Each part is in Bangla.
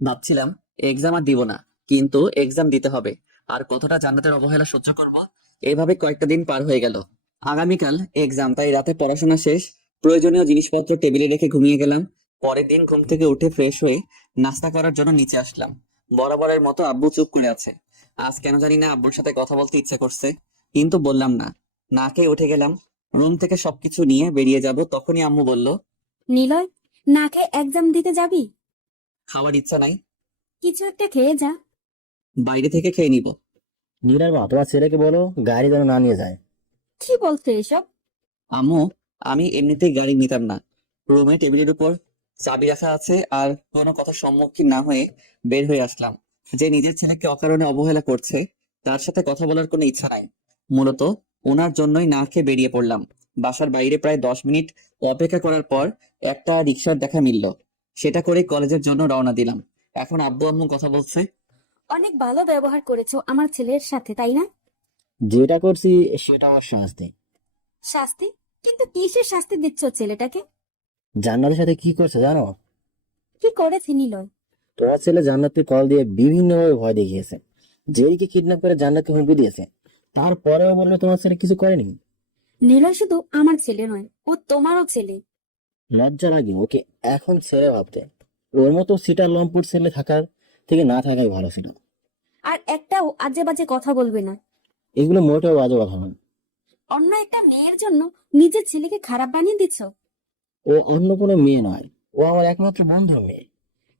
ভাবছিলাম এক্সাম আর দিব না, কিন্তু এক্সাম দিতে হবে। আর কতটা জান্নাতের অবহেলা সহ্য করব। এইভাবে কয়েকটা দিন পার হয়ে গেল। আগামীকাল এক্সাম, তাই রাতে পড়াশোনা শেষ, প্রয়োজনীয় জিনিসপত্র টেবিলে রেখে ঘুমিয়ে গেলাম। পরের দিন ঘুম থেকে উঠে ফ্রেশ হয়ে নাস্তা করার জন্য নিচে আসলাম। বরাবরের মতো আব্বু চুপ করে আছে। আজ কেন জানি না আব্বুর সাথে কথা বলতে ইচ্ছে করছে, কিন্তু বললাম না। না খেয়ে উঠে গেলাম। রুম থেকে সবকিছু নিয়ে বেরিয়ে যাব, তখনই আম্মু বলল, নিলয়, না খেয়ে এক্সাম দিতে যাবি? খাওয়ার ইচ্ছা নাই, কিছু একটা খেয়ে যা। বাইরে থেকে খেয়ে নিব। নীলার মা, তোমার ছেলেকে বলো গাড়ি যেন না নিয়ে যায়। কি বলছো এসব? আম্মু, আমি এমনিতেই গাড়ি নিতাম না। রুমে টেবিলের উপর চাবি রাখা আছে, আর কোনো কথার সম্মুখীন না হয়ে বের হয়ে আসলাম। যে নিজের ছেলেকে অকারণে অবহেলা করছে, তার সাথে কথা বলার কোনো ইচ্ছা নাই। মূলত ওনার জন্যই না খেয়ে বেরিয়ে পড়লাম। বাসার বাইরে প্রায় 10 মিনিট অপেক্ষা করার পর একটা রিক্সার দেখা মিলল। সেটা করে কলেজের জন্য রওনা দিলাম। এখন আব্বু আম্মু কথা বলছে। অনেক ভালো ব্যবহার করেছো আমার ছেলের সাথে, তাই না? যেটা করছি সেটা আমার শাস্তি। শাস্তি? কিন্তু কিসের শাস্তি দিচ্ছ ছেলেটাকে? জান্নাতের সাথে কি করছে জানো? কি করেছে নিলয়? তোমার ছেলে জান্নাতকে কল দিয়ে বিভিন্ন ভাবে ভয় দেখিয়েছে। জেরিকে কিডন্যাপ করে জান্নাতকে হুমকি দিয়েছে। তারপরেও বললো তোমার ছেলে কিছু করেনি। নিলয় শুধু আমার ছেলে নয়, ও তোমারও ছেলে। লজ্জা লাগে ওকে এখন ছেলে ভাবতে। ওর মতো সিটার লম্পুর ছেলে থাকার থেকে না থাকাই ভালো ছিল। আর একটাও আজে বাজে কথা বলবে না। এগুলো মোটেও বাজে কথা নয়। অন্য একটা মেয়ের জন্য নিজের ছেলেকে খারাপ বানিয়ে দিচ্ছ। ও অন্য কোনো মেয়ে নয়, ও আমার একমাত্র বন্ধুর মেয়ে।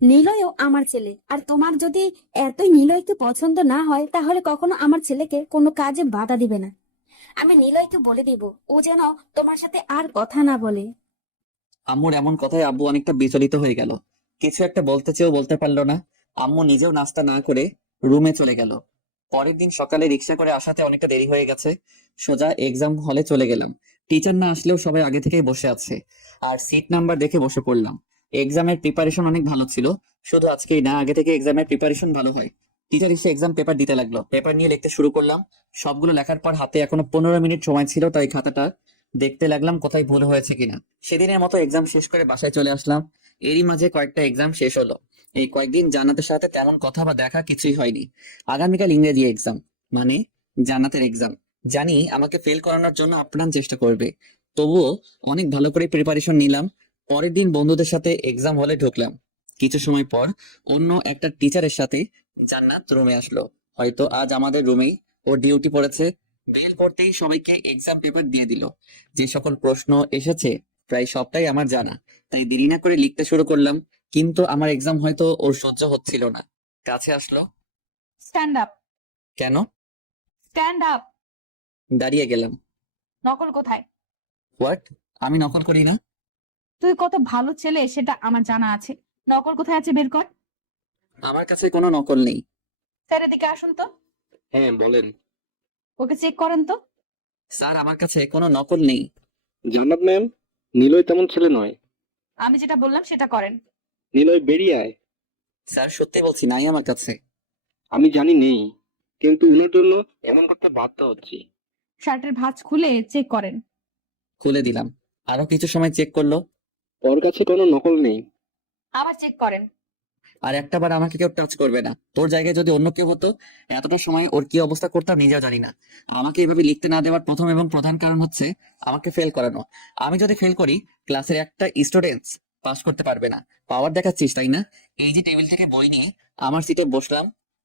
নিলয়ও আমার ছেলে, আর তোমার যদি এতই নিলয়কে পছন্দ না হয় তাহলে কখনো আমার ছেলেকে কোনো কাজে বাধা দিবে না। আমি নিলয়কে বলে দিব ও যেন তোমার সাথে আর কথা না বলে। আম্মুর এমন কথায় আব্বু অনেকটা বিচলিত হয়ে গেল। কিছু একটা বলতে চেয়েও বলতে পারলো না। আম্মু নিজেও নাস্তা না করে রুমে চলে গেল। পরের দিন সকালে রিক্সা করে আসাতে অনেকটা দেরি হয়ে গেছে। সোজা এক্সাম হলে চলে গেলাম। টিচার না আসলেও সবাই আগে থেকেই বসে আছে, আর সিট নাম্বার দেখে বসে পড়লাম। এক্সামের প্রিপারেশন অনেক ভালো ছিল। শুধু আজকেই না, আগে থেকে এক্সামের প্রিপারেশন ভালো হয়। টিচার এসে এক্সাম পেপার দিতে লাগলো। পেপার নিয়ে লিখতে শুরু করলাম। সবগুলো লেখার পর হাতে এখনো 15 মিনিট সময় ছিল, তাই খাতাটা দেখতে লাগলাম কোথায় ভুল হয়েছে কিনা। সেদিনের মতো এক্সাম শেষ করে বাসায় চলে আসলাম। এরই মাঝে কয়েকটা এক্সাম শেষ হলো। এই কয়েকদিন জান্নাতের সাথে তেমন কথা বা দেখা কিছুই হয়নি। আগামীকাল ইংরেজি এক্সাম, মানে জান্নাতের এক্সাম। জানি আমাকে ফেল করানোর জন্য আপ্রাণ চেষ্টা করবে, তবুও অনেক ভালো করে প্রিপারেশন নিলাম। পরের দিন বন্ধুদের সাথে এক্সাম হলে ঢুকলাম। কিছু সময় পর অন্য একটা টিচারের সাথে জান্নাত রুমে আসলো। হয়তো আজ আমাদের রুমেই ও ডিউটি পড়েছে। বেল পড়তেই সবাইকে এক্সাম পেপার দিয়ে দিল। যে সকল প্রশ্ন এসেছে প্রায় সবটাই আমার জানা, তাই দেরি না করে লিখতে শুরু করলাম। কিন্তু আমার এক্সাম হয়তো ওর সহ্য হচ্ছিল না। কাছে আসলো। Stand up. কেন? Stand up. দাঁড়িয়ে গেলাম। নকল কোথায়? হোয়াট? আমি নকল করি না। তুই কত ভালো ছেলে সেটা আমার জানা আছে। নকল কোথায় আছে বের কর। আমার কাছে কোনো নকল নেই। স্যার এদিকে আসুন তো। হ্যাঁ বলেন। ওকে চেক করেন তো। স্যার, আমার কাছে কোনো নকল নেই। জান্নাত ম্যাম, নিলয় তেমন ছেলে নয়। আমি যেটা বললাম সেটা করেন। নিলয় বেরিয়ে আয়। স্যার, সত্যি বলছি, নাই আমার কাছে। আমি জানি নেই, কিন্তু উনার জন্য এমন করতে বাধ্য হচ্ছি। শার্টের ভাঁজ খুলে চেক করেন। খুলে দিলাম। আরো কিছু সময় চেক করলো। ওর কাছে কোনো নকল নেই। আবার চেক করেন। আর একটা বার আমাকে কেউ টাচ করবে না। তোর জায়গায় যদি অন্য কেউ হতো, এতটা সময় ওর কি অবস্থা করতাম নিজেও জানি না। আমাকে এভাবে লিখতে না দেওয়ার প্রথম এবং প্রধান কারণ হচ্ছে আমাকে ফেল করানো। আমি যদি ফেল করি, ক্লাসের একটা স্টুডেন্টস পাস করতে পারবে না। পাওয়ার দেখাচ্ছিস, তাই না? এই যে টেবিল থেকে বই নিয়ে আমার সিটে বসলাম,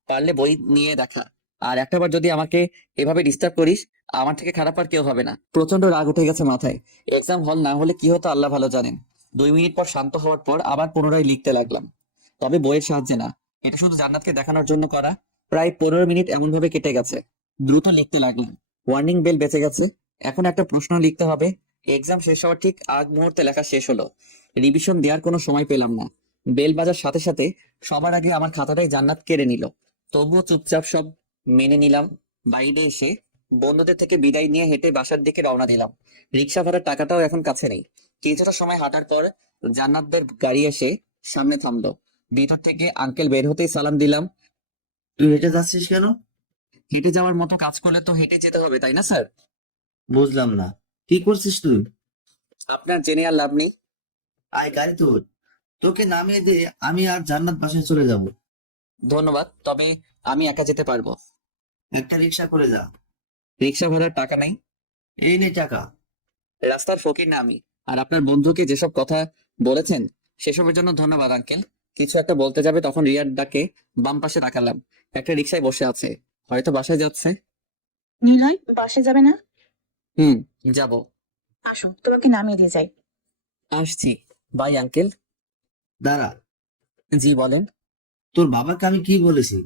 পারলে বই নিয়ে দেখা। আর একটা বার যদি আমাকে এভাবে ডিস্টার্ব করিস, আমার থেকে খারাপ আর কেউ হবে না। প্রচন্ড রাগ উঠে গেছে মাথায়। এক্সাম হল না হলে কি হতো আল্লাহ ভালো জানেন। 2 মিনিট পর শান্ত হওয়ার পর আবার পুনরায় লিখতে লাগলাম, তবে বইয়ের সাহায্যে না। এটা শুধু জান্নাতকে দেখানোর জন্য করা। প্রায় 15 মিনিট এমন ভাবে কেটে গেছে। দ্রুত লিখতে লাগলাম। ওয়ার্নিং বেল বেঁচে গেছে। এখন একটা প্রশ্ন লিখতে হবে। এক্সাম শেষ হওয়ার ঠিক আগ মুহূর্তে লেখা শেষ হলো। রিভিশন দেওয়ার কোনো সময় পেলাম না। বেল বাজার সাথে সাথে সবার আগে আমার খাতাটাই জান্নাত কেড়ে নিল। তবুও চুপচাপ সব মেনে নিলাম। বাইরে এসে বন্ধুদের থেকে বিদায় নিয়ে হেঁটে বাসার দিকে রওনা দিলাম। রিক্সা ভাড়ার টাকাটাও এখন কাছে নেই। কিছুটা সময় হাঁটার পর জান্নাতদের গাড়ি এসে সামনে থামলো। ভিতর থেকে আঙ্কেল বের হতেই সালাম দিলাম। তুই হেঁটে যাচ্ছিস কেন? হেঁটে যাওয়ার মতো কাজ করলে তো হেঁটে যেতে হবে, তাই না স্যার? বুঝলাম না, কি করছিস তুই? আপনার জেনে আর লাভ নেই। আয় গাড়ি তোর। তোকে নামিয়ে দিয়ে আমি আর জান্নাত বাসায় চলে যাব। ধন্যবাদ, তবে আমি একা যেতে পারবো। একটা রিক্সা করে যা। রিক্সা ভাড়ার টাকা নেই। এই নে টাকা। রাস্তার ফকির না আমি। আর আপনার বন্ধুকে যেসব কথা বলেছেন সেসবের জন্য ধন্যবাদ আঙ্কেল। কিছু একটা বলতে যাবে তখন রিয়ার ডাকে বাম পাশে তাকালাম। একটা রিক্সায় বসে আছে, হয়তো বাসায় যাচ্ছে। নিলয়, বাসে যাবে না? হুম, যাব। আসো, তোমাকে নামিয়ে দিয়ে যাই। আসছি। Bye uncle. দাঁড়া, জি বলেন। তোর বাবাকে আমি কি বলেছি?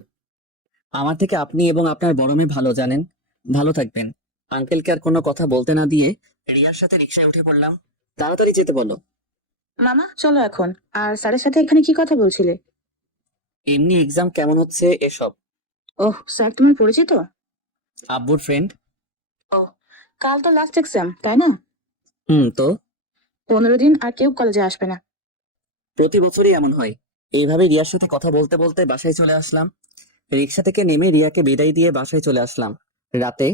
আমার থেকে আপনি এবং আপনার বড় মেয়ে ভালো জানেন। ভালো থাকবেন। আঙ্কেলকে আর কোনো কথা বলতে না দিয়ে রিয়ার সাথে রিক্সায় উঠে পড়লাম। তাড়াতাড়ি যেতে বলো। মামা, চলো এখন। আর স্যারের সাথে এখানে কি কথা বলছিলে? এমনি এক্সাম কেমন হচ্ছে এসব। ওহ, স্যার তোমার পরিচিত? আব্বুর ফ্রেন্ড। ও, কাল তো লাস্ট এক্সাম, তাই না? তো 15 দিন আর কেউ কলেজে আসবে না। প্রতি বছরই এমন হয়। এইভাবে রিয়ার সাথে কথা বলতে বলতে বাসায় চলে আসলাম। রিক্সা থেকে নেমে রিয়াকে বিদায় দিয়ে বাসায় চলে আসলাম। রাতে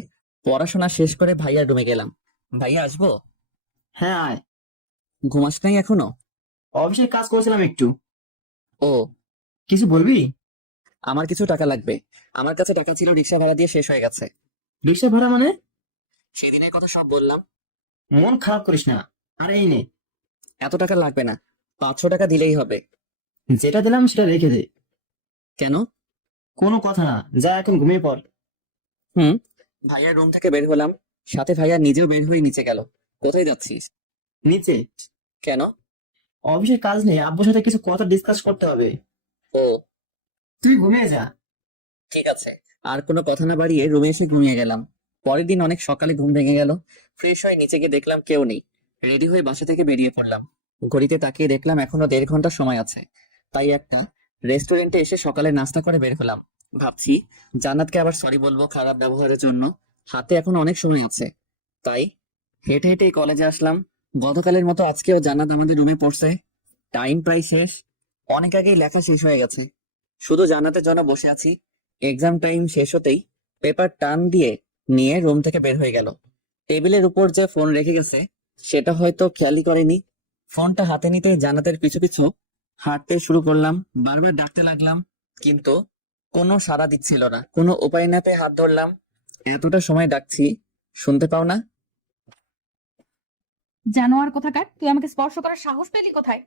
পড়াশোনা শেষ করে ভাইয়ার রুমে গেলাম। ভাইয়া আসবো? হ্যাঁ আয়। ঘুমাস নাই এখনো? অফিসের কাজ করছিলাম একটু। ও, কিছু বলবি? আমার কিছু টাকা লাগবে। আমার কাছে টাকা ছিল, রিক্সা ভাড়া দিয়ে শেষ হয়ে গেছে। রিক্সা ভাড়া মানে? সেদিনের কথা সব বললাম। মন খারাপ করিস না। আর এই নে, এত টাকা লাগবে না, 500 টাকা দিলেই হবে। যেটা দিলাম সেটা রেখে দে। কেন? কোনো কথা না, যা এখন ঘুমিয়ে পড়। ভাইয়ার রুম থেকে বের হলাম, সাথে ভাইয়া নিজেও বের হয়ে নিচে গেল। কোথায় যাচ্ছিস? নিচে কেন? অফিসের কাজ নেই, আব্বুর সাথে কিছু কথা ডিসকাস করতে হবে। ও, তুই ঘুমিয়ে যা। ঠিক আছে। আর কোনো কথা না বাড়িয়ে রুমে এসে ঘুমিয়ে গেলাম। পরের দিন অনেক সকালে ঘুম ভেঙে গেল। ফ্রেশ হয়ে নিচে গিয়ে দেখলাম কেউ নেই। রেডি হয়ে বাসা থেকে বেরিয়ে পড়লাম। ঘড়িতে তাকিয়ে দেখলাম এখনো 1.5 ঘন্টা সময় আছে। তাই একটা রেস্টুরেন্টে এসে সকালে নাস্তা করে বের হলাম। ভাবছি জান্নাতকে আবার সরি বলবো খারাপ ব্যবহারের জন্য। হাতে এখন অনেক সময় আছে। তাই হেঁটে হেঁটে কলেজে আসলাম। গতকালের মতো আজকেও জান্নাত আমাদের রুমে পড়ছে। টাইম প্রায় শেষ। অনেক আগেই লেখা শেষ হয়ে গেছে। শুধু জান্নাতের জন্য বসে আছি। এক্সাম টাইম শেষ হতেই পেপার টান দিয়ে নিয়ে রুম থেকে বের হয়ে গেল। টেবিলের উপর যে ফোন রেখে গেছে সেটা হয়তো খেয়ালই করেনি। ফোনটা হাতে নিতেই জান্নাতের পিছু পিছু হাঁটতে শুরু করলাম। বারবার ডাকতে লাগলাম, কিন্তু কোনো সাড়া দিচ্ছিল না। কোনো উপায় না পেয়ে হাত ধরলাম। এতটা সময় ডাকছি, শুনতে পাও না? জানোয়ার কোথাকার, তুই আমাকে স্পর্শ করার সাহস পেলি কোথায়?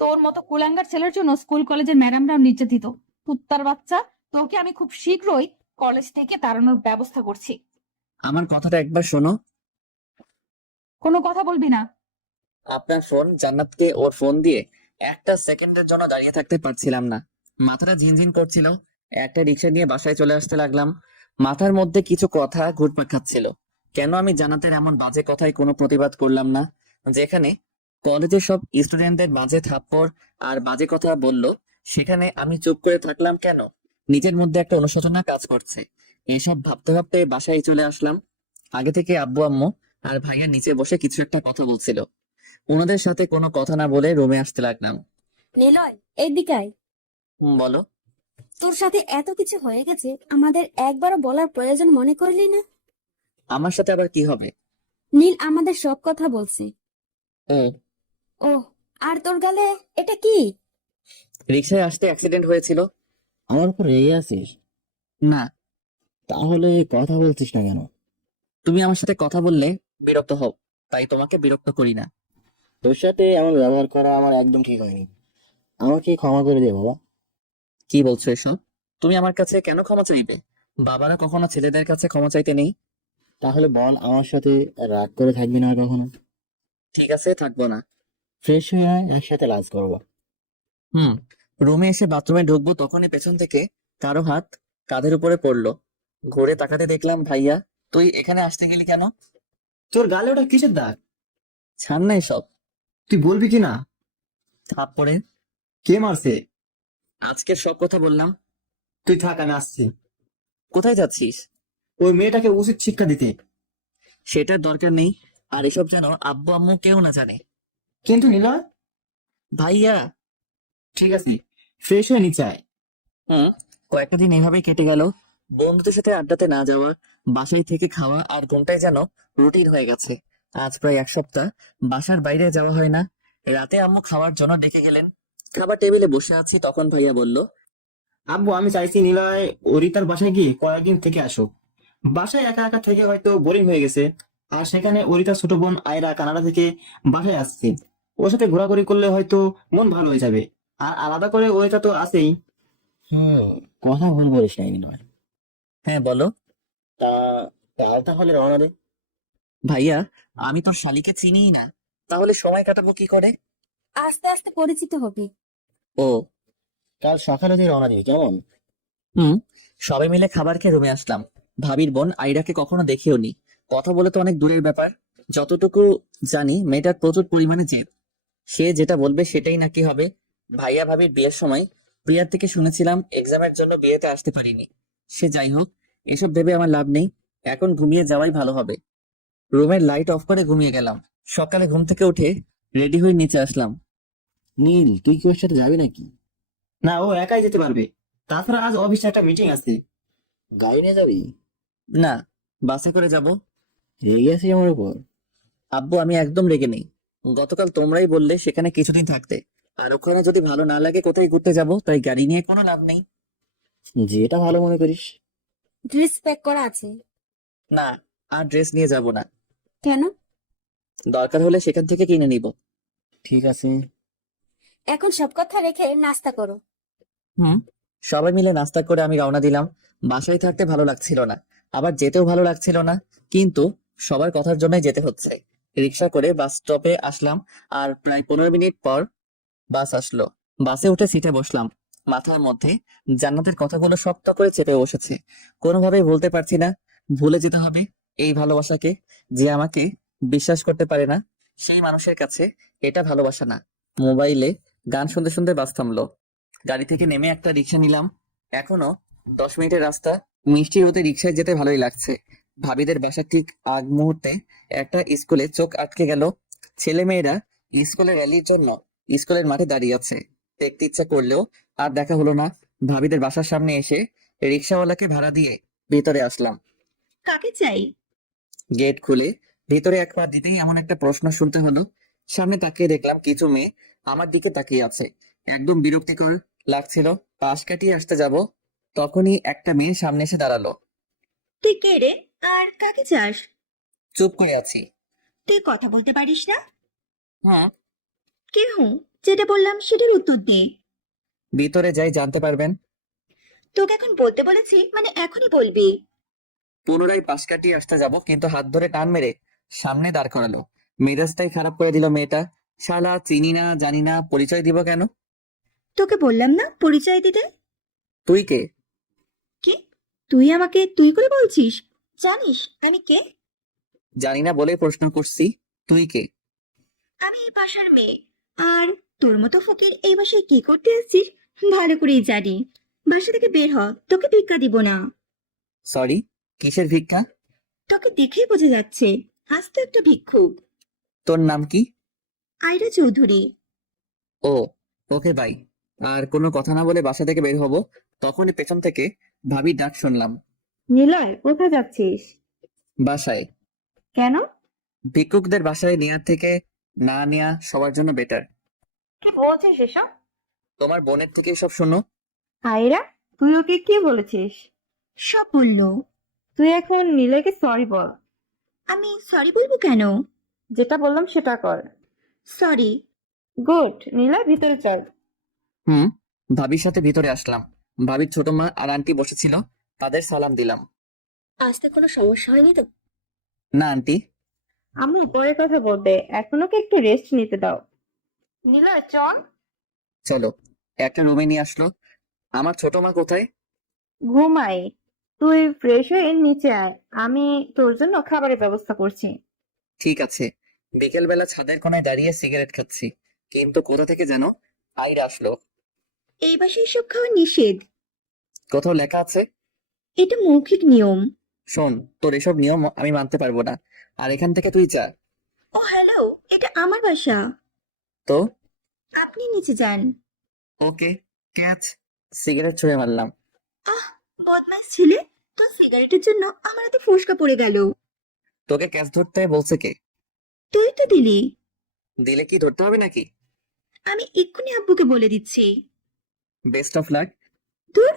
তোর মতো কুলাঙ্গার ছেলের জন্য স্কুল কলেজের ম্যাডামরাও নির্যাতিত। কুত্তার বাচ্চা, তোকে আমি খুব শীঘ্রই কলেজ থেকে তাড়ানোর ব্যবস্থা করছি। আমার কথাটা একবার শোনো। কোনো কথা বলবি না। আপনার ফোন। জান্নাতকে ওর ফোন দিয়ে একটা সেকেন্ডের জন্য দাঁড়িয়ে থাকতে পারছিলাম না। মাথাটা ঝিনঝিন করছিল। একটা রিক্সা নিয়ে বাসায় চলে আসতে লাগলাম। মাথার মধ্যে কিছু কথা ঘুরপাক খাচ্ছিল। কেন আমি জান্নাতের এমন বাজে কথায় কোনো প্রতিবাদ করলাম না? যেখানে কলেজের সব স্টুডেন্টদের মাঝে থাপ্পড় আর বাজে কথা বলল, সেখানে আমি চুপ করে থাকলাম কেন? নিজের মধ্যে একটা অনুশোচনা কাজ করছে। এসব ভাবতে ভাবতে বাসায় চলে আসলাম। আগে থেকে আব্বু আম্মু আর ভাইয়া নিচে বসে কিছু একটা কথা বলছিল। ওনাদের সাথে কোনো কথা না বলে রুমে আসতে লাগলাম। নিলয়, এইদিকে আয়। বলো। তোর সাথে এত কিছু হয়ে গেছে, আমাদের একবারও বলার প্রয়োজন মনে করলি না? আমার সাথে আবার কি হবে? নীল আমাদের সব কথা বলছে। ও, ও, আর তোর গালে এটা কি? রিক্সায় আসতে অ্যাক্সিডেন্ট হয়েছিল। আমার উপর রেগে আছিস? না, তাহলে কথা বলছিস না কেন? তুমি আমার সাথে কথা বললে বিরক্ত হও, তাই তোমাকে বিরক্ত করি না। তোর সাথে এমন ব্যবহার করা আমার একদম ঠিক হয়নি। আমাকে ক্ষমা করে দে বাবা। কি বলছো এসব? তুমি আমার কাছে কেন ক্ষমা চাইবে? বাবারা কখনো ছেলেদের কাছে ক্ষমা চাইতে নেই। তাহলে বল, আমার সাথে রাগ করে থাকবি না আর কখনো? ঠিক আছে, থাকবো না। ফ্রেশ হয়ে আয়, একসাথে লাঞ্চ করবো। রুমে এসে বাথরুমে ঢুকবো তখনই পেছন থেকে কারো হাত কাঁধের উপরে পড়লো। ঘুরে তাকাতে দেখলাম ভাইয়া। তুই এখানে আসতে গেলি কেন? তোর গালে ওটা কিসের দাগ? ছাড় না এসব। তুই বলবি কি না? থাপ্পড়ে কে মারছে? আজকের সব কথা বললাম। তুই থাক, আমি আসছি। কোথায় যাচ্ছিস? ওই মেয়েটাকে উচিত শিক্ষা দিতে। সেটার দরকার নেই। আর এসব যেন আব্বু আম্মু কেউ না জানে। কিন্তু নিলয়। ভাইয়া। ঠিক আছে, ফ্রেশ হয়ে নিচে আয়। কয়েকটা দিন এভাবেই কেটে গেল। বন্ধুদের সাথে আড্ডাতে না যাওয়া, বাসায় থেকে খাওয়া আর ঘুমটাই যেন রুটিন হয়ে গেছে। আজ প্রায় 1 সপ্তাহ বাসার বাইরে যাওয়া হয় না। রাতে আম্মু খাওয়ার জন্য ডেকে গেলেন। খাবার টেবিলে বসে আছি, তখন ভাইয়া বলল, আব্বু, আমি চাইছি নিলয় অরিতার বাসায় গিয়ে কয়েকদিন থেকে আসুক। বাসায় একা একা থেকে হয়তো বোরিং হয়ে গেছে। আর সেখানে অরিতার ছোট বোন আয়রা কানাডা থেকে বাসায় আসছে। ওর সাথে ঘোরাঘুরি করলে হয়তো মন ভালো হয়ে যাবে। আর আলাদা করে অরিতা তো আছেই। কথা ভুল বলিস নাই নিলয়। হ্যাঁ বলো। তা কাল তাহলে রওনা দে। ভাইয়া, আমি তোর শালিকে চিনিই না, তাহলে সময় কাটাবো কি করে? আস্তে আস্তে পরিচিত হবে। ও। কাল সকালে তুই রওনা দিবি, কেমন? হুম। সবাই মিলে খাবার খেয়ে রুমে আসলাম। ভাবির বোন আইরাকে কখনো দেখেও নি। কথা বলে তো অনেক দূরের ব্যাপার। যতটুকু জানি, মেয়েটার প্রচুর পরিমাণে জেদ। সে যেটা বলবে সেটাই নাকি হবে। ভাইয়া ভাবির বিয়ের সময় প্রিয়ার থেকে শুনেছিলাম এক্সামের জন্য বিয়েতে আসতে পারিনি। সে যাই হোক, এসব ভেবে আমার লাভ নেই। এখন ঘুমিয়ে যাওয়াই ভালো হবে। রুমের লাইট অফ করে ঘুমিয়ে গেলাম। সকালে ঘুম থেকে উঠে রেডি হয়ে নিচে আসলাম। নীল, তুই কি ওর সাথে যাবি নাকি? না, ও একাই যেতে পারবে। তাছাড়া আজ অফিসে একটা মিটিং আছে। গাড়ি নিয়ে যাবি? না, বাসে করে যাব। রেগে আছিস আমার উপর? আব্বু, আমি একদম রেগে নেই। গতকাল তোমরাই বললে সেখানে কিছুদিন থাকতে, আর ওখানে যদি ভালো না লাগে কোথায় ঘুরতে যাব, তাই গাড়ি নিয়ে কোনো লাভ নেই। যেটা ভালো মনে করিস। ড্রেস প্যাক করা আছে। না, আর ড্রেস নিয়ে যাব না। কেন? দরকার হলে সেখান থেকে কিনে নিব। ঠিক আছে। এখন সব কথা রেখে নাস্তা করো। হুম। সবাই মিলে নাস্তা করে আমি রওনা দিলাম। বাসায় থাকতে ভালো লাগছিল না, আবার যেতেও ভালো লাগছিল না, কিন্তু সবার কথার জন্যই যেতে হচ্ছে। রিক্সা করে বাস স্টপে আসলাম, আর প্রায় 15 মিনিট পর বাস আসলো। বাসে উঠে সিটে বসলাম। মাথার মধ্যে জান্নাতের কথাগুলো শক্ত করে চেপে বসেছে। কোনোভাবেই বলতে পারছি না ভুলে যেতে হবে এই ভালোবাসাকে। যে আমাকে বিশ্বাস করতে পারে না, সেই মানুষের কাছে এটা ভালোবাসা না। মোবাইলে গান শুনতে শুনতে বাস থামলো। গাড়ি থেকে নেমে একটা রিক্সা নিলাম। এখনো 10 মিনিটের রাস্তা। মিষ্টি রোদে রিক্সায় যেতে ভালোই লাগছে। ভাবিদের বাসার ঠিক আগ মুহূর্তে একটা স্কুলে চোখ আটকে গেল। ছেলে মেয়েরা স্কুলের র্যালির জন্য স্কুলের মাঠে দাঁড়িয়ে আছে। দেখতে ইচ্ছা করলেও আর দেখা হলো না। ভাবিদের বাসার সামনে এসে রিক্সাওয়ালাকে ভাড়া দিয়ে ভিতরে আসলাম। কাকে চাই? গেট খুলে ভিতরে এক পা দিতেই এমন একটা প্রশ্ন শুনতে হলো। সামনে তাকিয়ে দেখলাম কিছু মেয়ে আমার দিকে তাকিয়ে আছে। একদম বিরক্তিকর লাগছিল। পাশ কাটিয়ে আসতে যাব, তখনই একটা মেয়ে সামনে এসে দাঁড়ালো। তুই কে রে? আর কাকে চাস? চুপ করে আছি। তুই কথা বলতে পারিস না? হ্যাঁ। কে হুঁ? যেটা বললাম সেটার উত্তর দে। ভিতরে যাই জানতে পারবেন। তোকে এখন বলতে বলেছি মানে এখনই বলবি? পুনরায় পাশ কাটিয়ে আসতে যাব, কিন্তু হাত ধরে টান মেরে সামনে দাঁড় করালো। মেজাজটাই খারাপ করে দিল মেয়েটা। শালা, চিনি না জানি না, পরিচয় দিব কেন? তোকে বললাম না পরিচয় দিতে। তুই কে? কি? তুই আমাকে তুই করে বলছিস? জানিস আমি কে? জানি না বলেই প্রশ্ন করছি। তুই কে? আমি এই বাসার মেয়ে। আর তোর মতো ফকির এই বাসায় কি করতে আসছিস ভালো করেই জানি। বাসা থেকে বের হ, তোকে ভিক্ষা দিব না। সরি, কিসের ভিক্ষা? তোকে দেখেই বোঝা যাচ্ছে আজ তো একটা ভিক্ষুক। তোর নাম কি? আয়রা চৌধুরী। ও, ওকে বাই। আর কোনো কথা না বলে বাসা থেকে বের হব, তখনই পেছন থেকে ভাবির ডাক শুনলাম। নিলয়, কোথায় যাচ্ছিস? বাসায়। কেন? ভিক্ষুকদের বাসায় নেওয়ার থেকে না নেওয়া সবার জন্য বেটার। কি বলছিস এসব? তোমার বোনের থেকে সব শোনো। আয়রা, তুই ওকে কি বলেছিস? সব বললো। তুই এখন নিলয়কে সরি বল। আমি সরি বলবো কেন? যেটা বললাম সেটা কর। সরি। গুড। নিলয়, ভিতরে চল। হুম। ভাবির সাথে ভিতরে আসলাম। ভাবির ছোট মা আর আন্টি বসেছিল, তাদের সালাম দিলাম। আসতে কোনো সমস্যা হয়নি তো? না আন্টি। আম্মু পরে কথা বলবে, এখন ওকে একটু রেস্ট নিতে দাও। নিলয় চল। চলো। একটা রুমে নিয়ে আসলো। আমার ছোট মা কোথায়? ঘুমাই। তুই ফ্রেশ হয়ে নিচে আয়, আমি তোর জন্য খাবারের ব্যবস্থা করছি। ঠিক আছে। বিকেল বেলা ছাদের কোনায় দাঁড়িয়ে সিগারেট খাচ্ছি, কিন্তু কোথা থেকে যেন আইরা আসলো। এই বাসায় এসব খাওয়া নিষেধ। কোথাও লেখা আছে? এটা মৌখিক নিয়ম। শোন, তোর এসব নিয়ম আমি মানতে পারবো না, আর এখান থেকে তুই যা। ও হ্যালো, এটা আমার বাসা। তো? আপনি নিচে যান। ওকে। ক্যাচ। সিগারেট ছুঁড়ে মারলাম। আহ, বদমাইশ ছেলে, তোর সিগারেটের জন্য আমার হাতে ফোসকা পড়ে গেল। তোকে ক্যাচ ধরতে বলছে কে? তুই তো দিলি। দিলে কি ধরতে হবে নাকি? আমি এক্ষুনি আব্বুকে বলে দিচ্ছি। Best of luck. ধুর।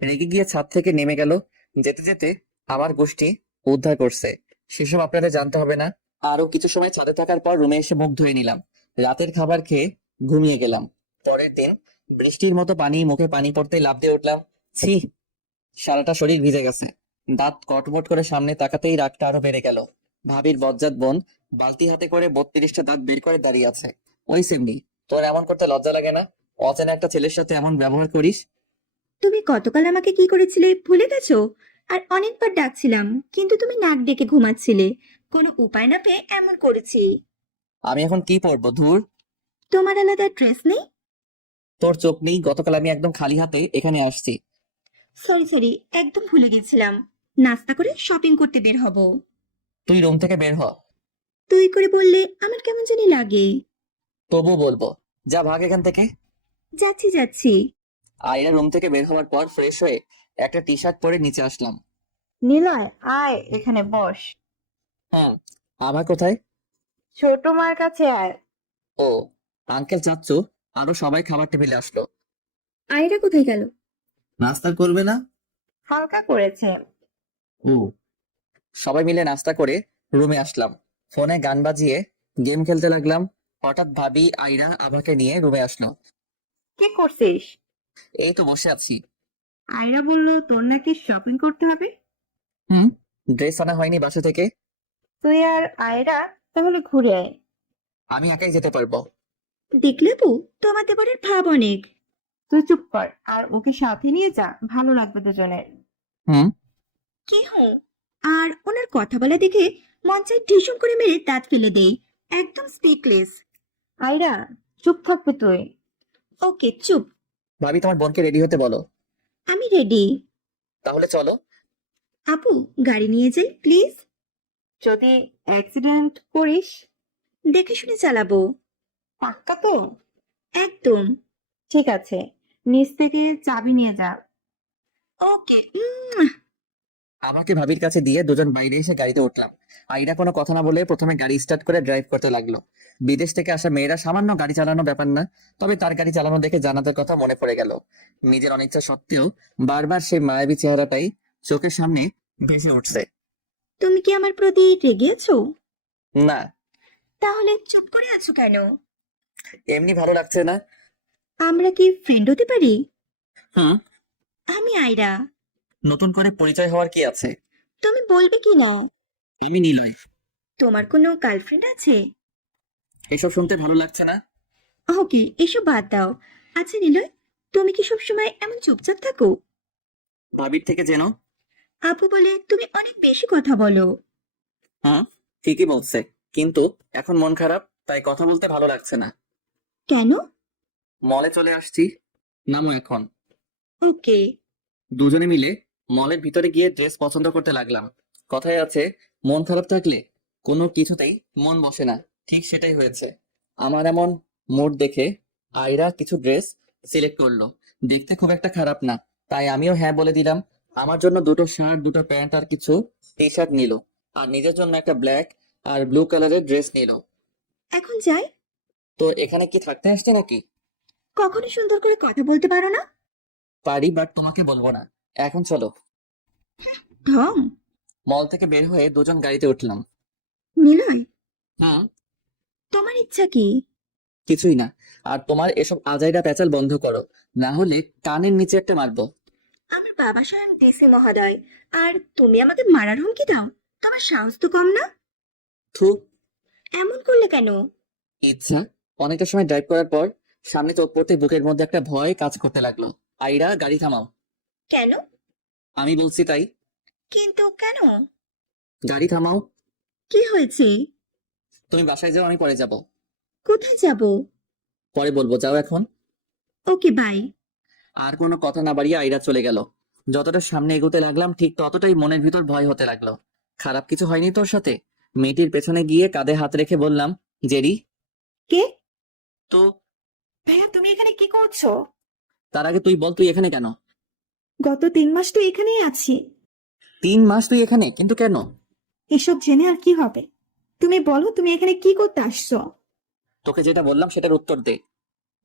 রেগে গিয়ে ছাদ থেকে নেমে গেল। যেতে যেতে আমার গোষ্ঠী উদ্ধার করছে, সেসব আপনাদের জানতে হবে না। আরো কিছু সময় ছাদে থাকার পর রুমে এসে মুখ ধুয়ে নিলাম। রাতের খাবার খেয়ে ঘুমিয়ে গেলাম। পরের দিন বৃষ্টির মতো মুখে পানি পড়তেই লাফ দিয়ে উঠলাম। ছি, সারাটা শরীর ভিজে গেছে। দাঁত কটমট করে সামনে তাকাতেই রাগটা আরো বেড়ে গেল। ভাবির বজ্জাত বোন বালতি হাতে করে 32টা দাঁত বের করে দাঁড়িয়ে আছে। ওই সেমনি, তোর এমন করতে লজ্জা লাগে না? অচেনা একটা ছেলের সাথে এমন ব্যবহার করিস? তুমি গতকাল আমাকে কি করেছিলে ভুলে গেছো? আর অনেকবার ডাকছিলাম, কিন্তু তুমি নাক ডেকে ঘুমাচ্ছিলে। কোনো উপায় না পেয়ে এমন করেছি। আমি এখন কি পরবো? ধুর, তোমার আলাদা ড্রেস নেই? তোর চোখ নেই? গতকাল আমি একদম খালি হাতে এখানে আসছি। সরি সরি, একদম ভুলে গেছিলাম। নাস্তা করে শপিং করতে বের হব। তুই রুম থেকে বের হ। তুই করে বললে আমার কেমন জানি লাগে। তবু বলবো, যা ভাগ এখান থেকে। যাচ্ছি যাচ্ছি। আয়রা রুম থেকে বের হওয়ার পর ফ্রেশ হয়ে একটা টি শার্ট পরে নিচে আসলাম। নিলয়, আয় এখানে বস। হ্যাঁ, আভা কোথায়? ছোট মার কাছে আয়। ও, আঙ্কেল চাচ্চু আরো সবাই খাবার টেবিলে আসলো। আয়রা কোথায় গেল? নাস্তা করবে না? হালকা করেছে। ও, সবাই মিলে নাস্তা করে রুমে আসলাম। ফোনে গান বাজিয়ে গেম খেলতে লাগলাম। হঠাৎ ভাবি আয়রা আভাকে নিয়ে রুমে আসলো। কি করছিস? এই তো বসে আছি। আয়রা বলল তোর নাকি শপিং করতে হবে। ড্রেস আনা হয়নি বাসা থেকে। তুই আর আয়রা তাহলে ঘুরে আয়। আমি একাই যেতে পারবো। দেখলে বউ, তোমার দেবরের ভাব অনেক। তুই চুপ কর আর ওকে সাথে নিয়ে যা, ভালো লাগবে দুজনের। হুম। কি হো? আর ওনার কথা বলা দেখে মন চাই ঢিসুম করে মেরে দাঁত ফেলে দেই। একদম স্পিকলেস। আয়রা, চুপ থাকবে তুই। ওকে চুপ। ভাবি তোমার বোনকে রেডি হতে বলো। আমি রেডি। তাহলে চলো। আপু, গাড়ি নিয়ে যাই প্লিজ। যদি অ্যাক্সিডেন্ট করিস, দেখে শুনে চালাবো। পাক্কা তো? একদম। ঠিক আছে, নিচ থেকে চাবি নিয়ে যা। ওকে। আমাকে ভাবির কাছে দিয়ে দুজন বাইরে এসে গাড়িতে উঠলাম। আইরা কোনো কথা না বলে প্রথমে গাড়ি স্টার্ট করে ড্রাইভ করতে লাগলো। বিদেশ থেকে আসা মেয়েরা সামান্য গাড়ি চালানো ব্যাপার না, তবে তার গাড়ি চালানো দেখে জান্নাতের কথা মনে পড়ে গেল। নিজের অনিচ্ছা সত্ত্বেও বারবার সেই মায়াবী চেহারাটাই চোখের সামনে ভেসে উঠছে। তুমি কি আমার প্রতি রেগে আছো? না, তাহলে চুপ করে আছো কেন? এমনি ভালো লাগছে না। আমরা কি ফ্রেন্ড হতে পারি? হুম। আমি আয়রা। নতুন করে পরিচয় হওয়ার কি আছে? তুমি বলবে কি না? আমি নিলয়। তোমার কোনো গার্লফ্রেন্ড আছে? এসব শুনতে ভালো লাগছে না। ওকে, এসব বাদ দাও। আচ্ছা নিলয়, তুমি কি সবসময় এমন চুপচাপ থাকো? ভাবির থেকে যেন। আপু বলে তুমি অনেক বেশি কথা বলো। হ্যাঁ, ঠিকই বলছে, কিন্তু এখন মন খারাপ, তাই কথা বলতে ভালো লাগছে না। কেন? মলে চলে আসছি, নামো এখন। ওকে। দুজনে মিলে মলের ভিতরে গিয়ে ড্রেস পছন্দ করতে লাগলাম। কথায় আছে, মন খারাপ থাকলে কোনো কিছুতেই মন বসে না। ঠিক সেটাই হয়েছে। আমার এমন মুড দেখে আয়রা কিছু ড্রেস সিলেক্ট করলো। দেখতে খুব একটা খারাপ না, তাই আমিও হ্যাঁ বলে দিলাম। আমার জন্য দুটো শার্ট, দুটো প্যান্ট আর কিছু টি শার্ট নিল, আর নিজের জন্য একটা ব্ল্যাক আর ব্লু কালারের ড্রেস নিল। এখন যাই। তো এখানে কি থাকতে আসছে নাকি? কখনো সুন্দর করে কথা বলতে পারো না? পারি, বাট তোমাকে বলবো না। এখন চলো। ঢং। মল থেকে বের হয়ে দুজন গাড়িতে উঠলাম। নিলয়, হ্যাঁ, তোমার ইচ্ছা কি? কিছুই না। আর তোমার এসব আজাইরা প্যাচাল বন্ধ করো, না হলে কানের নিচে একটা মারবো। আমার বাবা স্বয়ং ডিসি মহোদয়, আর তুমি আমাকে মারার হুমকি দাও? তোমার সাহস তো কম না। থু। এমন করলে কেন? ইচ্ছা। অনেকটা সময় ড্রাইভ করার পর সামনে চোখ পড়তে বুকের মধ্যে একটা ভয় কাজ করতে লাগলো। আইরা, গাড়ি থামাও। কেন? আমি বলছি তাই। কিন্তু কেন? গাড়ি থামাও। কি হয়েছে? তুমি বাসায় যাও, আমি পরে যাব। কোথায় যাব? পরে বলবো, যাও এখন। Okay bye. আর কোনো কথা না বাড়িয়ে আইরা চলে গেল। যতটা সামনে এগোতে লাগলাম ঠিক ততটাই মনের ভিতর ভয় হতে লাগলো। খারাপ কিছু হয়নি তোর সাথে? মেয়েটির পেছনে গিয়ে কাঁধে হাত রেখে বললাম, জেরি। কে? তো ভাইয়া তুমি এখানে কি করছো? তার আগে তুই বল, তুই এখানে কেন? গত 3 মাস তো এখানেই আছি। 3 মাস তুই এখানে, কিন্তু কেন? এসব জেনে আর কি হবে? তুমি বলো তুমি এখানে কি করতে আসছো? তোকে যেটা বললাম সেটার উত্তর দে।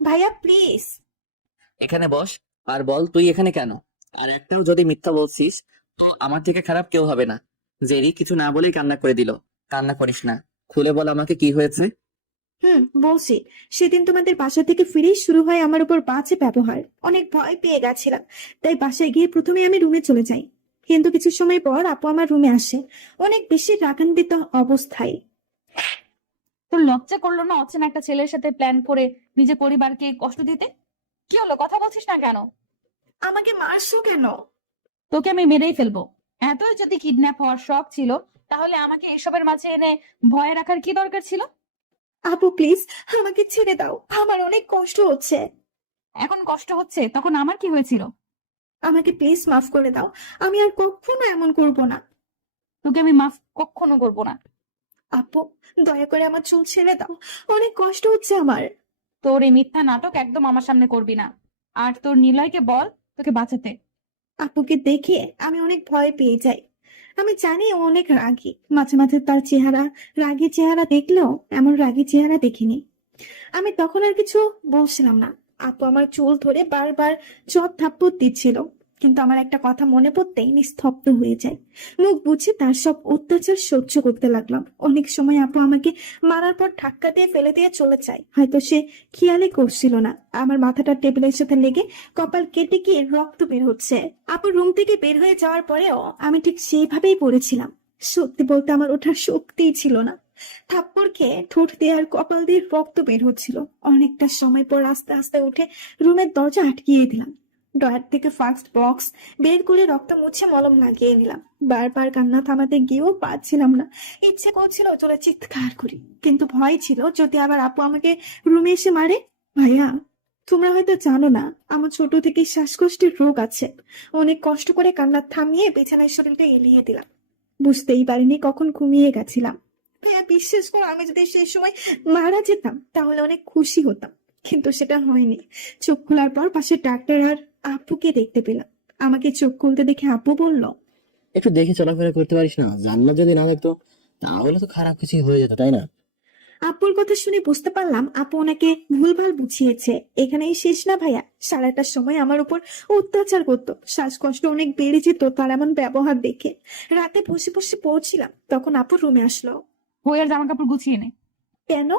ভাইয়া প্লিজ। এখানে বস আর বল তুই এখানে কেন। আর একটাও যদি মিথ্যা বলছিস তো আমার থেকে খারাপ কেউ হবে না। জেরি কিছু না বলেই কান্না করে দিল। কান্না করিস না, খুলে বল আমাকে কি হয়েছে। বলছি, সেদিন তোমাদের বাসা থেকে ফিরেই শুরু হয় আমার উপর বাজে ব্যবহার। অনেক ভয় পেয়ে গেছিলাম, তাই বাসায় গিয়ে প্রথমে আমি রুমে চলে যাই। কিন্তু কিছু সময় পর আপু আমার রুমে আসে, অনেক বেশি রাগান্বিত অবস্থায়। তোর লজ্জা করলো না অচেনা একটা ছেলের সাথে প্ল্যান করে নিজের পরিবারকে কষ্ট দিতে? কি হলো, কথা বলছিস না কেন? আমাকে মারছো কেন? তোকে আমি মেরেই ফেলবো। এতই যদি কিডন্যাপ হওয়ার শখ ছিল, তাহলে আমাকে এসবের মাঝে এনে ভয়ে রাখার কি দরকার ছিল? আপু প্লিজ, আমাকে ছেড়ে দাও, আমার অনেক কষ্ট হচ্ছে। এখন কষ্ট হচ্ছে, তখন আমার কি হয়েছিল? আমাকে প্লিজ মাফ করে দাও, আমি আর কখনো এমন করব না। তোকে আমি মাফ কখনো করবো না। আপু, দয়া করে আমার চুল ছেড়ে দাও, অনেক কষ্ট হচ্ছে আমার। তোর এই মিথ্যা নাটক একদম আমার সামনে করবি না। আর তোর নিলয়কে বল তোকে বাঁচাতে। আপুকে দেখে আমি অনেক ভয় পেয়ে যাই। আমি জানি ও অনেক রাগী, মাঝে মাঝে তার চেহারা, রাগী চেহারা দেখলেও এমন রাগী চেহারা দেখিনি। আমি তখন আর কিছু বলছিলাম না। আপু আমার চুল ধরে বারবার চট থাপ্পড় দিচ্ছিল, কিন্তু আমার একটা কথা মনে পড়তেই নিস্তব্ধ হয়ে যায়। মুখ বুঝে তার সব অত্যাচার সহ্য করতে লাগলাম। অনেক সময় আপু আমাকে মারার পর ধাক্কা দিয়ে ফেলে দিয়ে চলে যায়, হয়তো সে খেয়ালই করছিল না আমার মাথাটা টেবিলের সাথে লেগে কপাল কেটে গিয়ে রক্ত বের হচ্ছে। আপু রুম থেকে বের হয়ে যাওয়ার পরেও আমি ঠিক সেইভাবেই পড়েছিলাম। সত্যি বলতে আমার ওঠার শক্তিই ছিল না। থাপ্পড় খেয়ে ঠোঁট দিয়ে আর কপাল দিয়ে রক্ত বের হচ্ছিল। অনেকটা সময় পর আস্তে আস্তে উঠে রুমের দরজা আটকিয়ে দিলাম। ড্রয়ার থেকে ফার্স্ট বক্স বের করে রক্ত মুছে মলম লাগিয়ে নিলাম। বারবার কান্না থামাতে গিয়েও পারছিলাম না। ইচ্ছে করছিল চলে চিৎকার করি, কিন্তু ভয় ছিল যদি আবার আপু আমাকে রুমে এসে মারে। ভাইয়া, তোমরা হয়তো জানো না, আমার ছোট থেকে শ্বাসকষ্টের রোগ আছে। অনেক কষ্ট করে কান্না থামিয়ে বিছানায় শরীরটা এলিয়ে দিলাম। বুঝতেই পারিনি কখন ঘুমিয়ে গেছিলাম। ভাইয়া বিশ্বাস করো, আমি যদি সেই সময় মারা যেতাম তাহলে অনেক খুশি হতাম, কিন্তু সেটা হয়নি। চোখ খোলার পর পাশে ডাক্তার আর আপুকে দেখতে পেলাম। আমাকে চোখ খুলতে দেখে আপু বলল, একটু দেখে চলাফেরা করতে পারিস না? জানলা যদি না থাকতো তাহলে তো খারাপ কিছু হয়ে যেত, তাই না? আপুর কথা শুনে বুঝতে পারলাম আপু ওনাকে ভুলভাল বুঝিয়েছে। এখানেই শেষ না ভাইয়া, সারাটা সময় আমার উপর অত্যাচার করতো। শ্বাসকষ্ট অনেক বেড়ে যেত তার এমন ব্যবহার দেখে। রাতে বসে বসে পড়ছিলাম, তখন আপু রুমে আসলো। বইয়ের জামা কাপড় গুছিয়ে নে। কেন?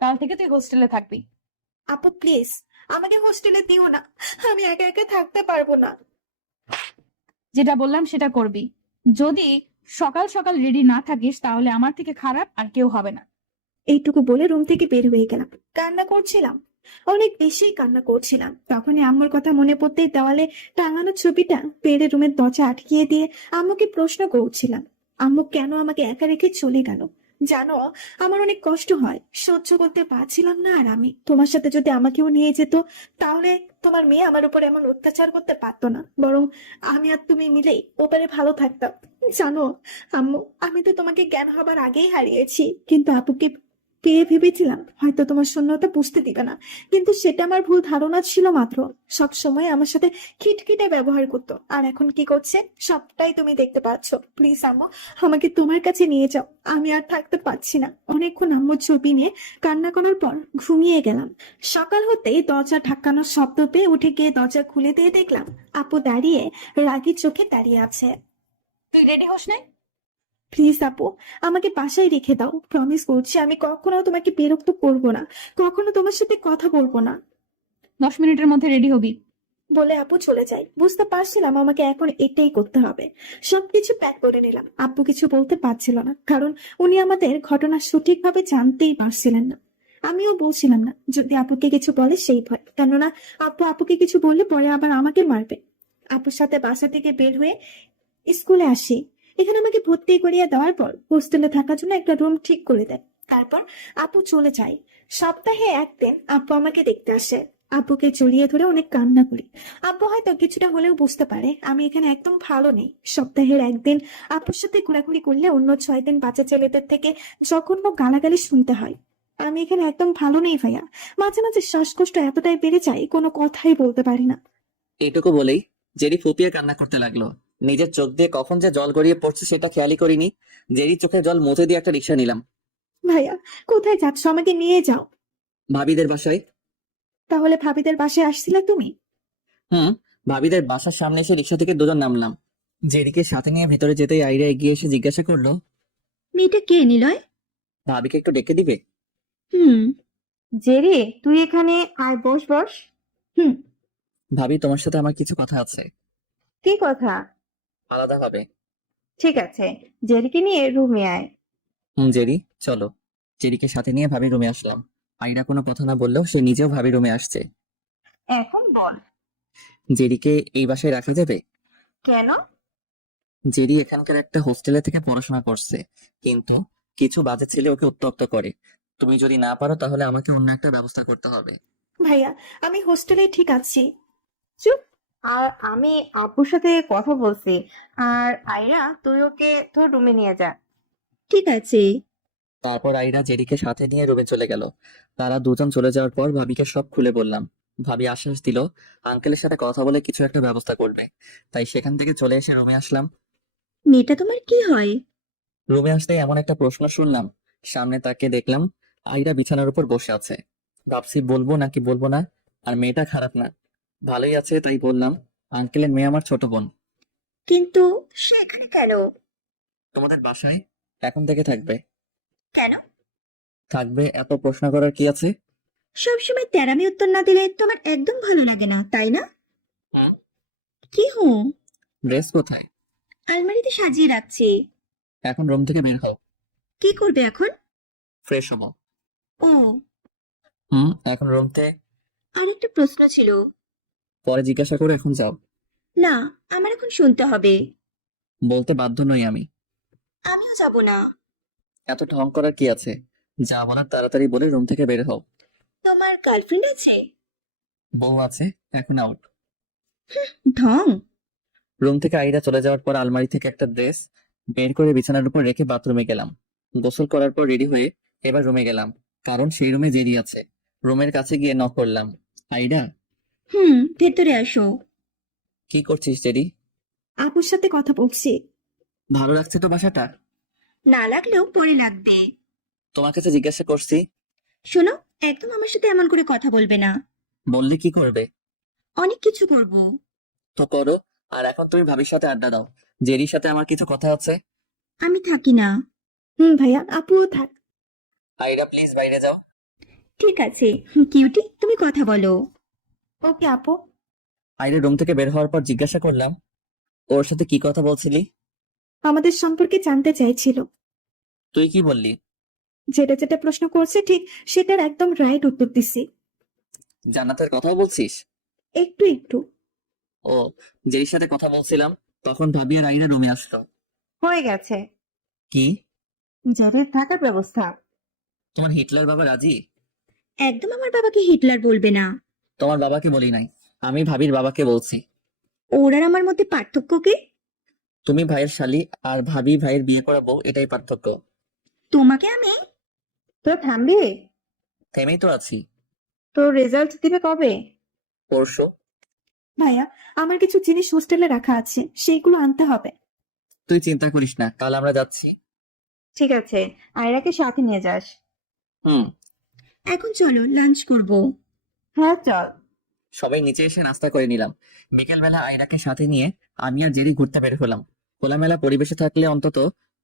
কাল থেকে তুই হোস্টেলে থাকবি। আপু প্লিজ, আমাকে হোস্টেলে দিও না, আমি একা একা থাকতে পারবো না। যেটা বললাম সেটা করবি। যদি সকাল সকাল রেডি না থাকিস তাহলে আমার থেকে খারাপ আর কেউ হবে না। এইটুকু বলে রুম থেকে বের হয়ে গেলাম। কান্না করছিলাম, অনেক বেশি কান্না করছিলাম। তখনই আম্মুর কথা মনে পড়তেই দেওয়ালে টাঙানো ছবিটা পেরে রুমের দরজা আটকিয়ে দিয়ে আম্মুকে প্রশ্ন করছিলাম, আম্মু কেন আমাকে একা রেখে চলে গেল। জানো, আমার অনেক কষ্ট হয়, সহ্য করতে পারছিলাম না। আর আমি তোমার সাথে যদি আমাকেও নিয়ে যেত, তাহলে তোমার মেয়ে আমার উপর এমন অত্যাচার করতে পারতো না, বরং আমি আর তুমি মিলেই ওপারে ভালো থাকতাম। জানো আম্মু, আমি তো তোমাকে জ্ঞান হবার আগেই হারিয়েছি, কিন্তু আপুকে পেয়ে ভেবেছিলাম হয়তো তোমার শূন্যতা বুঝতে দিবে না, কিন্তু সেটা আমার ভুল ধারণা ছিল মাত্র। সব সময় আমার সাথে খিটখিটে ব্যবহার করতো, আর এখন কি করছে সবটাই তুমি দেখতে পাচ্ছ। প্লিজ আম্মু, আমাকে তোমার কাছে নিয়ে যাও, আমি আর থাকতে পারছি না। অনেকক্ষণ আম্মুর ছবি নিয়ে কান্না করার পর ঘুমিয়ে গেলাম। সকাল হতেই দরজা ধাক্কানোর শব্দ পেয়ে উঠে গিয়ে দরজা খুলে দিয়ে দেখলাম আপু দাঁড়িয়ে রাগী চোখে দাঁড়িয়ে আছে। তুই রেডি হোস নাই? প্লিজ আপু, আমাকে বাসায় রেখে দাও, প্রমিস করছি আমি কখনো তোমাকে বিরক্ত করব না, কখনো তোমার সাথে কথা বলবো না। 10 মিনিটের মধ্যে রেডি হবি। বলে আপু চলে যায়। বুঝতে পারছিলাম আমাকে এখন এটাই করতে হবে। সবকিছু প্যাক করে নিলাম। আপু কিছু বলতে পারছিল না, কারণ উনি আমাদের ঘটনা সঠিকভাবে জানতেই পারছিলেন না। আমিও বলছিলাম না যদি আপুকে কিছু বলে সেই ভয়, কেননা আপুকে কিছু বললে পরে আবার আমাকে মারবে। আপুর সাথে বাসা থেকে বের হয়ে স্কুলে আসি। এখানে আমাকে ভর্তি করিয়ে দেওয়ার পর হোস্টেলে থাকার জন্য একটা রুম ঠিক করে দেয়। তারপর আপু চলে যায়। সপ্তাহে একদিন আপু আমাকে দেখতে আসে। আপুকে জড়িয়ে ধরে অনেক কান্না করি। আপু হয়তো কিছুটা হলেও বুঝতে পারে আমি এখানে একদম ভালো নেই। সপ্তাহের একদিন আপুর সাথে ঘোরাঘুরি করলে অন্য 6 দিন বাচ্চা ছেলেদের থেকে জঘন্য গালাগালি শুনতে হয়। আমি এখানে একদম ভালো নেই ভাইয়া। মাঝে মাঝে শ্বাসকষ্ট এতটাই বেড়ে যায় কোনো কথাই বলতে পারি না। এইটুকু বলেই জেরি ফুপিয়ে কান্না করতে লাগলো। নিজের চোখ দিয়ে কখন যে জল গড়িয়ে পড়ছে সেটা খেয়ালই করিনি। জেরি চোখে জল মুছে দিয়ে একটা রিক্সা নিলাম। ভাইয়া, কোথায় যাচ্ছ? আমাকে নিয়ে যাও। ভাবিদের বাসায়। তাহলে ভাবিদের বাসায় আসছিলে তুমি? হুম, ভাবিদের বাসার সামনে এসে রিক্সা থেকে দুজন নামলাম। জেরিকে সাথে নিয়ে ভেতরে যেতেই আইরা এগিয়ে এসে জিজ্ঞাসা করলো, মেয়েটা কে নিলয়? ভাবিকে একটু ডেকে দিবে? হুম। জেরি, তুই এখানে আয়, বস বস। হুম। ভাবি, তোমার সাথে আমার কিছু কথা আছে, কি কথা? আলাদা হবে। ঠিক আছে, জেরিকে নিয়ে রুমে আয়। জেরি, চলো। জেরিকে সাথে নিয়ে ভাবি রুমে আসলাম। আইরা কোনো কথা না বললেও সে নিজেও ভাবি রুমে আসছে। এখন বল। জেরিকে এই বাসায় রাখা যাবে? কেন? জেরি এখানকার একটা হোস্টেলে থেকে পড়াশোনা করছে, কিন্তু কিছু বাজে ছেলে ওকে উত্ত্যক্ত করে। তুমি যদি না পারো তাহলে আমাকে অন্য একটা ব্যবস্থা করতে হবে। ভাইয়া, আমি হোস্টেলে ঠিক আছি। চুপ। আর আমি আপুর সাথে কথা বলছি। আর আয়রা, তুই ওকে তোর রুমে নিয়ে যা। ঠিক আছে। তারপর আইরা জেরিকে সাথে নিয়ে রুমে চলে গেল। তারা দুজন চলে যাওয়ার পর ভাবিকে সব খুলে বললাম। ভাবি আশ্বাস দিল আঙ্কেলের সাথে কথা বলে কিছু একটা ব্যবস্থা করবে। তাই সেখান থেকে চলে এসে রুমে আসলাম। মেয়েটা তোমার কি হয়? রুমে আসতে এমন একটা প্রশ্ন শুনলাম, সামনে তাকে দেখলাম আইরা বিছানার উপর বসে আছে। ভাবছি বলবো নাকি বলবো না, আর মেয়েটা খারাপ না, ভালোই আছে, তাই বললাম, আঙ্কেলের মেয়ে আমার ছোট বোন। কিন্তু সে এখানে কেন? তোমাদের বাসায় এখন থেকে থাকবে। কেন? থাকবে, এত প্রশ্ন করার কি আছে? সবসময় তেরামি উত্তর না দিলে তোমার একদম ভালো লাগে না, তাই না? হুম। কি হুম? ড্রেস কোথায়? আলমারিতে সাজিয়ে রাখছি। এখন রুম থেকে বের হও। কি করবে এখন? ফ্রেশ হবো। ও, এখন রুমতে আর একটা প্রশ্ন ছিল। পরে জিজ্ঞাসা করে এখন যাও। না, আমার এখন শুনতে হবে। বলতে বাধ্য নই আমি। আমিও যাব না। এত ঢং করার কি আছে? যা বলার তাড়াতাড়ি বলে রুম থেকে বের হও। তোমার গার্লফ্রেন্ড আছে? বউ আছে, এখন আউট। ঢং। রুম থেকে আইরা চলে যাওয়ার পর আলমারি থেকে একটা ড্রেস বের করে বিছানার উপর রেখে বাথরুমে গেলাম। গোসল করার পর রেডি হয়ে এবার রুমে গেলাম, কারণ সেই রুমে জেরি আছে। রুমের কাছে গিয়ে নক করলাম। আইরা, ভেতরে আসো। কি করছিস জেরি? আপুর সাথে কথা বলছি। ভালো লাগছে তো বাসাটা? না লাগলেও পরে লাগবে। তোমার কাছে জিজ্ঞাসা করছি। শোনো, একদম আমার সাথে এমন করে কথা বলবে না। বললে কি করবে? অনেক কিছু করব। তো করো। আর এখন তুমি ভাবির সাথে আড্ডা দাও, জেরির সাথে আমার কিছু কথা আছে। আমি থাকি না। ভাইয়া, আপুও থাক। আইরা প্লিজ বাইরে যাও। ঠিক আছে। কিউটি, তুমি কথা বলো। ওকে আপু। আইরা রুম থেকে বের হওয়ার পর জিজ্ঞাসা করলাম, ওর সাথে কি কথা বলছিলি? আমাদের সম্পর্কে জানতে চাইছিল। তুই কি বললি? যেটা যেটা প্রশ্ন করছে ঠিক সেটার একদম রাইট উত্তর দিছি। জান্নাতের কথাও বলছিস? একটু একটু। ও, যেই সাথে কথা বলছিলাম তখন ভাবি আর আইরা রুমে আসলো। হয়ে গেছে। কি? যাদের থাকার ব্যবস্থা। তোমার হিটলার বাবা রাজি? একদম আমার বাবাকে হিটলার বলবে না। তোমার বাবাকে বলি নাই, আমি ভাবির বাবাকে বলছি। ওর আর আমার মধ্যে পার্থক্য কি? তুমি ভাইয়ের শালী আর ভাবি ভাইয়ের বিয়ে করা বউ, এটাই পার্থক্য। তোমাকে আমি। তো থামবি? থেমেই তো আছি। তোর রেজাল্ট দিবে কবে? পরশু। ভাইয়া, আমার কিছু জিনিস হোস্টেলে রাখা আছে, সেইগুলো আনতে হবে। তুই চিন্তা করিস না, কাল আমরা যাচ্ছি। ঠিক আছে, আয়রাকে সাথে নিয়ে যাস। হুম। এখন চলো, লাঞ্চ করব। হ্যাঁ চল। সবাই নিচে এসে নাস্তা করে নিলাম। বিকেলবেলা আয়রাকে সাথে নিয়ে আমি আর জেরি ঘুরতে বের হলাম। খোলামেলা পরিবেশে থাকলে অন্তত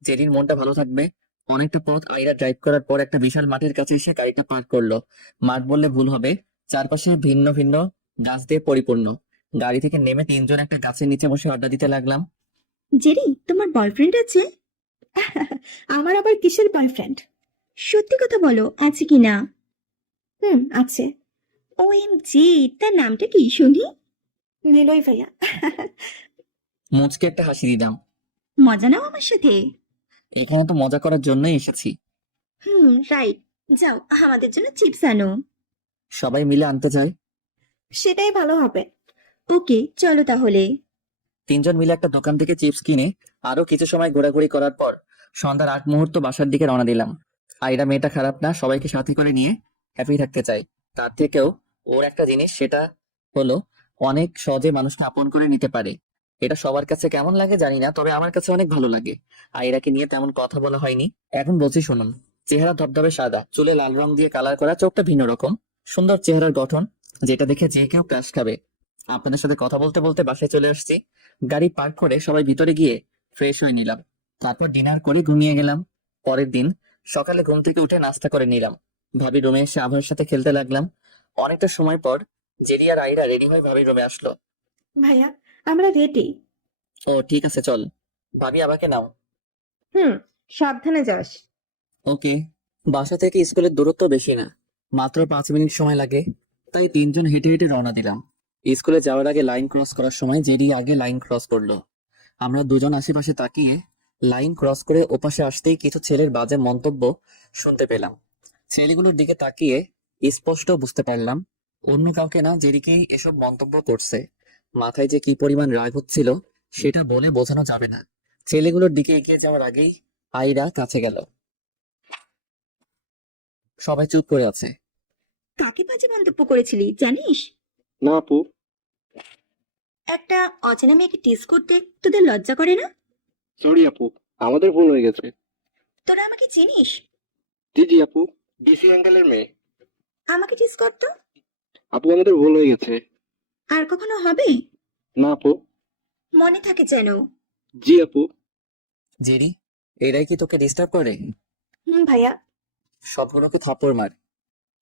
জেরির মনটা ভালো থাকবে। অনেকটা পথ আয়রা ড্রাইভ করার পর একটা বিশাল মাঠের কাছে এসে গাড়িটা পার্ক করলো। মাঠ বললে ভুল হবে, চারপাশে ভিন্ন ভিন্ন গাছ দিয়ে পরিপূর্ণ। গাড়ি থেকে নেমে তিনজন একটা গাছের নিচে বসে আড্ডা দিতে লাগলাম। জেরি, তোমার বয়ফ্রেন্ড আছে? আমার আবার কিসের বয়ফ্রেন্ড? সত্যি কথা বলো, আছে কি না? আছে। OMG, তার নামটা কি শুনি? নিলয় ভাইয়া। মুচকে একটা হাসি দিলাম। মজা নাও আমার সাথে। এখানে তো মজা করার জন্যই এসেছি। রাইট। যাও, আমাদের জন্য চিপস আনো। সবাই মিলে আনতে চায়। সেটাই ভালো হবে। ওকে, চলো তাহলে। তিনজন মিলে একটা দোকান থেকে চিপস কিনে আরো কিছু সময় ঘোরাঘুরি করার পর সন্ধ্যার আগ মুহূর্ত বাসার দিকে রওনা দিলাম। আইরা মেয়েটা খারাপ না, সবাইকে সাথে করে নিয়ে হ্যাপি থাকতে চায়। তার থেকেও ওর একটা জিনিস, সেটা হলো অনেক সহজে মানুষকে আপন করে নিতে পারে। এটা সবার কাছে কেমন লাগে জানি না, তবে আমার কাছে অনেক ভালো লাগে। আইরাকে নিয়ে তেমন কথা বলা হয়নি, এখন বলছি শুনুন। চেহারা ধবধবে সাদা, চুলে লাল রং দিয়ে কালার করা, চোখটা ভিন্ন রকম, সুন্দর চেহারার গঠন, যেটা দেখে যে কেউ ক্রাশ খাবে। আপনাদের সাথে কথা বলতে বলতে বাসায় চলে আসছি। গাড়ি পার্ক করে সবাই ভিতরে গিয়ে ফ্রেশ হয়ে নিলাম। তারপর ডিনার করে ঘুমিয়ে গেলাম। পরের দিন সকালে ঘুম থেকে উঠে নাস্তা করে নিলাম। ভাবি রুমে এসে আভার সাথে খেলতে লাগলাম। অনেকটা সময় পর জেরি আর আইরা রেডি হয়ে ভাবির রুমে আসলো। ভাইয়া, আমরা রেডি। ও ঠিক আছে, চল। ভাবি আমাকে নাও। সাবধানে যাস। ওকে। বাসা থেকে স্কুলের দূরত্ব বেশি না, মাত্র 5 মিনিট সময় লাগে। তাই তিনজন হেঁটে হেঁটে রওনা দিলাম। স্কুলে যাওয়ার আগে লাইন ক্রস করার সময় জেরি আগে লাইন ক্রস করলো। আমরা দুজন আশেপাশে তাকিয়ে লাইন ক্রস করে ওপাশে আসতেই কিছু ছেলের বাজে মন্তব্য শুনতে পেলাম। ছেলেগুলোর দিকে তাকিয়ে স্পষ্ট বুঝতে পারলাম অন্য কাউকে না, জেরিকেই এসব মন্তব্য করছে। মাথায় যে কি পরিমাণ রাগ হচ্ছিল সেটা বলে বোঝানো যাবে না। ছেলেগুলোর দিকে এগিয়ে যাওয়ার আগেই আইরা কাছে গেল। সবাই চুপ করে আছে। কাকে বাজে মন্তব্য করেছিলি জানিস? না আপু। একটা অচেনা মেয়েকে টিস করতে তোদের লজ্জা করে না? সরি আপু, আমাদের ভুল হয়ে গেছে। তোরা আমাকে চিনিস? জি জি আপু, ডিসি আঙ্কেলের মেয়ে। আমাকে টিস করতো? আপু আমাদের ভুল হয়ে গেছে। আর কখনো হবে? না আপু। মনে থাকে যেন। জি আপু। জেরি, এরাই কি তোকে ডিস্টার্ব করে? ভাইয়া, সবগুলোকে থাপ্পড় মার।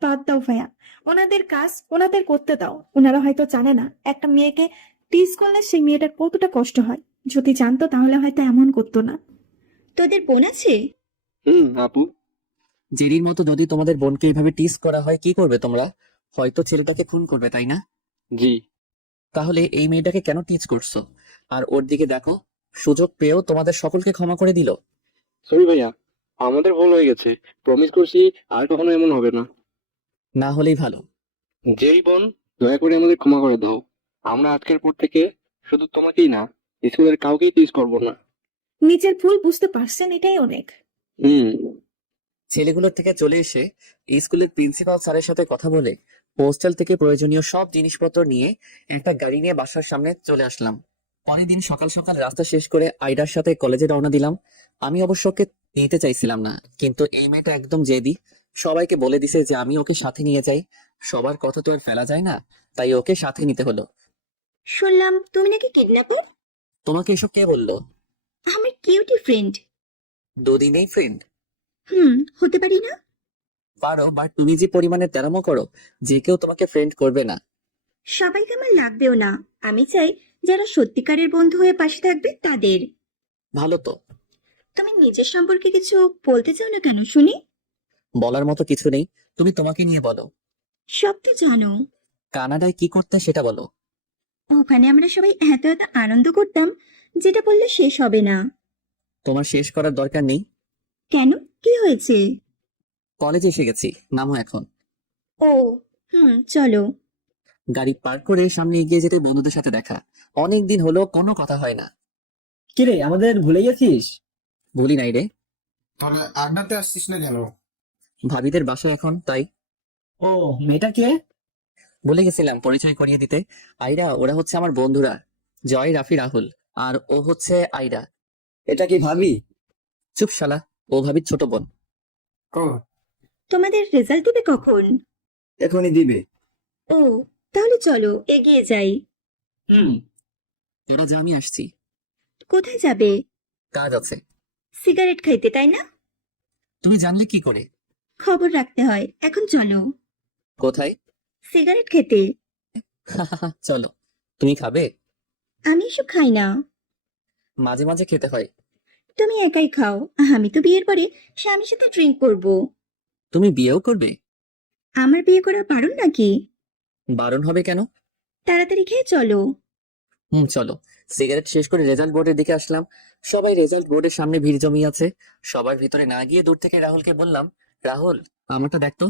বাদ দাও ভাইয়া, ওনাদের কাজ ওনাদের করতে দাও। ওনারা হয়তো জানে না একটা মেয়েকে টিজ করলে সেই মেয়েটার কতটা কষ্ট হয়। যদি জানতো তাহলে হয়তো এমন করতো না। তোদের বোন আছে? আপু। জেরির মতো যদি তোমাদের বোনকে এইভাবে টিস করা হয় কি করবে তোমরা? হয়তো ছেলেটাকে খুন করবে, তাই না? জি। তাহলে এই মেয়েটাকে কেন টিচ করছো? আর ওর দিকে দেখো, সুযোগ পেয়েও তোমাদের সকলকে ক্ষমা করে দিল। সরি ভাইয়া, আমাদের ভুল হয়ে গেছে। প্রমিস করছি আর কখনো এমন হবে না। না হলেই ভালো। যেই বোন, দয়া করে আমাদের ক্ষমা করে দাও। আমরা আজকের পর থেকে শুধু তোমাকেই না, স্কুলের কাউকেই টিস করবো না। নিজের ভুল বুঝতে পারছেন, এটাই অনেক। হুম। ছেলেগুলোর থেকে চলে এসে স্কুলের প্রিন্সিপাল স্যারের সাথে কথা বলে হোস্টেল থেকে প্রয়োজনীয় সব জিনিসপত্র নিয়ে একটা গাড়ি নিয়ে বাসার সামনে চলে আসলাম। পরের দিন সকাল সকাল রাস্তা শেষ করে আইডার সাথে কলেজে রওনা দিলাম। আমি অবশ্য ওকে নিতে চাইছিলাম না, কিন্তু এই মেয়েটা একদম জেদি। সবাইকে বলে দিছে যে আমি ওকে সাথে নিয়ে যাই। সবার কথা তো আর ফেলা যায় না, তাই ওকে সাথে নিতে হলো। শুনলাম তুমি নাকি কিডন্যাপার। তোমাকে এসব কে বললো? আমার কিউটি ফ্রেন্ড। দুদিনেই ফ্রেন্ড? হতে পারি না? পারো, বাট তুমি যে পরিমাণে তেরামো করো যে কেউ তোমাকে ফ্রেন্ড করবে না। সবাইকে আমার লাগবেও না। আমি চাই যারা সত্যিকারের বন্ধু হয়ে পাশে থাকবে তাদের। ভালো তো। তুমি নিজের সম্পর্কে কিছু বলতে চাও না কেন শুনি? বলার মতো কিছু নেই, তুমি তোমাকে নিয়ে বলো। সব তো জানো। কানাডায় কি করতে সেটা বলো। ওখানে আমরা সবাই এত এত আনন্দ করতাম, যেটা বললে শেষ হবে না। তোমার শেষ করার দরকার নেই। কেন, কি হয়েছে? কলেজে এসে গেছি, নামো এখন। ও, চলো। গাড়ি পার্ক করে সামনে এগিয়ে যেতে বন্ধুদের সাথে দেখা। অনেক দিন হলো কোনো কথা হয় না। কিরে, আমাদের ভুলে গেছিস? ভুলি নাই রে। তাহলে আড্ডাতে আসছিস না কেন? ভাবিদের বাসা এখন, তাই। ও, মেয়েটা কে? ভুলে গেছিলাম পরিচয় করিয়ে দিতে। আইরা, ওরা হচ্ছে আমার বন্ধুরা, জয়, রাফি, রাহুল। আর ও হচ্ছে আইরা। এটা কি ভাবি? চুপ শালা, ও ভাবির ছোট বোন। ও, তোমাদের রেজাল্ট দিবে কখন? এখনই দিবে। ও, তাহলে চলো এগিয়ে যাই। তোরা যা, আমি আসছি। কোথায় যাবে? কাজ আছে। সিগারেট খাইতে, তাই না? তুমি জানলে কি করে? খবর রাখতে হয়। এখন চলো। কোথায়? সিগারেট খেতে। চলো। তুমি খাবে? আমি এসব খাই না। মাঝে মাঝে খেতে হয়। তুমি একাই খাও। আমি তো বিয়ের পরে স্বামীর সাথে ড্রিঙ্ক করব। তুমি বিয়েও করবে? আমার বিয়ে করার বারণ নাকি? বারণ হবে কেন? তাড়াতাড়ি খেয়ে চলো। চলো। সিগারেট শেষ করে রেজাল্ট বোর্ডের দিকে আসলাম। সবাই রেজাল্ট বোর্ডের সামনে ভিড় জমিয়ে আছে। সবার ভিতরে না গিয়ে দূর থেকে রাহুলকে বললাম, রাহুল, আমারটা দেখতো।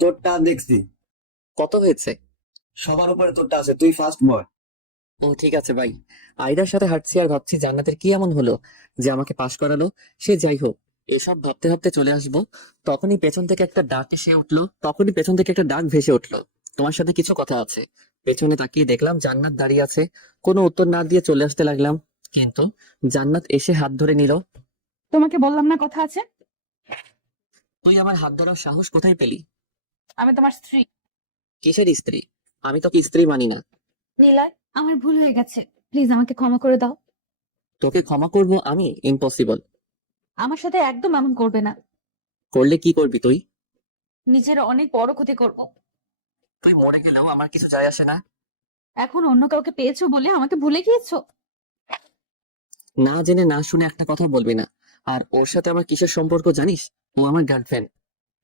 তোরটা দেখছি। কত হয়েছে? সবার উপরে তোরটা আছে, তুই ফার্স্ট বয়। ও ঠিক আছে ভাই। আইডার সাথে হাঁটছি আর ভাবছি জান্নাতের কি এমন হলো যে আমাকে পাশ করালো। সে যাই হোক, এসব ভাবতে ভাবতে চলে আসবো। তখনই পেছন থেকে একটা ডাক ভেসে উঠলো। তোমার সাথে কিছু কথা আছে। পেছনে তাকিয়ে দেখলাম জান্নাত দাঁড়িয়ে আছে। কোনো উত্তর না দিয়ে চলে আসতে লাগলাম, কিন্তু জান্নাত এসে হাত ধরে নিল। তোমাকে বললাম না কথা আছে? তুই আমার হাত ধরার সাহস কোথায় পেলি? আমি তোমার স্ত্রী। কিসের স্ত্রী? আমি তোকে স্ত্রী মানি না। নিলয়, আমার ভুল হয়ে গেছে, প্লিজ আমাকে ক্ষমা করে দাও। তোকে ক্ষমা করব আমি? ইম্পসিবল। আমার সাথে একদম এমন করবে না। করলে কি করবি তুই? নিজের অনেক বড় ক্ষতি করব। তুই মরে গেলেও আমার কিছু যায় আসে না। এখন অন্য কাউকে পেয়েছো বলে আমাকে ভুলে গিয়েছো? না জেনে না শুনে একটা কথা বলবি না। আর ওর সাথে আমার কিসের সম্পর্ক জানিস? ও আমার গার্লফ্রেন্ড।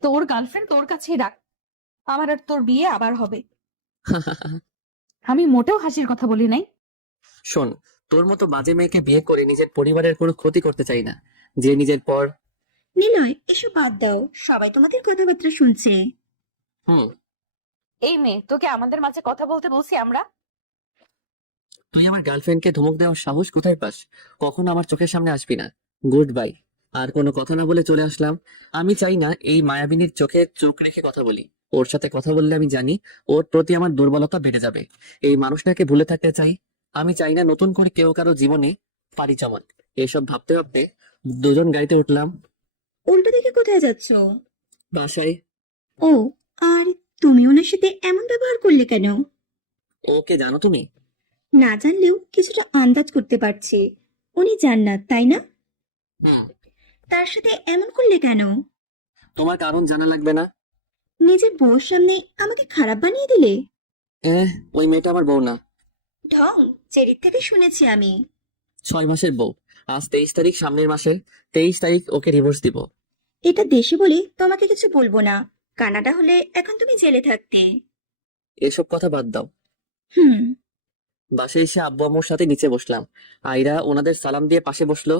তোর গার্লফ্রেন্ড তোর কাছেই রাখ, আমার আর তোর বিয়ে আবার হবে। আমি মোটেও হাসির কথা বলি নাই। শোন, তোর মতো বাজে মেয়েকে বিয়ে করে নিজের পরিবারের কোনো ক্ষতি করতে চাই না। যে নিজের পর। নিলয়, এসব বাদ দাও, সবাই তোমাদের কথাবার্তা শুনছে। হুম। এই মেয়ে, তোকে আমাদের মাঝে কথা বলতে বলছি আমরা? তুই আমার গার্লফ্রেন্ডকে ধমক দেওয়ার সাহস কোথায় পাস? কখনো আমার চোখের সামনে আসবি না। Good bye. আর কোনো কথা না বলে চলে আসলাম। আমি চাই না এই মায়াবিনীর চোখে চোখ রেখে কথা বলি। ওর সাথে কথা বললে আমি জানি ওর প্রতি আমার দুর্বলতা বেড়ে যাবে। এই মানুষটাকে ভুলে থাকতে চাই। আমি চাই না নতুন করে কেউ কারো জীবনে পাড়ি জমান। এসব ভাবতে ভাবতে দুজন গাড়িতে উঠলাম। উল্টো দিকে কোথায় যাচ্ছ? বাসায়। ও, আর তুমি ওনার সাথে এমন ব্যবহার করলে কেন? ওকে জানো তুমি? না জানলেও কিছুটা আন্দাজ করতে পারছি। উনি জান্নাত, তাই না? হুম। তার সাথে এমন করলে কেন? তোমার কারণ জানা লাগবে না। নিজের বউর সামনে আমাকে খারাপ বানিয়ে দিলে। ওই মেয়েটা আমার বউ না। ঢং চেরির থেকে শুনেছি আমি। 6 মাসের বউ। আজ 23 তারিখ, সামনের মাসে 23 তারিখ ওকে ডিভোর্স দিব। এটা দেশে বলে তোমাকে কিছু বলবো না, কানাডা হলে এখন তুমি জেলে থাকতে। এসব কথা বাদ দাও। হুম। বাসায় এসে আব্বু আম্মুর সাথে নিচে বসলাম। আয়রা ওনাদের সালাম দিয়ে পাশে বসলো।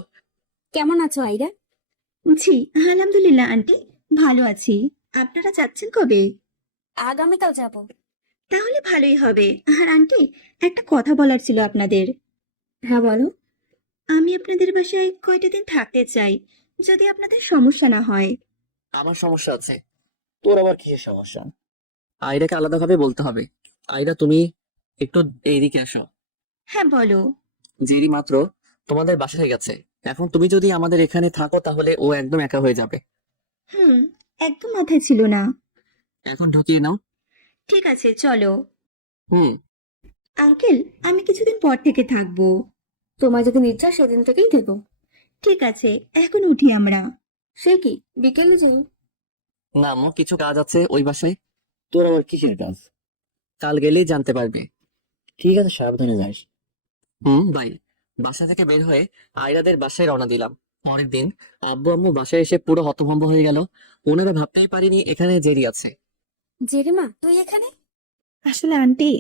কেমন আছো আইরা? জি আলহামদুলিল্লাহ আন্টি, ভালো আছি। আপনারা যাচ্ছেন কবে? আগামীকাল যাব। তাহলে ভালোই হবে। আর আন্টি, একটা কথা বলার ছিল আপনাদের। হ্যাঁ বলো। আমি আপনাদের বাসায় কয়টা দিন থাকতে চাই, যদি আপনাদের সমস্যা না হয়। আমার সমস্যা আছে। তোর আবার কিসের সমস্যা? আয়রাকে আলাদাভাবে বলতে হবে। আয়রা তুমি একটু এইদিকে আসো। হ্যাঁ বলো। জেরি মাত্র তোমাদের বাসায় গেছে। এখন তুমি যদি আমাদের এখানে থাকো তাহলে ও একদম একা হয়ে যাবে। হুম, একদম মাথায় ছিল না। এখন ঢুকিয়ে নাও। ঠিক আছে চলো। হুম। আঙ্কেল, আমি কিছুদিন পর থেকে থাকবো। তোমার যেদিন ইচ্ছা সেদিন থেকেই থেকো। ঠিক আছে, এখন উঠি আমরা। সে কি, বিকেলে যাই? না আম্মু, কিছু কাজ আছে ওই বাসায়। তোর আবার কিসের কাজ? কাল গেলেই জানতে পারবে। ঠিক আছে, সাবধানে যাস। বাই। বাসা থেকে বের হয়ে আয়রাদের বাসায় রওনা দিলাম। পরের দিন আব্বু আম্মু বাসায় এসে পুরো হতভম্ব হয়ে গেল। ওনারা ভাবতেই পারিনি এখানে জেরি আছে। জেরিমা তুই এখানে? আসলে আন্টি,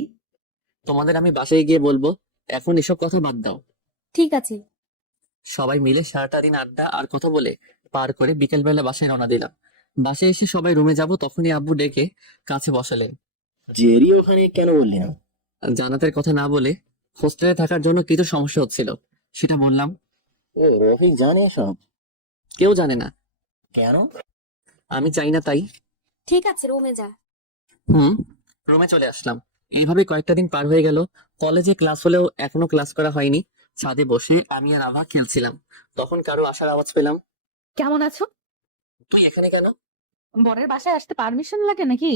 তোমাদের আমি বাসায় গিয়ে বলবো। এখন এসব কথা বাদ দাও। ঠিক আছে। সবাই মিলে সারাটা দিন আড্ডা আর কথা বলে পার করে বিকেলবেলা বাসায় রওনা দিলাম। বাসায় এসে সবাই রুমে যাব তখনই আব্বু ডেকে কাছে বসালেন। জেরি ওখানে কেন বললি না? জান্নাতের কথা না বলে হোস্টেলে থাকার জন্য কিছু সমস্যা হচ্ছিল, সেটা বললাম। ও, রফিক জানে সব? কেউ জানে না। কেন? আমি চাই না তাই। ঠিক আছে, রুমে যা। রুমে চলে আসলাম। এইভাবে কয়েকটা দিন পার হয়ে গেল। কলেজে ক্লাস হলেও এখনো ক্লাস করা হয়নি। ছাদে বসে আমি আর আভা খেলছিলাম। তখন কারো আসার আওয়াজ পেলাম। কেমন আছো? তুই এখানে কেন? বরের বাসায় আসতে পারমিশন লাগে নাকি?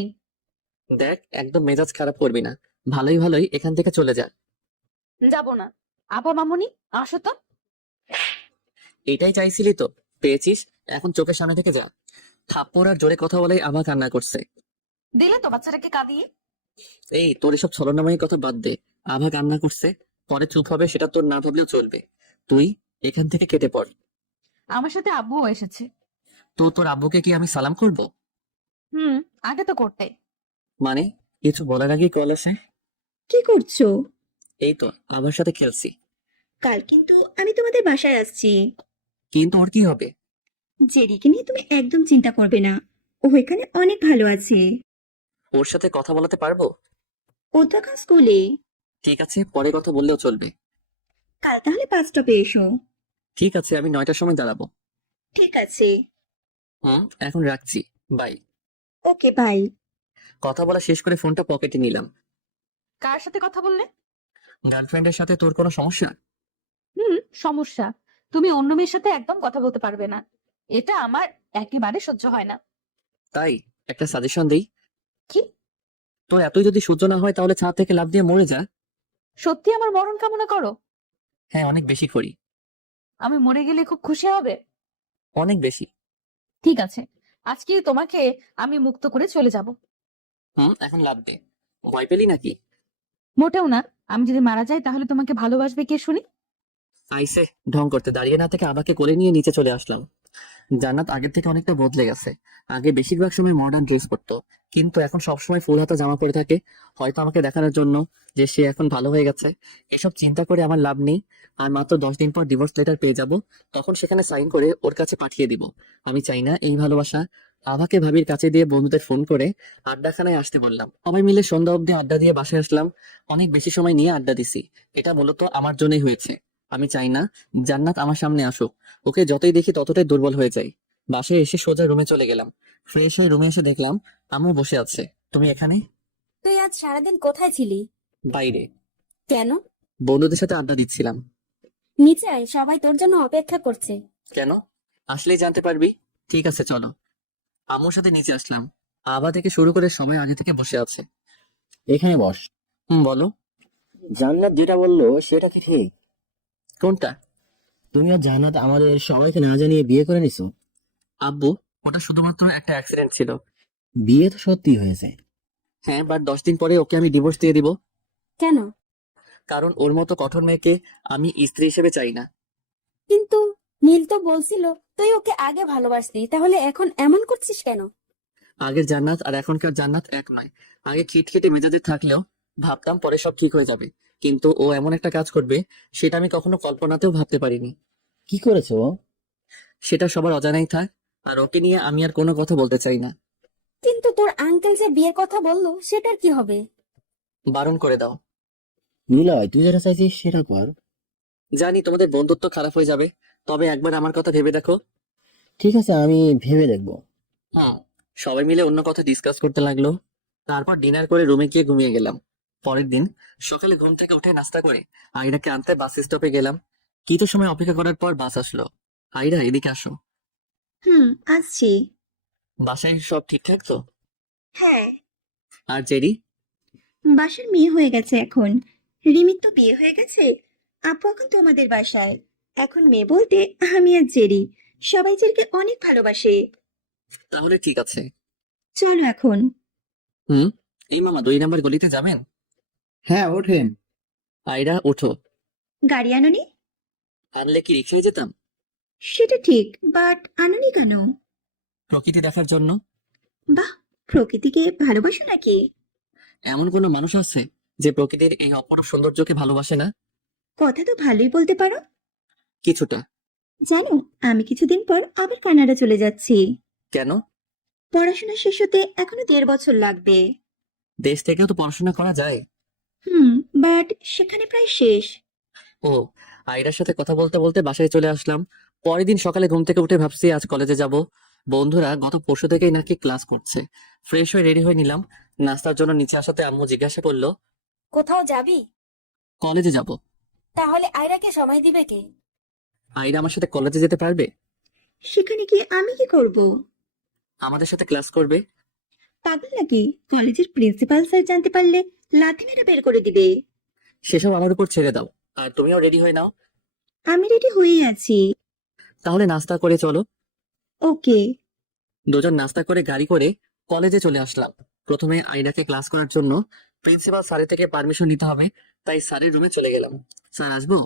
দেখ, একদম মেজাজ খারাপ করবি না। ভালোই ভালোই এখান থেকে চলে যা। যাব না। আপা মামুনি, আসো তো। এটাই চাইছিলি তো, পেয়েছিস। এখন চোখের সামনে থেকে যা। থাপ্পড় আর জোরে কথা বলেই আভা কান্না করছে। দিলে তো বাচ্চাটাকে কাঁদিয়ে। এই তোর এসব ছলনাময়ী কথা বাদ দে। আভা কান্না করছে, পরে চুপ হবে সেটা তোর না ভাবলেও চলবে। তুই এখান থেকে কেটে পড়। আমার সাথে আব্বুও এসেছে। তো তোর আব্বুকে কি আমি সালাম করব? আগে তো করতে। মানে কিছু বলার আগেই কল আসে। কি করছো? এই তো আমার সাথে খেলছি। কাল কিন্তু আমি তোমাদের বাসায় আসছি। কিন্তু ওর কি হবে? জেরিকে নিয়ে তুমি একদম চিন্তা করবে না, ও এখানে অনেক ভালো আছে। ওর সাথে কথা বলাতে পারবো? ও তো এখন স্কুলে। ঠিক আছে, পরে কথা বললেও চলবে। কাল তাহলে 5 স্টপে এসো। ঠিক আছে, আমি 9টার সময় দাঁড়াবো। ঠিক আছে। এখন রাখছি। বাই। Okay bye. কথা বলা শেষ করে ফোনটা পকেটে নিলাম। কার সাথে কথা বললে? গার্লফ্রেন্ডের সাথে তোর কোনো সমস্যা? সমস্যা? তুমি অন্য মেয়ের সাথে একদম কথা বলতে পারবে না, এটা আমার একেবারে সহ্য হয় না। তাই একটা সাজেশন দেই। কি? তোর এতই যদি সহ্য না হয় তাহলে ছাদ থেকে লাফ দিয়ে মরে যা। সত্যি আমার মরণ কামনা করো? হ্যাঁ, অনেক বেশি করি। আমি মরে গেলে খুব খুশি হবে? অনেক বেশি। ঠিক আছে, আজকে তোমাকে আমি মুক্ত করে চলে যাব। এখন লাফ দে। ভয় পেলি নাকি? মোটেও না। আমি যদি মারা যাই তাহলে তোমাকে ভালোবাসবে কে শুনি? আইসে ঢং করতে দাঁড়িয়ে না থেকে আবাকে কোলে নিয়ে নিচে চলে আসলাম। জান্নাত আগের থেকে অনেকটা বদলে গেছে। আগে বেশিরভাগ সময় মডার্ন ড্রেস পরতো, কিন্তু এখন সবসময় ফুল হাতা জামা পরে থাকে, হয়তো আমাকে দেখানোর জন্য যে সে এখন ভালো হয়ে গেছে। এসব চিন্তা করে আমার লাভ নেই। আর মাত্র 10 দিন পর ডিভোর্স লেটার পেয়ে যাব, তখন সেখানে সাইন করে ওর কাছে পাঠিয়ে দিব। আমি চাই না এই ভালোবাসা। আভাকে ভাবির কাছে দিয়ে বন্ধুদের ফোন করে আড্ডাখানায় আসতে বললাম। সবাই মিলে সন্ধ্যা অবধি আড্ডা দিয়ে বাসায় আসলাম। অনেক বেশি সময় নিয়ে আড্ডা দিছি। এটা মূলত আমার জন্যই হয়েছে। আমি চাই না জান্নাত আমার সামনে আসুক। ওকে যতই দেখি ততটাই দুর্বল হয়ে যাই। বাসায় এসে সোজা রুমে চলে গেলাম। ফ্রেশ হয়ে রুমে এসে দেখলাম আম্মু বসে আছে। তুমি এখানে? তুই আজ সারাদিন কোথায় ছিলি? বাইরে কেন? বন্ধুদের সাথে আড্ডা দিচ্ছিলাম। নিচে আয়, সবাই তোর জন্য অপেক্ষা করছে। কেন? আসলেই জানতে পারবি। ঠিক আছে চলো। আম্মুর সাথে নিচে আসলাম। আবা থেকে শুরু করে সবাই আগে থেকে বসে আছে। এখানে বস। বলো। জান্নাত যেটা বললো সেটা কি ঠিক? কোনটা? তুমি আর জান্নাত আমাদের সবাইকে না জানিয়ে বিয়ে করে নিছো। আব্বু, ওটা শুধুমাত্র একটা অ্যাক্সিডেন্ট ছিল। বিয়ে তো সত্যি হয়েছে। হ্যাঁ, বাট 10 দিন পরে ওকে আমি ডিভোর্স দিয়ে দিব। কেন? কারণ ওর মতো কঠোর মেয়েকে আমি স্ত্রী হিসেবে চাই না। কিন্তু নীল তো বলছিল তুই ওকে আগে ভালোবাসতি, তাহলে এখন এমন করছিস কেন? আগের জান্নাত আর এখনকার জান্নাত এক নয়। আগে খিটখিটে মেজাজে থাকলেও ভাবতাম পরে সব ঠিক হয়ে যাবে, কিন্তু ও এমন একটা কাজ করবে সেটা আমি কখনো কল্পনাতেও ভাবতে পারিনি। কি করেছো ও? সেটা সবার অজানাই থাক, আর ওকে নিয়ে আমি আর কোনো কথা বলতে চাই না। কিন্তু তোর আঙ্কেল যে বিয়ের কথা বললো সেটার কি হবে? বারণ করে দাও। নিলয়, তুই যেটা চাইছিস সেটা কর। জানি তোমাদের বন্ধুত্ব খারাপ হয়ে যাবে, তবে একবার আমার কথা ভেবে দেখো। ঠিক আছে, আমি ভেবে দেখবো। হুম। সবাই মিলে অন্য কথা ডিসকাস করতে লাগলো। তারপর ডিনার করে রুমে গিয়ে ঘুমিয়ে গেলাম। পরের দিন সকালে ঘুম থেকে উঠে নাস্তা করে আয়রাকে আনতে বাস স্টপে গেলাম। কিছু সময় অপেক্ষা করার পর বাস আসলো। আয়রা, এদিকে আসো। আসছি। বাসায় সব ঠিকঠাক তো? হ্যাঁ, আর জেরি? বাসার মেয়ে হয়ে গেছে এখন। রিমির তো বিয়ে হয়ে গেছে। আপু এখন তোমাদের বাসায়। এখন মেয়ে বলতে আমি আর জেরি। সবাই জেরিকে অনেক ভালোবাসে। তাহলে ঠিক আছে। চলো এখন। হুম। এই মামা, 2 নম্বর গলিতে যাবেন? হ্যাঁ, ওঠেন। আয়রা, ওঠো। গাড়ি আনোনি? আনলে কি রিক্সায় যেতাম? সেটা ঠিক, বাট আনোনি কেন? প্রকৃতি দেখার জন্য। বাহ, প্রকৃতিকে ভালোবাসো নাকি? এমন কোনো মানুষ আছে যে প্রকৃতির এই অপরূপ সৌন্দর্যকে ভালোবাসে না? কথা তো ভালোই বলতে পারো। কিছুটা। জানো, আমি কিছুদিন পর আবার কানাডা চলে যাচ্ছি। কেন? পড়াশোনা শেষ হতে এখনো 1.5 বছর লাগবে। দেশ থেকেও তো পড়াশোনা করা যায়। বাট সেখানে প্রায় শেষ। ও। আয়রার সাথে কথা বলতে বলতে বাসায় চলে আসলাম। পরের দিন সকালে ঘুম থেকে উঠে ভাবছি আজ কলেজে যাব। বন্ধুরা গত পরশু থেকেই নাকি ক্লাস করছে। ফ্রেশ হয়ে রেডি হয়ে নিলাম। নাস্তার জন্য নিচে আসাতে আম্মু জিজ্ঞাসা করলো, কোথাও যাবি? কলেজে যাব। তাহলে আয়রাকে সময় দিবে কে? আয়রা আমার সাথে কলেজে যেতে পারবে? সেখানে কি আমি কি করব? আমাদের সাথে ক্লাস করবে। পাগল নাকি? কলেজের প্রিন্সিপাল স্যার জানতে পারলে লাথি মেরে বের করে দিবে। সেসব আমার উপর ছেড়ে দাও। আর তুমিও রেডি হয়ে নাও। আমি রেডি হয়ে আছি। তাহলে নাস্তা করে চলো। ওকে। দুজন নাস্তা করে গাড়ি করে কলেজে চলে আসলাম। প্রথমে আয়রাকে ক্লাস করার জন্য প্রিন্সিপাল স্যারের থেকে পারমিশন নিতে হবে, তাই স্যারের রুমে চলে গেলাম। স্যার, আসবো?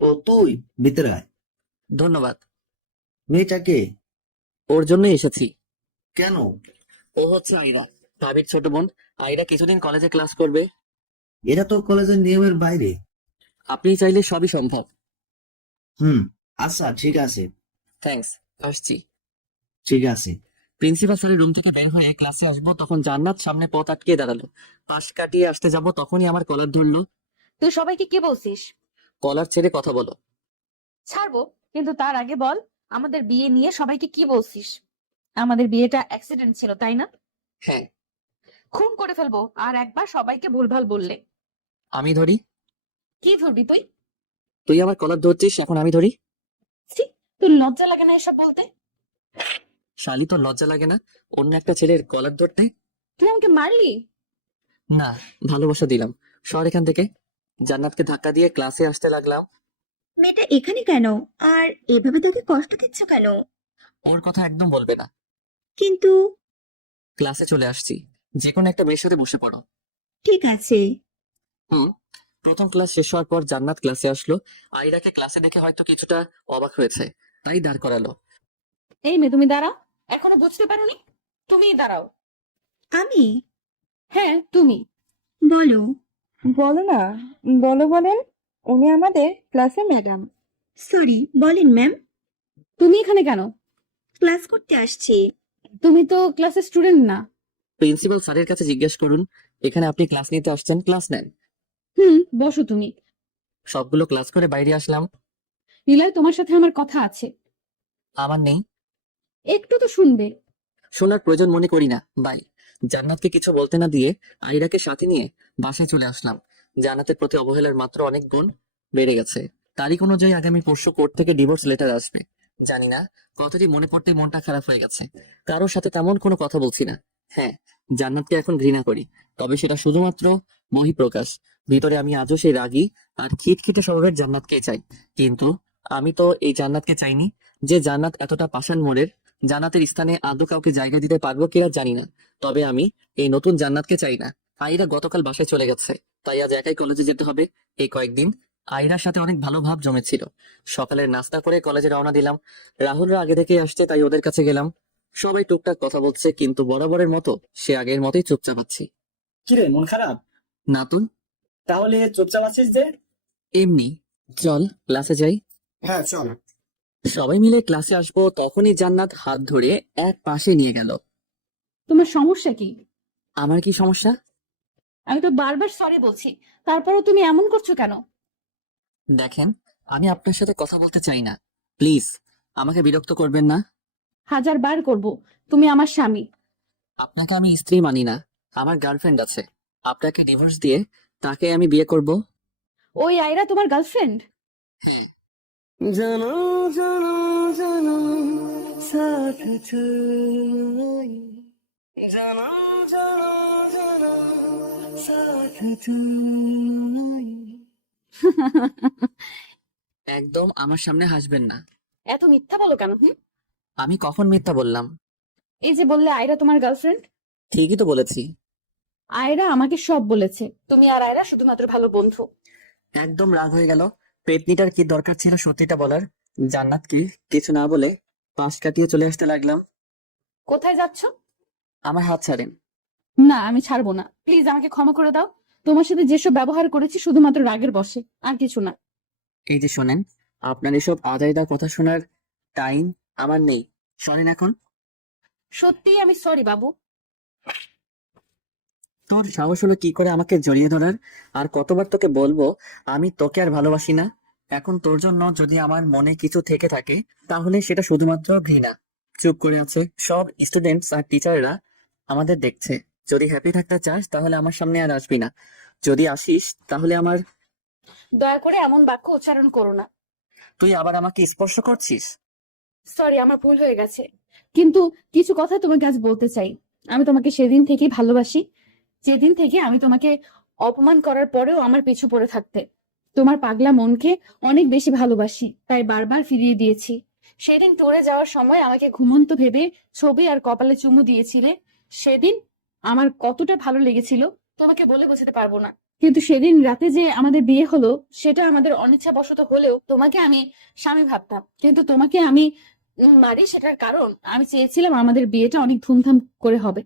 ও তুই ভিতরে আয়। ধন্যবাদ। মেয়েটাকে ওর জন্যই এসেছি। কেন? ও হচ্ছে আয়রা, ভাবির ছোট বোন। আয়রা কিছুদিন কলেজে ক্লাস করবে। এটা তো কলেজের নিয়মের বাইরে। আপনি চাইলে সবই সম্ভব। আচ্ছা ঠিক আছে। থ্যাঙ্কস। আসছি। ঠিক আছে। প্রিন্সিপাল স্যারের রুম থেকে বের হয়ে ক্লাসে আসবো, তখন জান্নাত সামনে পথ আটকে দাঁড়ালো। পাশ কাটিয়ে আসতে যাব, তখনই আমার কলার ধরলো। তুই সবাইকে কি বলছিস? কলার ছেড়ে কথা বলো। ছাড়বো, কিন্তু তার আগে বল, আমাদের বিয়ে নিয়ে সবাইকে কি বলছিস? আমাদের বিয়েটা অ্যাক্সিডেন্ট ছিল, তাই না? হ্যাঁ। খুন করে ফেলবো আর একবার সবাইকে ভুলভাল বললে। আমি ধরি? কি ধরবি তুই? তুই আমার কলার ধরছিস, এখন আমি ধরি? ছি, তোর লজ্জা লাগে না এসব বলতে? শালি, তোর লজ্জা লাগে না অন্য একটা ছেলের কলার ধরতে? তুই আমাকে মারলি? না, ভালোবাসা দিলাম। সর এখান থেকে। জান্নাতকে ধাক্কা দিয়ে ক্লাসে আসতে লাগলাম। মেয়েটা এখানে কেন? আর এভাবে তাকে কষ্ট দিচ্ছ কেন? ওর কথা একদম বলবে না। কিন্তু ক্লাসে চলে আসছি। যে কোনো একটা মেয়ের সাথে বসে পড়ো। ঠিক আছে। হুম। প্রথম ক্লাস শেষ হওয়ার পর জান্নাত ক্লাসে আসলো। আইরাকে ক্লাসে দেখে হয়তো কিছুটা অবাক হয়েছে, তাই দাঁড় করালো। এই মেয়ে, তুমি দাঁড়াও। এখনো বুঝতে পারোনি? তুমি দাঁড়াও। আমি? হ্যাঁ, তুমি। বলো। বলো না, বলেন, উনি আমাদের ক্লাসে ম্যাডাম। সরি, বলেন ম্যাম। তুমি এখানে কেন? ক্লাস করতে আসছি। তুমি তো ক্লাসের স্টুডেন্ট না। প্রিন্সিপাল স্যারের কাছে জিজ্ঞেস করুন। এখানে আপনি ক্লাস নিতে আসছেন, ক্লাস নেন। বসো তুমি। সবগুলো ক্লাস করে বাইরে আসলাম। নিলয়, তোমার সাথে আমার কথা আছে। আমার নেই। একটু তো শুনবে। শোনার প্রয়োজন মনে করি না, বাই। জান্নাতকে কিছু বলতে না দিয়ে আইরাকে সাথে নিয়ে বাসায় চলে আসলাম। জান্নাতের প্রতি অবহেলার মাত্রা অনেক গুণ বেড়ে গেছে। তারিখ অনুযায়ী আগামী পরশু কোর্ট থেকে ডিভোর্স লেটার আসবে। জানি না, কথাটি মনে পড়তে মনটা খারাপ হয়ে গেছে। কারোর সাথে তেমন কোনো কথা বলছি না। হ্যাঁ, জান্নাতকে এখন ঘৃণা করি, তবে সেটা শুধুমাত্র বহিঃপ্রকাশ। ভিতরে আমি আজও সেই রাগী আর খিটখিটে স্বভাবের জান্নাতকে চাই। কিন্তু আমি তো এই জান্নাতকে চাইনি। যে জান্নাত এতটা পাষাণ মোড়ের, জান্নাতের স্থানে আদৌ কাউকে জায়গা দিতে পারবো কিনা জানি না। তবে আমি এই নতুন জান্নাতকে চাই না। আইরা গতকাল বাসায় চলে গেছে, তাই আজ একাই কলেজে যেতে হবে। এই কয়েকদিন আইরার সাথে অনেক ভালো ভাব জমেছিল। সকালের নাস্তা করে কলেজে রওনা দিলাম। রাহুলরা আগে থেকেই আসছে, তাই ওদের কাছে গেলাম। সবাই টুকটাক কথা বলছে, কিন্তু বরাবরের মতো সে আগের মতোই চুপচাপ আছি। কিরে, মন খারাপ? না তো, তাহলে চুপচাপ আছিস যে? এমনি। চল ক্লাসে যাই। হ্যাঁ চল। সবাই মিলে ক্লাসে আসবো, তখনই জান্নাত হাত ধরে এক পাশে নিয়ে গেল। তোমার সমস্যা কি? আমার কি সমস্যা? আমি তো বারবার সরি বলছি, তারপরও তুমি এমন করছো কেন? দেখেন, আমি আপনার সাথে কথা বলতে চাই না। প্লিজ আমাকে বিরক্ত করবেন না। 1000 বার করব, তুমি আমার স্বামী। আপনাকে আমি স্ত্রী মানি না। আমার গার্লফ্রেন্ড আছে। আপনাকে ডিভোর্স দিয়ে তাকে আমি বিয়ে করব। ওই আয়রা তোমার গার্লফ্রেন্ড? হ্যাঁ। জানো জানো জানো সাথ তুই, জানো জানো জানো সাথ তুই। একদম আমার সামনে হাসবেন না। এত মিথ্যা বলো কেন? আমি কখন মিথ্যা বললাম? এই যে বললে আয়রা তোমার গার্লফ্রেন্ড। ঠিকই তো বলেছি। আয়রা আমাকে সব বলেছে। তুমি আর আয়রা শুধুমাত্র ভালো বন্ধু। একদম রাগ হয়ে গেল। পেতনিটার কি দরকার ছিল সত্যিটা বলার? জান্নাত কি কিছু না বলে পাশ কাটিয়ে চলে আসতে লাগলাম। কোথায় যাচ্ছ? আমার হাত ছাড়েন। না, আমি ছাড়বো না। প্লিজ আমাকে ক্ষমা করে দাও। তোমার সাথে যেসব ব্যবহার করেছি শুধুমাত্র রাগের বশে, আর কিছু না। এই যে শোনেন, আপনার এসব আজাইদা কথা শোনার টাইম আমার নেই। শোনেন এখন। সত্যি আমি সরি বাবু। তোর সাহস হলো কি করে আমাকে জড়িয়ে ধরার? আর কতবার তোকে বলবো আমি তোকে আর ভালোবাসি না? এখন তোর জন্য যদি আমার মনে কিছু থেকে থাকে, তাহলে সেটা শুধুমাত্র ঘৃণা। চুপ করে আছে। সব স্টুডেন্টস আর টিচাররা আমাদের দেখছে। যদি হ্যাপি থাকতে চাস তাহলে আমার সামনে আর আসবি না। যদি আসিস তাহলে আমার। দয়া করে এমন বাক্য উচ্চারণ করো না। তুই আবার আমাকে স্পর্শ করছিস। সরি, আমার ভুল হয়ে গেছে। কিন্তু কিছু কথা তোমাকে আজ বলতে চাই। আমি তোমাকে সেদিন থেকেই ভালোবাসি, যেদিন থেকে আমি তোমাকে অপমান করার পরেও আমার পিছু পড়ে থাকতে। তোমার পাগলা মনকে অনেক বেশি ভালোবাসি, তাই বারবার ফিরিয়ে দিয়েছি। সেদিন ট্যুরে যাওয়ার সময় আমাকে ঘুমন্ত ভেবে ছবি আর কপালে চুমু দিয়েছিলে। সেদিন আমার কতটা ভালো লেগেছিল তোমাকে বলে বোঝাতে পারবো না। কিন্তু সেদিন রাতে যে আমাদের বিয়ে হলো, সেটা আমাদের অনিচ্ছাবশত হলেও তোমাকে আমি স্বামী ভাবতাম। কিন্তু তোমাকে আমি মারি, সেটার কারণ আমি চেয়েছিলাম আমাদের বিয়েটা অনেক ধুমধাম করে হবে।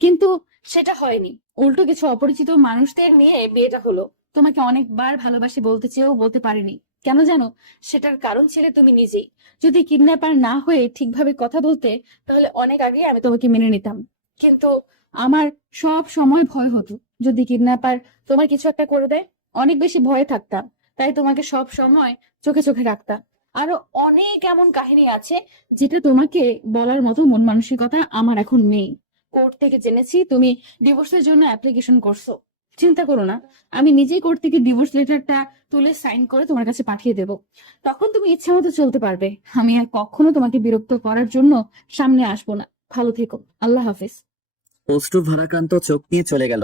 কিন্তু সেটা হয়নি। উল্টো কিছু অপরিচিত মানুষদের নিয়ে বিয়েটা হলো। তোমাকে অনেকবার ভালোবাসি বলতে চেয়েও বলতে পারিনি। কেন জানো? সেটার কারণ ছিলে তুমি নিজেই। যদি কিডন্যাপার না হয়ে ঠিকভাবে কথা বলতে, তাহলে অনেক আগে আমি তোমাকে মেনে নিতাম। কিন্তু আমার সব সময় ভয় হতো, যদি কিডন্যাপার তোমার কিছু একটা করে দেয়। অনেক বেশি ভয়ে থাকতাম, তাই তোমাকে সব সময় চোখে চোখে রাখতাম। আরো অনেক এমন কাহিনী আছে যেটা তোমাকে বলার মতো মন মানসিকতা আমার এখন নেই। কোর্ট থেকে জেনেছি তুমি ডিভোর্সের জন্য অ্যাপ্লিকেশন করছো। চিন্তা করো না, আমি নিজেই কোর্ট থেকে ডিভোর্স লেটারটা তুলে সাইন করে তোমার কাছে পাঠিয়ে দেব। তখন তুমি ইচ্ছা মতো চলতে পারবে। আমি আর কখনো তোমাকে বিরক্ত করার জন্য সামনে আসবো না। ভালো থেকো। আল্লাহ হাফেজ। অশ্রু ভারাক্রান্ত চোখ নিয়ে চলে গেল।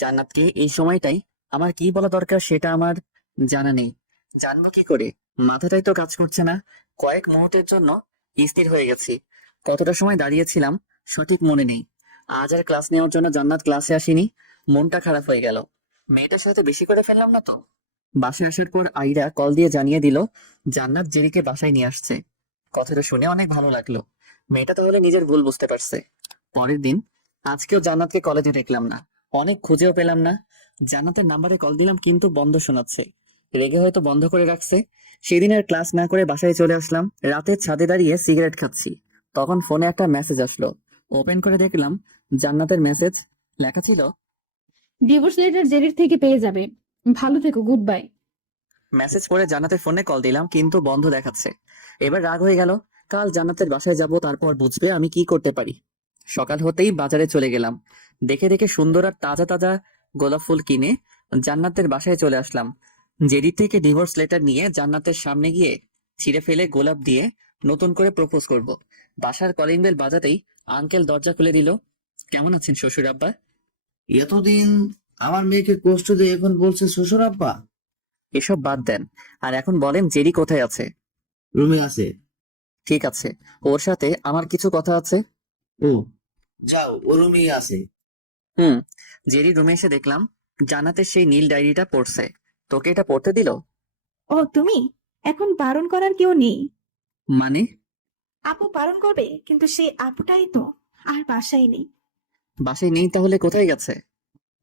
জান্নাতকে এই সময়টাই আমার কি বলা দরকার সেটা আমার জানা নেই। জানবো কি করে? মাথাটাই তো কাজ করছে না। কয়েক মুহূর্তের জন্য স্থির হয়ে গেছি। কতটা সময় দাঁড়িয়েছিলাম সঠিক মনে নেই। আজ আর ক্লাস নেওয়ার জন্য জান্নাত ক্লাসে আসেনি। মনটা খারাপ হয়ে গেল। মেয়েটার সাথে বেশি করে ফেললাম না তো? বাসায় আসার পর আইরা কল দিয়ে জানিয়ে দিল জান্নাত জেরিকে বাসায় নিয়ে আসছে। কথাটা শুনে অনেক ভালো লাগলো। মেয়েটা তাহলে নিজের ভুল বুঝতে পারছে। পরের দিন আজকেও জান্নাতকে কলেজে দেখলাম না। অনেক খুঁজেও পেলাম না। জান্নাতের নাম্বারে কল দিলাম কিন্তু বন্ধ শোনাচ্ছে। রেগে হয়তো বন্ধ করে রাখছে। সেদিন আর ক্লাস না করে বাসায় চলে আসলাম। রাতে ছাদে দাঁড়িয়ে সিগারেট খাচ্ছি। তখন ফোনে একটা মেসেজ আসলো। ওপেন করে দেখলাম জান্নাতের মেসেজ। লেখা ছিল, ডিভোর্স লেটার জেরির থেকে পেয়ে যাবে। ভালো থেকো, গুড বাই। মেসেজ পড়ে জান্নাতের ফোনে কল দিলাম কিন্তু বন্ধ দেখাচ্ছে। এবার রাগ হয়ে গেল। কাল জান্নাতের বাসায় যাব, তারপর বুঝবে আমি কি করতে পারি। সকাল হতেই বাজারে চলে গেলাম। দেখে দেখে সুন্দর আর তাজা তাজা গোলাপ ফুল কিনে জান্নাতের বাসায় চলে আসলাম। জেরি থেকে ডিভোর্স লেটার নিয়ে জান্নাতের সামনে গিয়ে ছিঁড়ে ফেলে গোলাপ দিয়ে নতুন করে প্রপোজ করব। বাসার কলিং বেল বাজাতেই আঙ্কেল দরজা খুলে দিল। কেমন আছেন শ্বশুর আব্বা? এতদিন আমার মেয়েকে কষ্ট দিয়ে এখন বলছে শ্বশুর আব্বা। এসব বাদ দেন, আর এখন বলেন জেরি কোথায় আছে? রুমে আছে। ঠিক আছে, ওর সাথে আমার কিছু কথা আছে। ও, যাও, ও রুমেই আছে। হুম। জেরি রুমে এসে দেখলাম জান্নাতের সেই নীল ডায়েরিটা পড়ছে। তোকে এটা পড়তে দিল? ও তুমি? এখন বারণ করার কেউ নেই। মানে? আপু বারণ করবে, কিন্তু সেই আপুটাই তো আর বাসায় নেই। বাসায় নেই তাহলে কোথায় গেছে?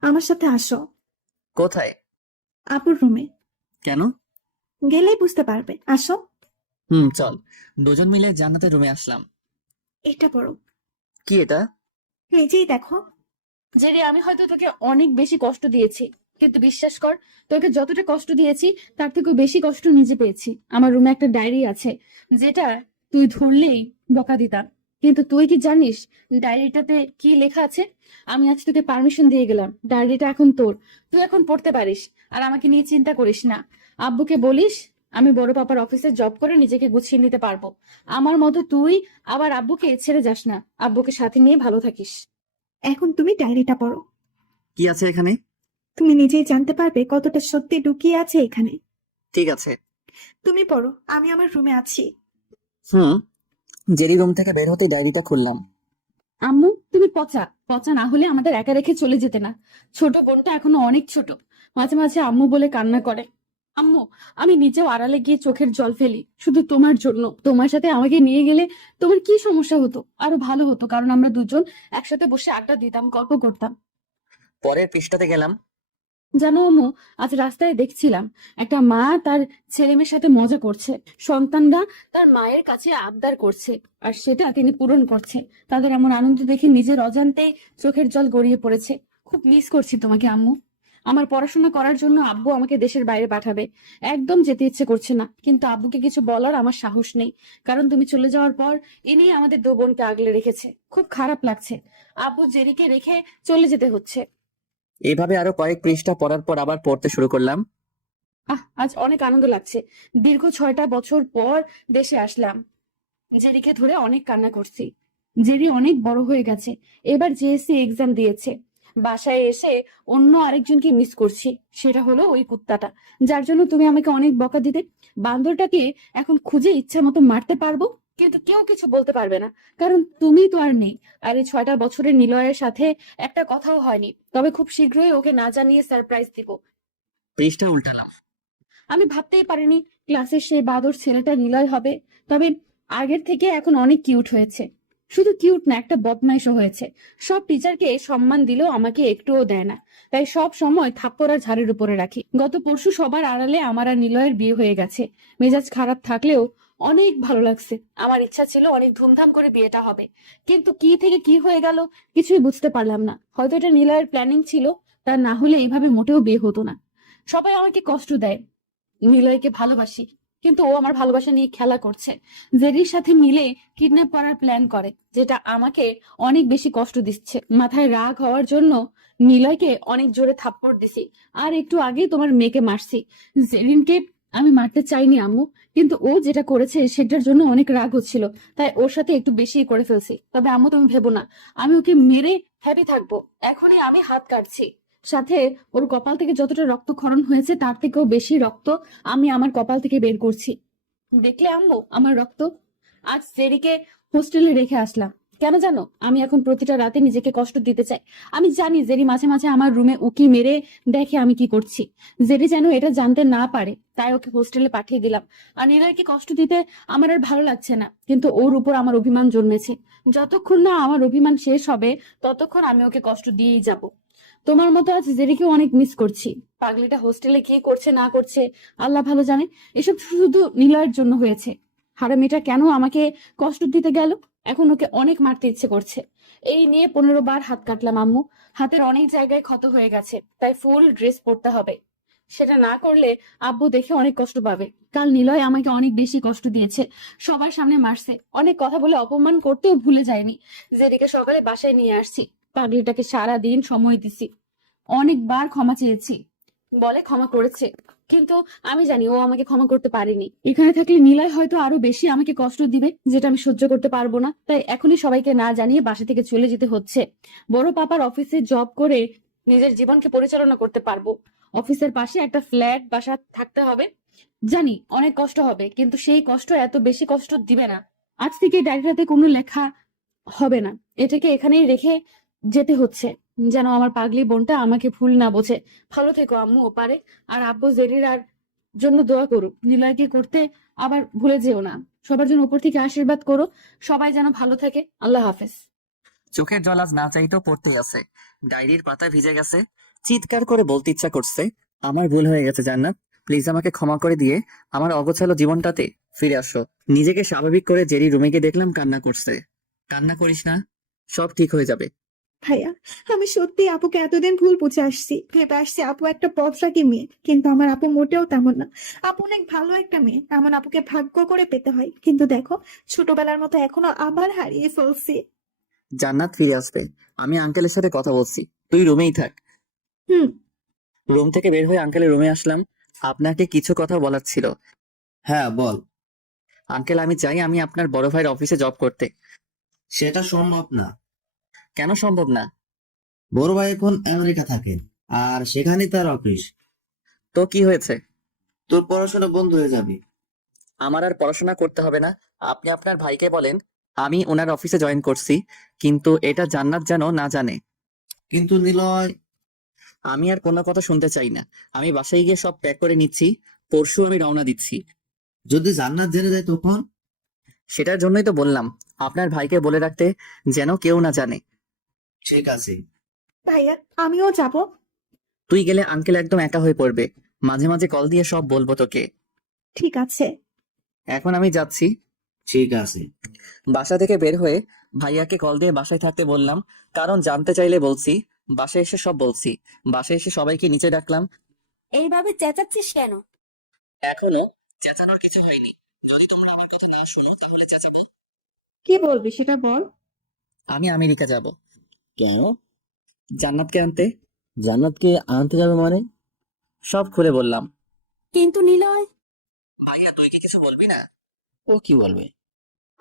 আমার সাথে আসো, কোথায়? আপুর রুমে। কেন? গেলেই বুঝতে পারবে, আসো। চল। দুজন মিলে জান্নাতের রুমে আসলাম। এটা পড়ো, কি এটা? নিজেই দেখো। জেরি, আমি হয়তো তোকে অনেক বেশি কষ্ট দিয়েছি, কিন্তু বিশ্বাস কর, তোকে যতটা কষ্ট দিয়েছি তার থেকেও বেশি কষ্ট নিজে পেয়েছি। আমার রুমে একটা ডায়েরি আছে, যেটা তুই ধরলেই বকা দিতাম। কিন্তু তুই কি জানিস ডায়েরিটাতে কি লেখা আছে? আমি আজ তোকে পারমিশন দিয়ে গেলাম, ডায়েরিটা এখন তোর। তুই এখন পড়তে পারিস, আর আমাকে নিয়ে চিন্তা করিস না। আব্বুকে বলিস আমি বড় পাপার অফিসে জব করে নিজেকে গুছিয়ে নিতে পারবো। আমার মতো তুই আবার আব্বুকে ছেড়ে যাস না, আব্বুকে সাথে নিয়ে ভালো থাকিস। এখন তুমি ডায়েরিটা পড়ো। কি আছে এখানে? তুমি নিজেই জানতে পারবে কতটা সত্যি লুকিয়ে আছে এখানে। ঠিক আছে। তুমি পড়ো, আমি আমার রুমে আছি। হুম। জেরি রুম থেকে বের হতে ডায়েরিটা খুললাম। আম্মু, তুমি পচা পচা না হলে আমাদের একা রেখে চলে যেতে না। ছোট বোনটা এখনো অনেক ছোট, মাঝে মাঝে আম্মু বলে কান্না করে। আম্মু, আমি নিজেও আড়ালে গিয়ে চোখের জল ফেলি শুধু তোমার জন্য। তোমার সাথে আমাকে নিয়ে গেলে তোমার কি সমস্যা হতো? আরো ভালো হতো, কারণ আমরা দুজন একসাথে বসে আড্ডা দিতাম, গল্প করতাম। পরের পৃষ্ঠাতে গেলাম। জানো আম্মু, আজ রাস্তায় দেখছিলাম একটা মা তার ছেলে মেয়ের সাথে মজা করছে। সন্তানরা তার মায়ের কাছে আবদার করছে, আর সেটা তিনি পূরণ করছে। তাদের এমন আনন্দ দেখে নিজের অজান্তেই চোখের জল গড়িয়ে পড়েছে। খুব মিস করছি তোমাকে আম্মু। আমার পড়াশোনা করার জন্য আব্বু আমাকে দেশের বাইরে পাঠাবে। একদম যেতে ইচ্ছে করছে না, কিন্তু আব্বুকে কিছু বলার আমার সাহস নেই, কারণ তুমি চলে যাওয়ার পর ইনি আমাদের দু বোনকে আগলে রেখেছে। খুব খারাপ লাগছে, আব্বু জেরিকে রেখে চলে যেতে হচ্ছে। এইভাবে আরো কয়েক পৃষ্ঠা পড়ার পর আবার পড়তে শুরু করলাম। আজ অনেক আনন্দ লাগছে। দীর্ঘ 6টা বছর পর দেশে আসলাম। জেরিকে ধরে অনেক কান্না করছি। জেরি অনেক বড় হয়ে গেছে, এবার জেএসসি এক্সাম দিয়েছে। বাসায় এসে অন্য আরেকজনকে মিস করছি, সেটা হলো ওই কুত্তাটা, যার জন্য তুমি আমাকে অনেক বকা দিতে। বান্দরটাকে এখন খুঁজে ইচ্ছা মতো মারতে পারবো, কিন্তু কেউ কিছু বলতে পারবে না, কারণ তুমি তো আর নেই। আর এই 6টা বছরের নিলয়ের সাথে একটা কথাও হয়নি, তবে খুব শীঘ্রই ওকে না জানিয়ে সারপ্রাইজ দিব। পৃষ্ঠা উল্টালাম। আমি ভাবতেই পারিনি ক্লাসের সেই বাদর ছেলেটা নিলয় হবে, তবে আগের থেকে এখন অনেক কিউট হয়েছে। শুধু কিউট না, একটা বদমাইশও হয়েছে। সব টিচারকে সম্মান দিলেও আমাকে একটুও দেয় না, তাই সব সময় থাপ্পড় আর ঝাড়ের উপরে রাখি। গত পরশু সবার আড়ালে আমার আর নিলয়ের বিয়ে হয়ে গেছে। মেজাজ খারাপ থাকলেও অনেক ভালো লাগছে। আমার ইচ্ছা ছিল অনেক ধুমধাম করে বিয়েটা হবে, কিন্তু কি থেকে কি হয়ে গেল কিছুই বুঝতে পারলাম না। হয়তো এটা নিলয়ের প্ল্যানিং ছিল, তা না হলে এইভাবে মোটেও বিয়ে হতো না। সবাই আমাকে কষ্ট দেয়, নিলয়কে ভালোবাসি, কিন্তু ও আমার ভালোবাসা নিয়ে খেলা করছে। জেরির সাথে মিলে কিডন্যাপ করার প্ল্যান করে, যেটা আমাকে অনেক বেশি কষ্ট দিচ্ছে। মাথায় রাগ হওয়ার জন্য নিলয়কে অনেক জোরে থাপ্পড় দিছি, আর একটু আগে তোমার মেয়েকে মারছি। জেরিনকে আমি মারতে চাইনি আম্মু, কিন্তু ও যেটা করেছে সেটার জন্য অনেক রাগ হচ্ছিল, তাই ওর সাথে একটু বেশি করে ফেলছি। তবে আম্মু তুমি ভেবো না, আমি ওকে মেরে হ্যাপি থাকবো। এখনই আমি হাত কাটছি, সাথে ওর কপাল থেকে যতটা রক্তক্ষরণ হয়েছে তার থেকেও বেশি রক্ত আমি আমার কপাল থেকে বের করছি। দেখলে আম্মু আমার রক্ত? আজ জেরিকে হোস্টেলে রেখে আসলাম। কেন জানো? আমি এখন প্রতিটা রাতে নিজেকে কষ্ট দিতে চাই। আমি জানি জেরি মাঝে মাঝে আমার রুমে উকি মেরে দেখে আমি কি করছি। জেরি যেন এটা জানতে না পারে, তাই ওকে হোস্টেলে পাঠিয়ে দিলাম। আর নীলয়কে কষ্ট দিতে আমার আর ভালো লাগছে না, কিন্তু ওর উপর আমার অভিমান জন্মেছে। যতক্ষণ না আমার অভিমান শেষ হবে ততক্ষণ আমি ওকে কষ্ট দিয়েই যাব। তোমার মতো আজ জেরিকেও অনেক মিস করছি। পাগলিটা হোস্টেলে কি করছে না করছে আল্লাহ ভালো জানে। এসব শুধু নিলয়ের জন্য হয়েছে। হারামিটা কেন আমাকে কষ্ট দিতে গেল? এখন ওকে অনেক মারতে ইচ্ছে করছে। এই নিয়ে 15 বার হাত কাটলাম আম্মু। হাতের অনেক জায়গায় ক্ষত হয়ে গেছে, তাই ফুল ড্রেস পরতে হবে। সেটা না করলে আব্বু দেখে অনেক কষ্ট পাবে। কাল নিলয় আমাকে অনেক বেশি কষ্ট দিয়েছে, সবার সামনে মারছে, অনেক কথা বলে অপমান করতেও ভুলে যায়নি। যেদিকে সকালে বাসায় নিয়ে আসছি, পাগলিটাকে সারা দিন সময় দিছি, অনেকবার ক্ষমা চেয়েছি, বলে ক্ষমা করেছে, কিন্তু আমি জানি ও আমাকে ক্ষমা করতে পারেনি। এখানে থাকলে নিলয় হয়তো আরো বেশি আমাকে কষ্ট দিবে, যেটা আমি সহ্য করতে পারবো না। তাই এখনই সবাইকে না জানিয়ে বাসা থেকে চলে যেতে হচ্ছে। বড় পাপার অফিসে জব করে নিজের জীবনকে পরিচালনা করতে পারবো। অফিসের পাশে একটা ফ্ল্যাট বাসা থাকতে হবে। জানি অনেক কষ্ট হবে, কিন্তু সেই কষ্ট এত বেশি কষ্ট দিবে না। আজ থেকে ডায়েরিটাতে কোনো লেখা হবে না, এটাকে এখানেই রেখে যেতে হচ্ছে, যেন আমার পাগলি বোনটা আমাকে ভুল না বোঝে। ভালো থেকো আম্মু ওপারে, আর আব্বু জেরির আর জন্য দোয়া করুক। নিলয়কে করতে আবার ভুলে যেও না। সবার জন্য উপর থেকে আশীর্বাদ করো, সবাই যেন ভালো থাকে। আল্লাহ হাফেজ। চোখের জল আজ না চাইতেও পড়তেই আছে। ডায়েরির পাতা ভিজে গেছে। চিৎকার করে বলতে ইচ্ছা করছে, আমার ভুল হয়ে গেছে জান্নাত, প্লিজ আমাকে ক্ষমা করে দিয়ে আমার অগোছালো জীবনটাতে ফিরে আসো। নিজেকে স্বাভাবিক করে জেরি রুমে গিয়ে দেখলাম কান্না করছে। কান্না করিস না, সব ঠিক হয়ে যাবে। ভাইয়া, আমি সত্যি আপুকে এতদিন ভুল বুঝে আসছি, ভেবে আসছি আপু একটা পথরাগী মেয়ে, কিন্তু আমার আপু মোটেও তেমন না। আপু অনেক ভালো একটা মেয়ে, এমন আপুকে ভাগ্য করে পেতে হয়। কিন্তু দেখো, ছোটবেলার মতো এখনো আবার হারিয়ে ফেলছি। জান্নাত ফিরে আসবে, আমি আঙ্কেলের সাথে কথা বলছি, তুই রুমেই থাক। হুম। রুম থেকে বের হয়ে আঙ্কেলের রুমে আসলাম। আপনাকে কিছু কথা বলার ছিল। হ্যাঁ বল। আঙ্কেল, আমি চাই আমি আপনার বড় ভাইয়ের অফিসে জব করতে। সেটা সম্ভব না। কেন সম্ভব না? বড় ভাই এখন আমেরিকা থাকেন, আর সেখানেই তার অফিস। তো কি হয়েছে? তোর পড়াশোনা বন্ধ হয়ে যাবে। আমার আর পড়াশোনা করতে হবে না। আপনি আপনার ভাইকে বলেন আমি ওনার অফিসে জয়েন করছি, কিন্তু এটা জান্নাত যেন না জানে। কিন্তু নিলয়। আমি আর কোনো কথা শুনতে চাই না। আমি বাসায় গিয়ে সব প্যাক করে নিচ্ছি, পরশু আমি রওনা দিচ্ছি। যদি জান্নাত জেনে যায় তখন? সেটার জন্যই তো বললাম আপনার ভাইকে বলে রাখতে, যেন কেউ না জানে। ঠিক আছে। ভাইয়া, আমিও যাব। তুই গেলে আঙ্কেল একদম একা হয়ে পড়বে। মাঝে মাঝে কল দিয়ে সব বলবো তোকে। ঠিক আছে। এখন আমি যাচ্ছি। ঠিক আছে। বাসা থেকে বের হয়ে ভাইয়াকে কল দিয়ে বাসায় থাকতে বললাম, কারণ জানতে চাইলে বলছি। বাসায় এসে সব বলছি। বাসায় এসে সবাইকে নিচে ডাকলাম। এইভাবে চেঁচাচ্ছিস কেন? এখনো চেঁচানোর কিছু হয়নি। যদি তোমরা আমার কথা না শোনো তাহলে চেঁচাবো। কি বলবি সেটা বল। আমি আমেরিকা যাব, কেন? জান্নাতকে আনতে। জান্নাতকে আনতে যাবে মানে? সব খুলে বললাম। কিন্তু নিলয়। ভাইয়া, তুই কি কিছু বলবি না? ও কি বলবে?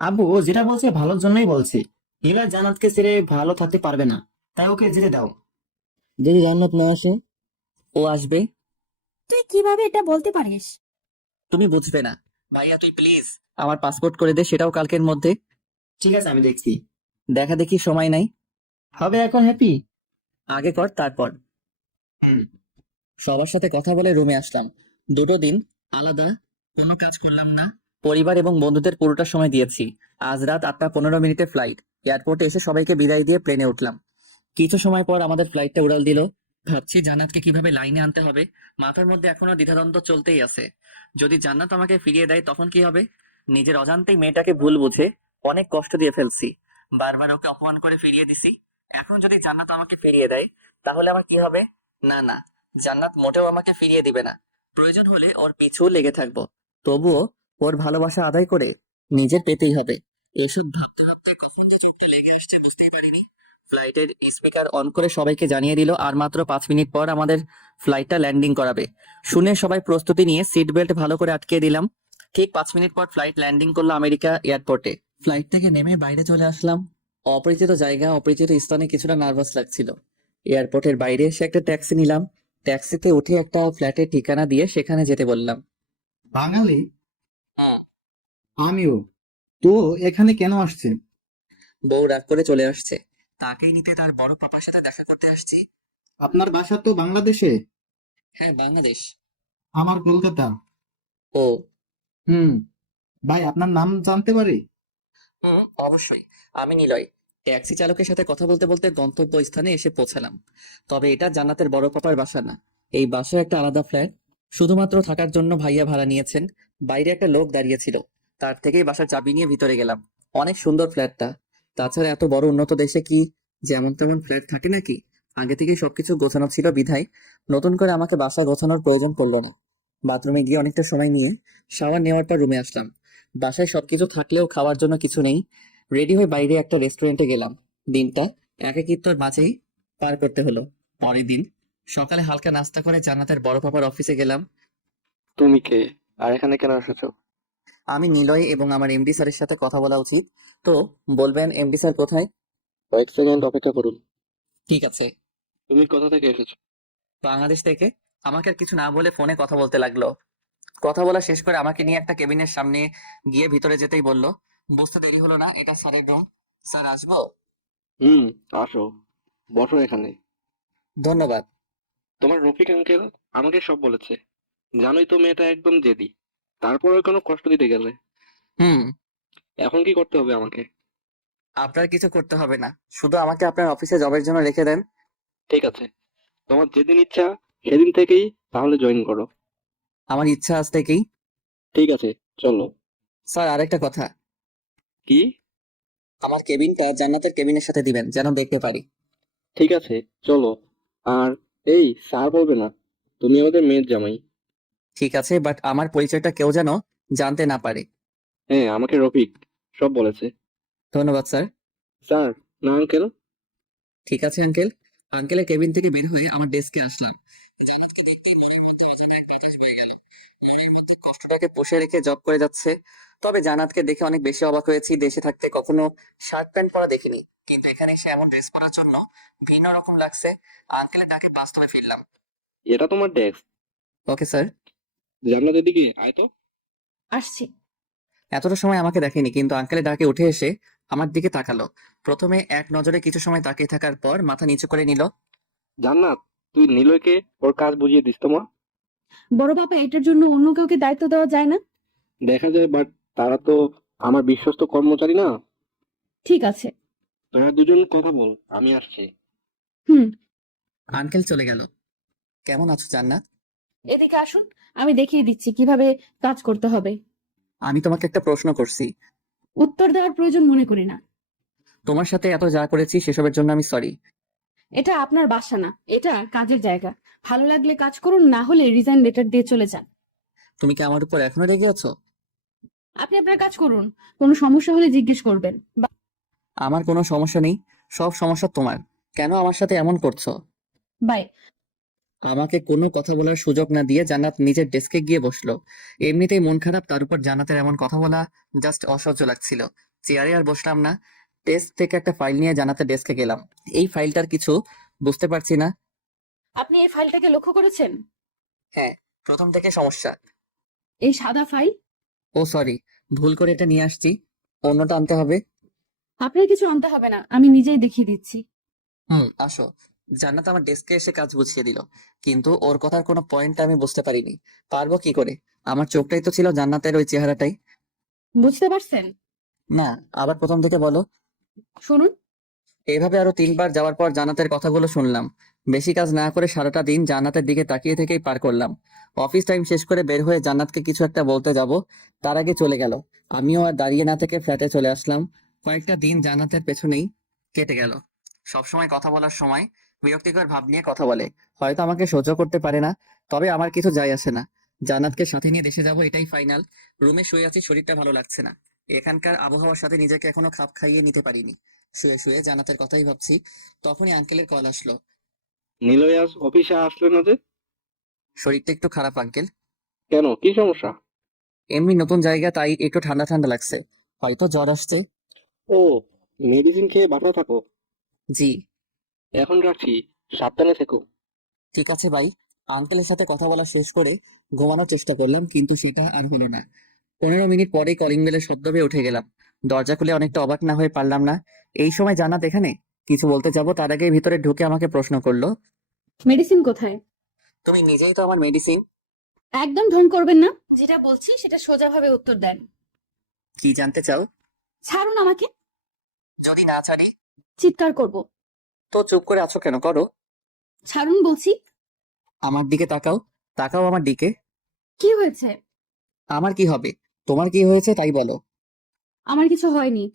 আব্বু ও যেটা বলছে ভালোর জন্যই বলছে। নিলয় জান্নাতকে ছেড়ে ভালো থাকতে পারবে না, তাই ওকে যেতে দাও। যদি জান্নাত না আসে? ও আসবে। তুই কিভাবে এটা বলতে পারিস? তুমি বুঝবে না। ভাইয়া তুই প্লিজ আমার পাসপোর্ট করে দে, সেটাও কালকের মধ্যে। ঠিক আছে, আমি দেখছি। দেখা দেখি সময় নাই। হবে এখন হ্যাপি? আগে কর তারপর। হুম। সবার সাথে কথা বলে রুমে আসলাম। 2 দিন আলাদা কোনো কাজ করলাম না। পরিবার এবং বন্ধুদের পুরোটা সময় দিয়েছি। আজ রাত 8:15 ফ্লাইট। এয়ারপোর্টে এসে সবাইকে বিদায় দিয়ে প্লেনে উঠলাম। কিছু সময় পর আমাদের ফ্লাইটটা উড়াল দিল। ভাবছি জান্নাতকে কিভাবে লাইনে আনতে হবে। মাথার মধ্যে এখনো দ্বিধাদ্বন্দ্ব চলতেই আছে। যদি জান্নাত আমাকে ফিরিয়ে দেয় তখন কি হবে? নিজের অজান্তেই মেয়েটাকে ভুল বুঝে অনেক কষ্ট দিয়ে ফেলছি। বারবার ওকে অপমান করে ফিরিয়ে দিছি। এখন যদি জান্নাত আমাকে ফিরিয়ে দেয় তাহলে আমার কি হবে? না না, জান্নাত মোটেও আমাকে ফিরিয়ে দিবে না। প্রয়োজন হলে ওর পিছু লেগে থাকবো। তবুও ওর ভালোবাসা আদায় করে নিজের পেতেই হবে। এসব ভাবতে ভাবতে কখন যে চোখটা লেগে আসছে বুঝতেই পারিনি। ফ্লাইটের স্পিকার অন করে সবাইকে জানিয়ে দিল আর মাত্র 5 মিনিট পর আমাদের ফ্লাইটটা ল্যান্ডিং করাবে। শুনে সবাই প্রস্তুতি নিয়ে সিট বেল্ট ভালো করে আটকে দিলাম। ঠিক 5 মিনিট পর ফ্লাইট ল্যান্ডিং করলো আমেরিকা এয়ারপোর্টে। ফ্লাইট থেকে নেমে বাইরে চলে আসলাম। অপরিচিত জায়গা, অপরিচিত স্থানে কিছুটা নার্ভাস লাগছিল। এয়ারপোর্টের বাইরে এসে একটা ট্যাক্সি নিলাম। ট্যাক্সিতে উঠে একটা ফ্ল্যাটের ঠিকানা দিয়ে সেখানে যেতে বললাম। বাঙালি? হ্যাঁ। আমিও। তো এখানে কেন আসছেন? বউ রাগ করে চলে আসছে, তাকেই নিতে তার বড় পাপার সাথে দেখা করতে আসছি। আপনার বাসা তো বাংলাদেশে? হ্যাঁ, বাংলাদেশ। আমার কলকাতা। ও। হুম। ভাই, আপনার নাম জানতে পারি? অবশ্যই। আমি নিলয়। ট্যাক্সি চালকের সাথে কথা বলতে বলতে গন্তব্য স্থানে এসে পৌঁছালাম। তবে এটা জান্নাতের বড় পাপার বাসা না। এই বাসায় একটা আলাদা ফ্ল্যাট, শুধুমাত্র থাকার জন্য ভাইয়া ভাড়া নিয়েছেন। বাইরে একটা লোক দাঁড়িয়ে ছিল, তার থেকেই বাসার চাবি নিয়ে ভিতরে গেলাম। অনেক সুন্দর ফ্ল্যাটটা। তাছাড়া এত বড় উন্নত দেশে কি যেমন তেমন ফ্ল্যাট থাকে নাকি? আগে থেকেই সবকিছু গোছানো ছিল বিধায় নতুন করে আমাকে বাসা গোছানোর প্রয়োজন পড়লো না। বাথরুমে গিয়ে অনেকটা সময় নিয়ে শাওয়ার নেওয়ার পর রুমে আসলাম। বাসায় সবকিছু থাকলেও খাওয়ার জন্য কিছু নেই। রেডি হয়ে বাইরে একটা রেস্টুরেন্টে গেলাম। দিনটা একাকিত্বর মাঝেই পার করতে হলো। পরের দিন সকালে হালকা নাস্তা করে জান্নাতের বড় পাপার অফিসে গেলাম। তুমি কে? আর এখানে কেন এসেছো? আমি নিলয় এবং আমার এমডি স্যারের সাথে কথা বলা উচিত, তো বলবেন এমডি স্যার কোথায়? কয়েক সেকেন্ড অপেক্ষা করুন। ঠিক আছে। তুমি কোথা থেকে এসেছো? বাংলাদেশ থেকে। আমাকে আর কিছু না বলে ফোনে কথা বলতে লাগলো। কথা বলা শেষ করে আমাকে নিয়ে একটা কেবিনের সামনে গিয়ে ভিতরে যেতেই বলল। বুঝতে দেরি হলো না, এটা স্যারের রুম। স্যার, আসবো? হুম, আসো, বসো এখানে। ধন্যবাদ। তোমার রফিক আঙ্কেল আমাকে সব বলেছে। জানোই তো মেয়েটা একদম জেদি। তারপরে কোনো কষ্ট দিতে গেলে হুম। এখন কি করতে হবে আমাকে? আপনার কিছু করতে হবে না, শুধু আমাকে আপনার অফিসে জবের জন্য রেখে দেন। ঠিক আছে, তোমার যেদিন ইচ্ছা সেদিন থেকেই তাহলে জয়েন করো। আমার ইচ্ছা আজ থেকেই। ঠিক আছে, চলো। স্যার, আরেকটা কথা। কি? আমার কেবিনটা জান্নাতের কেবিনের সাথে দিবেন, যেন দেখতে পারি। ঠিক আছে, চলো। আর এই স্যার বলবে না, তুমি আমাদের মেয়ের জামাই। ঠিক আছে, বাট আমার পরিচয়টা কেউ যেন জানতে না পারে। হ্যাঁ, আমাকে রফিক সব বলেছে। ধন্যবাদ স্যার। স্যার, না আঙ্কেল। ঠিক আছে আঙ্কেল। আঙ্কেলের কেবিন থেকে বের হয়ে আমার ডেস্কে আসলাম। জান্নাতকে দেখতে মনের মধ্যে অজানা এক বাতাস বয়ে গেল। মনের মধ্যে কষ্টটাকে পুষে রেখে জব করে যাচ্ছে। তবে জান্নাতকে দেখে অনেক বেশি অবাক হয়েছি। দেশে থাকতে কখনো শার্ট প্যান্ট পরা দেখিনি, কিন্তু এখানে এসে এমন ড্রেস পরার জন্য ভিন্ন রকম লাগছে। আঙ্কেলের ডাকে বাস্তবে ফিরলাম। এটা তোমার ডেস্ক। Okay sir. জান্নাতের দিকে আয় তো। আসছি। এতটা সময় আমাকে দেখেনি, কিন্তু আঙ্কেলের ডাকে উঠে এসে আমার দিকে তাকালো। প্রথমে এক নজরে কিছু সময় তাকিয়ে থাকার পর মাথা নিচু করে নিল। জান্নাত, তুই নিলয়কে ওর কাজ বুঝিয়ে দিস তো মা। বড় বাবা, এটার জন্য অন্য কাউকে দায়িত্ব দেওয়া যায় না? দেখা যায়, বাট তারা তো আমার বিশ্বস্ত কর্মচারী না। ঠিক আছে। তোরা দুজন কথা বল, আমি আসছি। হুম। আঙ্কেল চলে গেল। কেমন আছো জান্নাত? এদিকে আসুন, আমি দেখিয়ে দিচ্ছি কিভাবে কাজ করতে হবে। আমি তোমাকে একটা প্রশ্ন করছি। উত্তর দেওয়ার প্রয়োজন মনে করি না। তোমার সাথে এত যা করেছি সেসবের জন্য আমি সরি। এটা আপনার বাসা না, এটা কাজের জায়গা। ভালো লাগলে কাজ করুন, না হলে রিজাইন লেটার দিয়ে চলে যান। তুমি কি আমার উপর এখনো রেগে আছো? আপনি আপনার কাজ করুন, কোনো সমস্যা হলে জিজ্ঞেস করবেন। আমার কোনো সমস্যা নেই, সব সমস্যা তোমার। কেন আমার সাথে এমন করছো? বাই। আমাকে কোনো কথা বলার সুযোগ না দিয়ে জান্নাত নিজের ডেস্কে গিয়ে বসলো। এমনিতেই মন খারাপ, তার উপর জান্নাতের এমন কথা বলা জাস্ট অসহ্য লাগছিল। চেয়ারে আর বসলাম না। ডেস্ক থেকে একটা ফাইল নিয়ে জান্নাতের ডেস্কে গেলাম। এই ফাইলটার কিছু বুঝতে পারছি না। আপনি এই ফাইলটাকে লক্ষ্য করেছেন? হ্যাঁ, প্রথম থেকে সমস্যা। এই সাদা ফাইল। ও সরি, ভুল করে এটা নিয়ে আসছি। অন্যটা আনতে হবে। আপনার কিছু আনতে হবে না, আমি নিজেই দেখিয়ে দিচ্ছি। আসো। জান্নাত আমার ডেস্কে এসে কাজ বুঝিয়ে দিল, কিন্তু ওর কথার কোনো পয়েন্ট আমি বুঝতে পারিনি। পারবো কি করে? আমার চোখটাই তো ছিল জান্নাতের ওই চেহারাটাই। বুঝতে পারছেন? না, আবার প্রথম থেকে বলো। শুনুন। এইভাবে আরো 3 বার যাওয়ার পর জান্নাতের কথাগুলো শুনলাম। বেশি কাজ না করে সারাটা দিন জান্নাতের দিকে তাকিয়ে থেকেই পার করলাম। অফিস টাইম শেষ করে বের হয়ে জান্নাতকে কিছু একটা বলতে যাব, তার আগে চলে গেল। আমিও আর দাঁড়িয়ে না থেকে ফ্ল্যাটে চলে আসলাম। কয়েকটা দিন জান্নাতের পেছনেই কেটে গেল। সবসময় কথা বলার সময় বিরক্তিকর ভাব নিয়ে কথা বলে। হয়তো আমাকে সহ্য করতে পারে না, তবে আমার কিছু যায় আসে না। জান্নাতকে সাথে নিয়ে দেশে যাব, এটাই ফাইনাল। রুমে শুয়ে আছি, শরীরটা ভালো লাগছে না। এখানকার আবহাওয়ার সাথে নিজেকে এখনো খাপ খাইয়ে নিতে পারিনি। শুয়ে শুয়ে জান্নাতের কথাই ভাবছি, তখনই আঙ্কেলের কল আসলো। নিলয় আজ অফিসে আসলে না যে? শরীরটা একটু খারাপ আঙ্কেল। কেন, কি সমস্যা? এমনি নতুন জায়গা, তাই একটু ঠান্ডা ঠান্ডা লাগছে। হয়তো জ্বর আসছে। ও, মেডিসিন খেয়ে বাসা থাকো। জি। এখন রাখছি, সাবধানে থেকো। ঠিক আছে ভাই। আঙ্কেলের সাথে কথা বলা শেষ করে ঘুমানোর চেষ্টা করলাম, কিন্তু সেটা আর হলো না। 15 মিনিট পরেই কলিং বেলের শব্দ পেয়ে উঠে গেলাম। দরজা খুলে অনেকটা অবাক না হয়ে পারলাম না। এই সময় জান্নাত এখানে? কিছু বলতে যাব তার আগে ভিতরে ঢুকে আমাকে প্রশ্ন করলো, মেডিসিন কোথায়? তুমি নিজেই তো আমার মেডিসিন। একদম ঢং করবেন না, যেটা বলছি সেটা সোজাভাবে উত্তর দেন। কি জানতে চাও? ছাড়ুন আমাকে। যদি না ছাড়ি? চিৎকার করব। তো চুপ করে আছো কেন, করো। ছাড়ুন বলছি। আমার দিকে তাকাও। তাকাও আমার দিকে। কি হয়েছে? আমার কি হবে? তোমার কি হয়েছে তাই বলো। আমার কিছু হয়নি।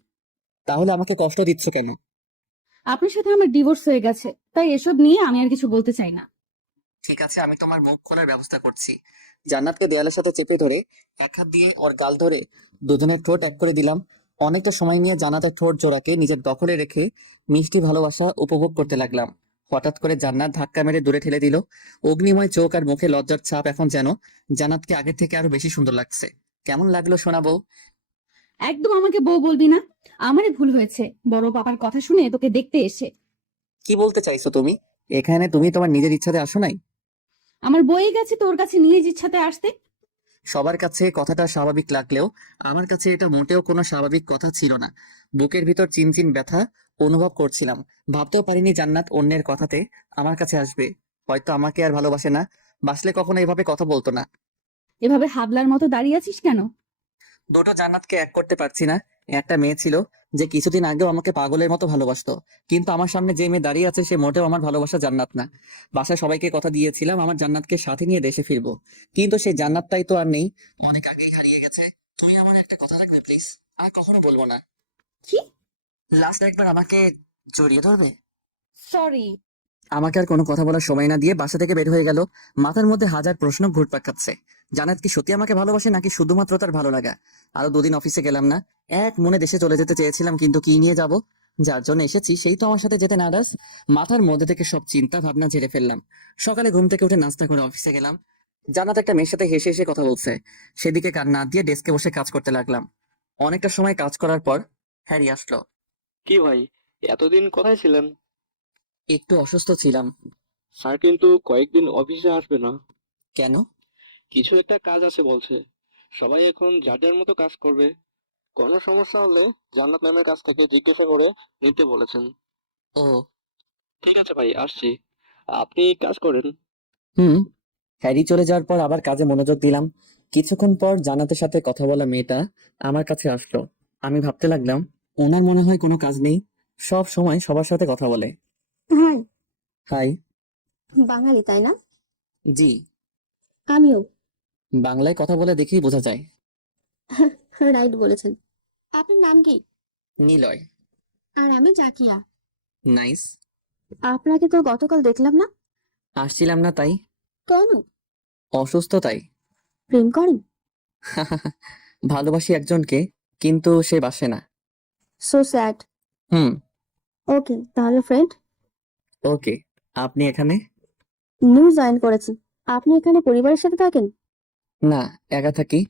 তাহলে আমাকে কষ্ট দিচ্ছ কেন? আপনার সাথে আমার ডিভোর্স হয়ে গেছে, তাই এসব নিয়ে আমি আর কিছু বলতে চাই না। ঠিক আছে, আমি তোমার মুখ খোলার ব্যবস্থা করছি। জান্নাতকে দেয়ালের সাথে চেপে ধরে এক হাত দিয়ে ওর গাল ধরে দুজনের ঠোঁট এক করে দিলাম। অনেকটা সময় নিয়ে জান্নাতের ঠোঁট জোড়াকে নিজের দখলে রেখে মিষ্টি ভালোবাসা উপভোগ করতে লাগলাম। হঠাৎ করে জান্নাত ধাক্কা মেরে দূরে ঠেলে দিল। অগ্নিময় চোখ আর মুখে লজ্জার ছাপ এখন যেন জান্নাতকে আগের থেকে আরো বেশি সুন্দর লাগছে। কেমন লাগলো শোনা বউ? একদম আমাকে বউ বলবি না। আমারই ভুল হয়েছে বড় বাবার কথা শুনে তোকে দেখতে এসে। কি বলতে চাইছো তুমি? এখানে তুমি তোমার নিজের ইচ্ছাতে আসো নাই। আমার বয়ে গেছে তোর কাছে নিজ ইচ্ছাতে আসতে। সবার কাছে কথাটা স্বাভাবিক লাগলেও আমার কাছে এটা মোটেও কোনো স্বাভাবিক কথা ছিল না। বুকের ভিতর চিনচিন ব্যথা অনুভব করছিলাম। ভাবতেও পারিনি জান্নাত অন্যের কথাতে আমার কাছে আসবে। হয়তো আমাকে আর ভালোবাসে না, বাসলে কখনো এভাবে কথা বলতো না। এভাবে হাবলার মতো দাঁড়িয়ে আছিস কেন? দুটো জান্নাতকে এক করতে পারছি না। একটা মেয়ে ছিল যে কিছুদিন আগেও আমাকে পাগলের মতো ভালোবাসতো, কিন্তু আমার সামনে যে মেয়ে দাঁড়িয়ে আছে সে মোটেও আমার ভালোবাসা জান্নাত না। বাসায় সবাইকে কথা দিয়েছিলাম আমার জান্নাতকে সাথে নিয়ে দেশে ফিরবো, কিন্তু সেই জান্নাতটাই তো আর নেই। অনেক আগেই হারিয়ে গেছে। তুমি আমার একটা কথা রাখবে প্লিজ? আর কখনো বলবো না। কি? লাস্ট একবার আমাকে জড়িয়ে ধরবে? সরি। আমাকে আর কোনো কথা বলার সময় না দিয়ে বাসা থেকে বের হয়ে গেল। মাথার মধ্যে হাজার প্রশ্ন ঘুরপাক খাচ্ছে। জান্নাত কি সত্যি আমাকে ভালোবাসে নাকি শুধুমাত্র তার ভালো লাগা? আরো 2 দিন অফিসে গেলাম না। এক মনে দেশে চলে যেতে চেয়েছিলাম, কিন্তু কি নিয়ে যাব? যার জন্য এসেছি সেই তো আমার সাথে যেতে নারাজ। মাথার মধ্যে থেকে সব চিন্তা ভাবনা ঝেড়ে ফেললাম। সকালে ঘুম থেকে উঠে নাস্তা করে অফিসে গেলাম। জান্নাত একটা মেয়ের সাথে হেসে হেসে কথা বলছে। সেদিকে কান না দিয়ে ডেস্কে বসে কাজ করতে লাগলাম। অনেকটা সময় কাজ করার পর হ্যারি আসলো। কি ভাই, এতদিন কোথায় ছিলেন? একটু অসুস্থ ছিলাম। স্যার কিন্তু কয়েকদিন অফিসে আসবে না। কেন? কিছু একটা কাজ আছে বলছে। সবাই এখন যার যার মতো কাজ করবে। কোনো সমস্যা হলে জান্নাত ম্যামের কাছ থেকে জিজ্ঞাসা করে নিতে বলেছেন। ও। ঠিক আছে ভাই, আসছি। আপনি কাজ করেন। হুম। হ্যারি চলে যাওয়ার পর আবার কাজে মনোযোগ দিলাম। কিছুক্ষণ পর জান্নাতের সাথে কথা বলা মেয়েটা আমার কাছে আসলো। আমি ভাবতে লাগলাম, ওনার মনে হয় কোনো কাজ নেই, সব সময় সবার সাথে কথা বলে। হাই। হাই। বাঙালি তাই না? জি। আমিও। বাংলায় কথা বলে দেখেই বোঝা যায়। রাইট বলেছেন। আপনার নাম কি? নিলয়। আর আমি জাকিয়া। নাইস। আপনাকে তো গতকাল দেখলাম না। আসছিলাম না তাই। কেন? অসুস্থ তাই। প্রেম করেন? ভালোবাসি একজনকে, কিন্তু সে বাসে না। So sad. হুম। ওকে, তাহলে ফ্রেন্ড। ওকে। আপনি এখানে? নিউ জয়েন করেছি। আপনি এখানে পরিবারের সাথে থাকেন? না, একা থাকি।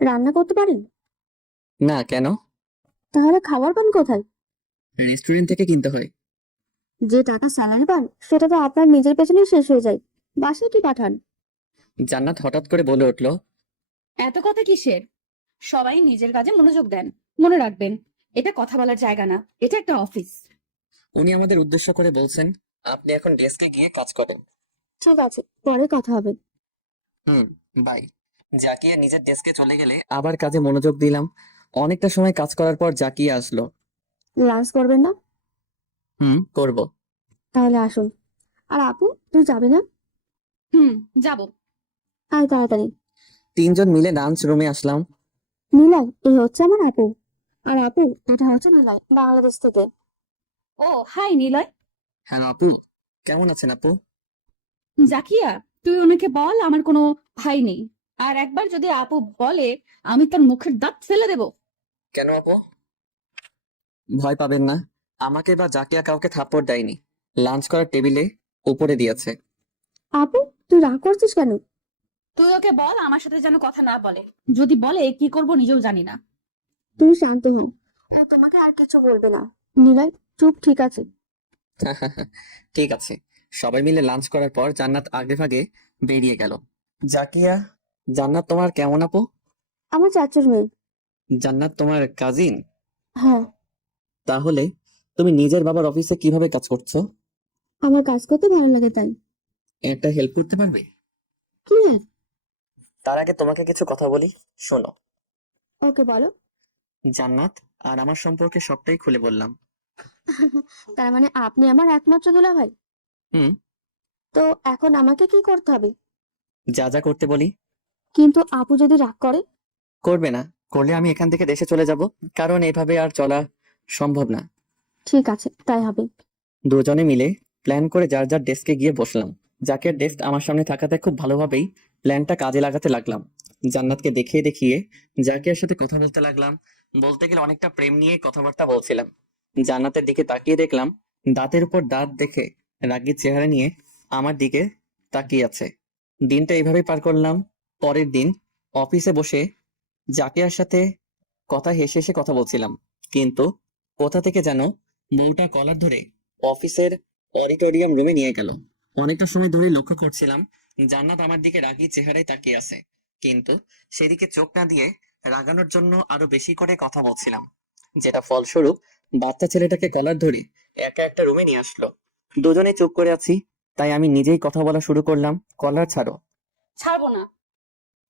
রান্না করতে পারেন? না, কেন? তাহলে খাবার পান কোথায়? রেস্টুরেন্ট থেকে কিনতে হয়। যে টাকা স্যালারি পান সেটা তো আপনার নিজের পেছনেই শেষ হয়ে যায়। বাসায় কি পাঠান? জান্নাত হঠাৎ করে বলে উঠলো, এত কথা কিসের? সবাই নিজের কাজে মনোযোগ দেন। মনে রাখবেন, এটা কথা বলার জায়গা না, এটা একটা অফিস। উনি আমাদের উদ্দেশ্য করে বলছেন, আপনি এখন ডেস্কে গিয়ে কাজ করেন। ঠিক আছে, পরে কথা হবে। হুম। বাই। জাকিয়া নিজের ডেস্কে চলে গেলে আবার কাজে মনোযোগ দিলাম। অনেকটা সময় কাজ করার পর জাকিয়া আসলো। লাঞ্চ করবেন না? হুম, করব। তাহলে আসুন। আর আপু, তুই যাবি না? যাব। আয় তাড়াতাড়ি। 3 জন মিলে লাঞ্চ রুমে আসলাম। নিলয়, এই হচ্ছে আমার আপু। আর আপু, এটা হচ্ছে নিলয়, বাংলাদেশ থেকে। ও হাই নিলয়। হ্যাঁ আপু, কেমন আছেন আপু? জাকিয়া, তুই ওনাকে বল আমার কোনো ভাই নেই। আর একবার যদি আপু বলে, আমি তোর মুখের দাঁত ফেলে দেব। কেন আপু? ভয় পাবেন না, আমাকে বা জাকিয়া কাউকে থাপ্পড় দেয়নি। লাঞ্চ করার টেবিলে উপরে দিয়েছে। আপু, তুই রাগ করছিস কেন? তুই ওকে বল আমার সাথে যেন কথা না বলে। যদি বলে কি করব নিজেও জানি না। তুমি শান্ত হও, ও তোমাকে আর কিছু বলবে না। নিলয় চুপ, ঠিক আছে? ঠিক আছে। সবাই মিলে লাঞ্চ করার পর জান্নাত আগে ভাগে বেরিয়ে গেল। জাকিয়া, জান্নাত তোমার কেমন আপু? আমার চাচুর মেয়ে। জান্নাত তোমার কাজিন? হ্যাঁ। তাহলে তুমি নিজের বাবার অফিসে কিভাবে কাজ করছো? আমার কাজ করতে ভালো লাগে তাই। একটা হেল্প করতে পারবে? কি রে? তার আগে তোমাকে কিছু কথা বলি, শোনো। ওকে বলো। জান্নাত আর আমার সম্পর্কে সবটাই খুলে বললাম। তার মানে আপনি আমার একমাত্র দুলাভাই? হুম। তো এখন আমাকে কি করতে হবে? যা যা করতে বলি। কিন্তু আপু যদি রাগ করে? করবে না। করলে আমি এখান থেকে দেশে চলে যাব, কারণ এভাবে আর চলা সম্ভব না। ঠিক আছে, তাই হবে। দুজনে মিলে প্ল্যান করে যার যার ডেস্কে গিয়ে বসলাম। জাকের ডেস্ক আমার সামনে থাকাতে খুব ভালোভাবেই প্ল্যানটা কাজে লাগাতে লাগলাম। জান্নাতকে দেখিয়ে দেখিয়ে জাকের সাথে কথা বলতে লাগলাম। বলতে গেলে অনেকটা প্রেম নিয়ে কথাবার্তা বলছিলাম। জান্নাতের দিকে তাকিয়ে দেখলাম দাঁতের উপর দাঁত দেখে রাগী চেহারা নিয়ে আমার দিকে তাকিয়ে আছে। দিনটা এইভাবেই পার করলাম। পরের দিন অফিসে বসে জাকিয়ার সাথে হেসে হেসে কথা বলছিলাম, কিন্তু কোথা থেকে যেন বউটা কলার ধরে অফিসের অডিটোরিয়াম রুমে নিয়ে গেল। অনেকটা সময় ধরে লক্ষ্য করছিলাম জান্নাত আমার দিকে রাগী চেহারায় তাকিয়ে আছে, কিন্তু সেদিকে চোখ না দিয়ে রাগানোর জন্য আরো বেশি করে কথা বলছিলাম, যেটা ফলস্বরূপ বাচ্চা ছেলেটাকে কলার ধরে একা একটা রুমে নিয়ে আসলো। দুজনে চুপ করে আছি, তাই আমি নিজেই কথা বলা শুরু করলাম। কলার ছাড়ো। ছাড়বো না।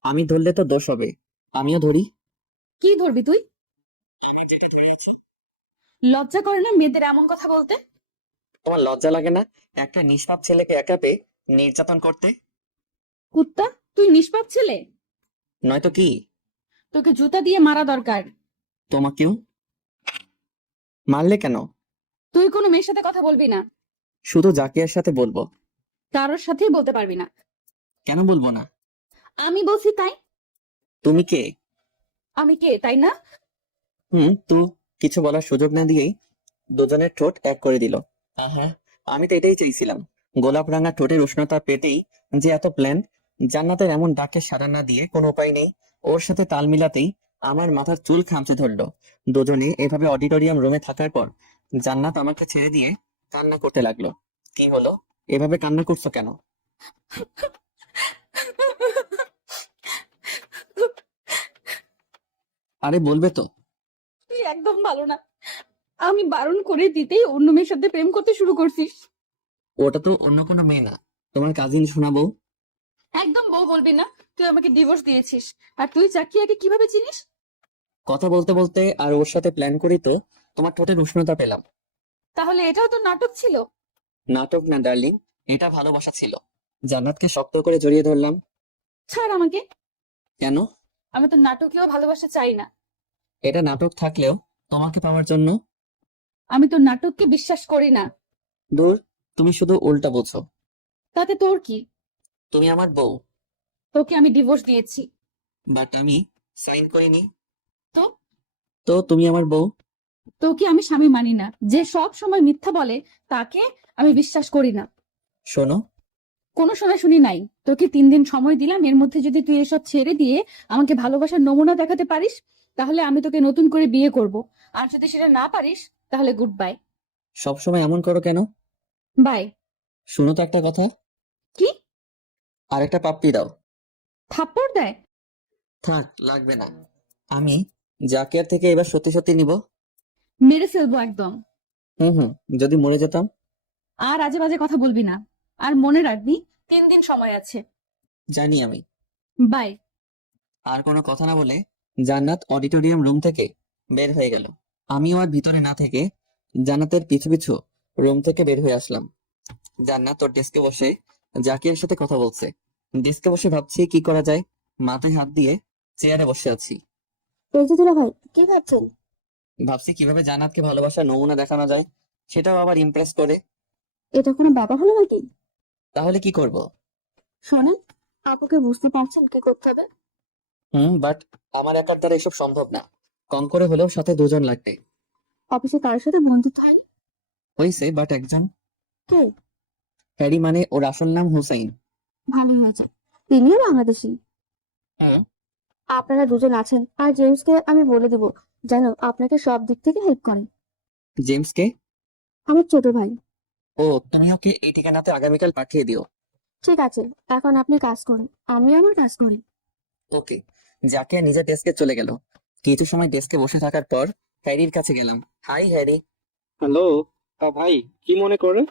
আমি ধরলে তো দোষ হবে, আমিও ধরি। কি ধরবি তুই? লজ্জা করে না মেয়েদের এমন কথা বলতে? তোমার লজ্জা লাগে না একটা নিষ্পাপ ছেলেকে একা পেয়ে নির্যাতন করতে? কুত্তা, তুই নিষ্পাপ ছেলে। নয়তো কি? তোকে জুতা দিয়ে মারা দরকার। তোমাকেও? মারলে কেন? তুই কোনো মেয়ের সাথে কথা বলবি না। শুধু জাকিয়ার সাথে বলবো। কারোর সাথেই বলতে পারবি না। কেন বলবো না? আমি বলছি তাই। তুমি কে? আমি কে তাই না? তো কিছু বলার সুযোগ না দিয়েই দুজনের ঠোঁট এক করে দিল। হ্যাঁ, আমি তো এটাই চাইছিলাম। গোলাপ রাঙা ঠোঁটের উষ্ণতা পেতেই যে এত প্ল্যান। জান্নাতের এমন ডাকে সাড়া না দিয়ে কোনো উপায় নেই, ওর সাথে তাল মিলাতেই আমার মাথার চুল খামচে ধরলো। দুজনে এভাবে অডিটোরিয়াম রুমে থাকার পর জান্নাত আমাকে ছেড়ে দিয়ে কান্না করতে লাগলো। কি হলো, এভাবে কান্না করছো কেন? আরে বলবে তো। তুই একদম ভালো না। আমি বারণ করে দিতেই অন্য মেয়ের সাথে প্রেম করতে শুরু করছিস। ওটা তো অন্য কোনো মেয়ে না, তোমার কাজিন শোনাবো। একদম বউ বলবি না। তুই আমাকে ডিভোর্স দিয়েছিস। আর তুই চাকিয়াকে কিভাবে চিনিস? কথা বলতে বলতে আর ওর সাথে প্ল্যান করি তো তোমার ঠোঁটের উষ্ণতা পেলাম। তাহলে এটাও তো নাটক ছিল। নাটক না ডার্লিং, এটা ভালোবাসা ছিল। জান্নাতকে শক্ত করে জড়িয়ে ধরলাম। ছাড় আমাকে। কেন? আমি তো নাটকীয় ভালোবাসা চাই না। এটা নাটক থাকলেও তোমাকে পাওয়ার জন্য। আমি তো নাটককে বিশ্বাস করি না। দূর, তুমি শুধু উল্টা বোঝো। তাতে তোর কি? তুমি আমার বউ। তোকে আমি ডিভোর্স দিয়েছি। বাট আমি সাইন করিনি। তো তো তুমি আমার বউ। তোকে আমি স্বামী মানি না। যে সব সময় মিথ্যা বলে তাকে আমি বিশ্বাস করি না। শোনো, কোনো শোনাশুনি নাই। তোকে 3 দিন সময় দিলাম, এর মধ্যে যদি তুই এসব ছেড়ে দিয়ে আমাকে ভালোবাসার নমুনা দেখাতে পারিস তাহলে আমি তোকে নতুন করে বিয়ে করব। আর যদি সেটা না পারিস তাহলে গুড বাই। সবসময় এমন করো কেন? বাই। শুনো তো একটা কথা। কি? আরেকটা পাপ্পি দাও। থাপ্পড় দেয়? থাক, লাগবে না। আমি জাকিয়ার থেকে এবার সত্যি সত্যি নিব। মেরে ফেলবো একদম। যদি মরে যেতাম? আর আজে বাজে কথা বলবি না। আর মনে রাখবি 3 দিন সময় আছে। জানি আমি। বাই। আর কোনো কথা না বলে জান্নাত অডিটোরিয়াম রুম থেকে বের হয়ে গেল। আমিও আর ভিতরে না থেকে জান্নাতের পিছু পিছু রুম থেকে বের হয়ে আসলাম। জান্নাত ওর ডেস্কে বসে জাকিয়ার সাথে কথা বলছে। ডেস্কে বসে ভাবছি কি করা যায়। মাথায় হাত দিয়ে চেয়ারে বসে আছি। এই যে দুলাভাই, কি ভাবছেন? ভাবছি কিভাবে জান্নাতকে ভালোবাসার নমুনা দেখানো যায়, সেটাও আবার ইমপ্রেস করে। এটা কোনো বাবা হলো নাকি? তাহলে কি করব? শোনেন, আপুকে বুঝতে পারছেন কি করতে হবে? বাট আমার একার দ্বারা এসব সম্ভব না। কম করে হলেও সাথে দুজন লাগবে। অফিসে কারোর সাথে বন্ধুত্ব হয়নি? হয়েছে, বাট একজন। কে? হ্যারি, মানে ওর আসল নাম হুসাইন। ভালো হয়েছে, তিনিও বাংলাদেশি। হুম। আপনারা দুজন আছেন, আর জেমসকে আমি বলে দিব যেন আপনাকে সব দিক থেকে হেল্প করে। জেমসকে? আমার ছোট ভাই। ও, তুমি ওকে এই ঠিকানাতে আগামীকাল পাঠিয়ে দিও। ঠিক আছে, এখন আপনি কাজ করুন, আমিও আমার কাজ করি। ওকে। জাকিয়া নিজের ডেস্কে চলে গেল। কিছু সময় ডেস্কে বসে থাকার পর হ্যারির কাছে গেলাম। Hi Harry. হ্যালো। ভাই, কি মনে করে?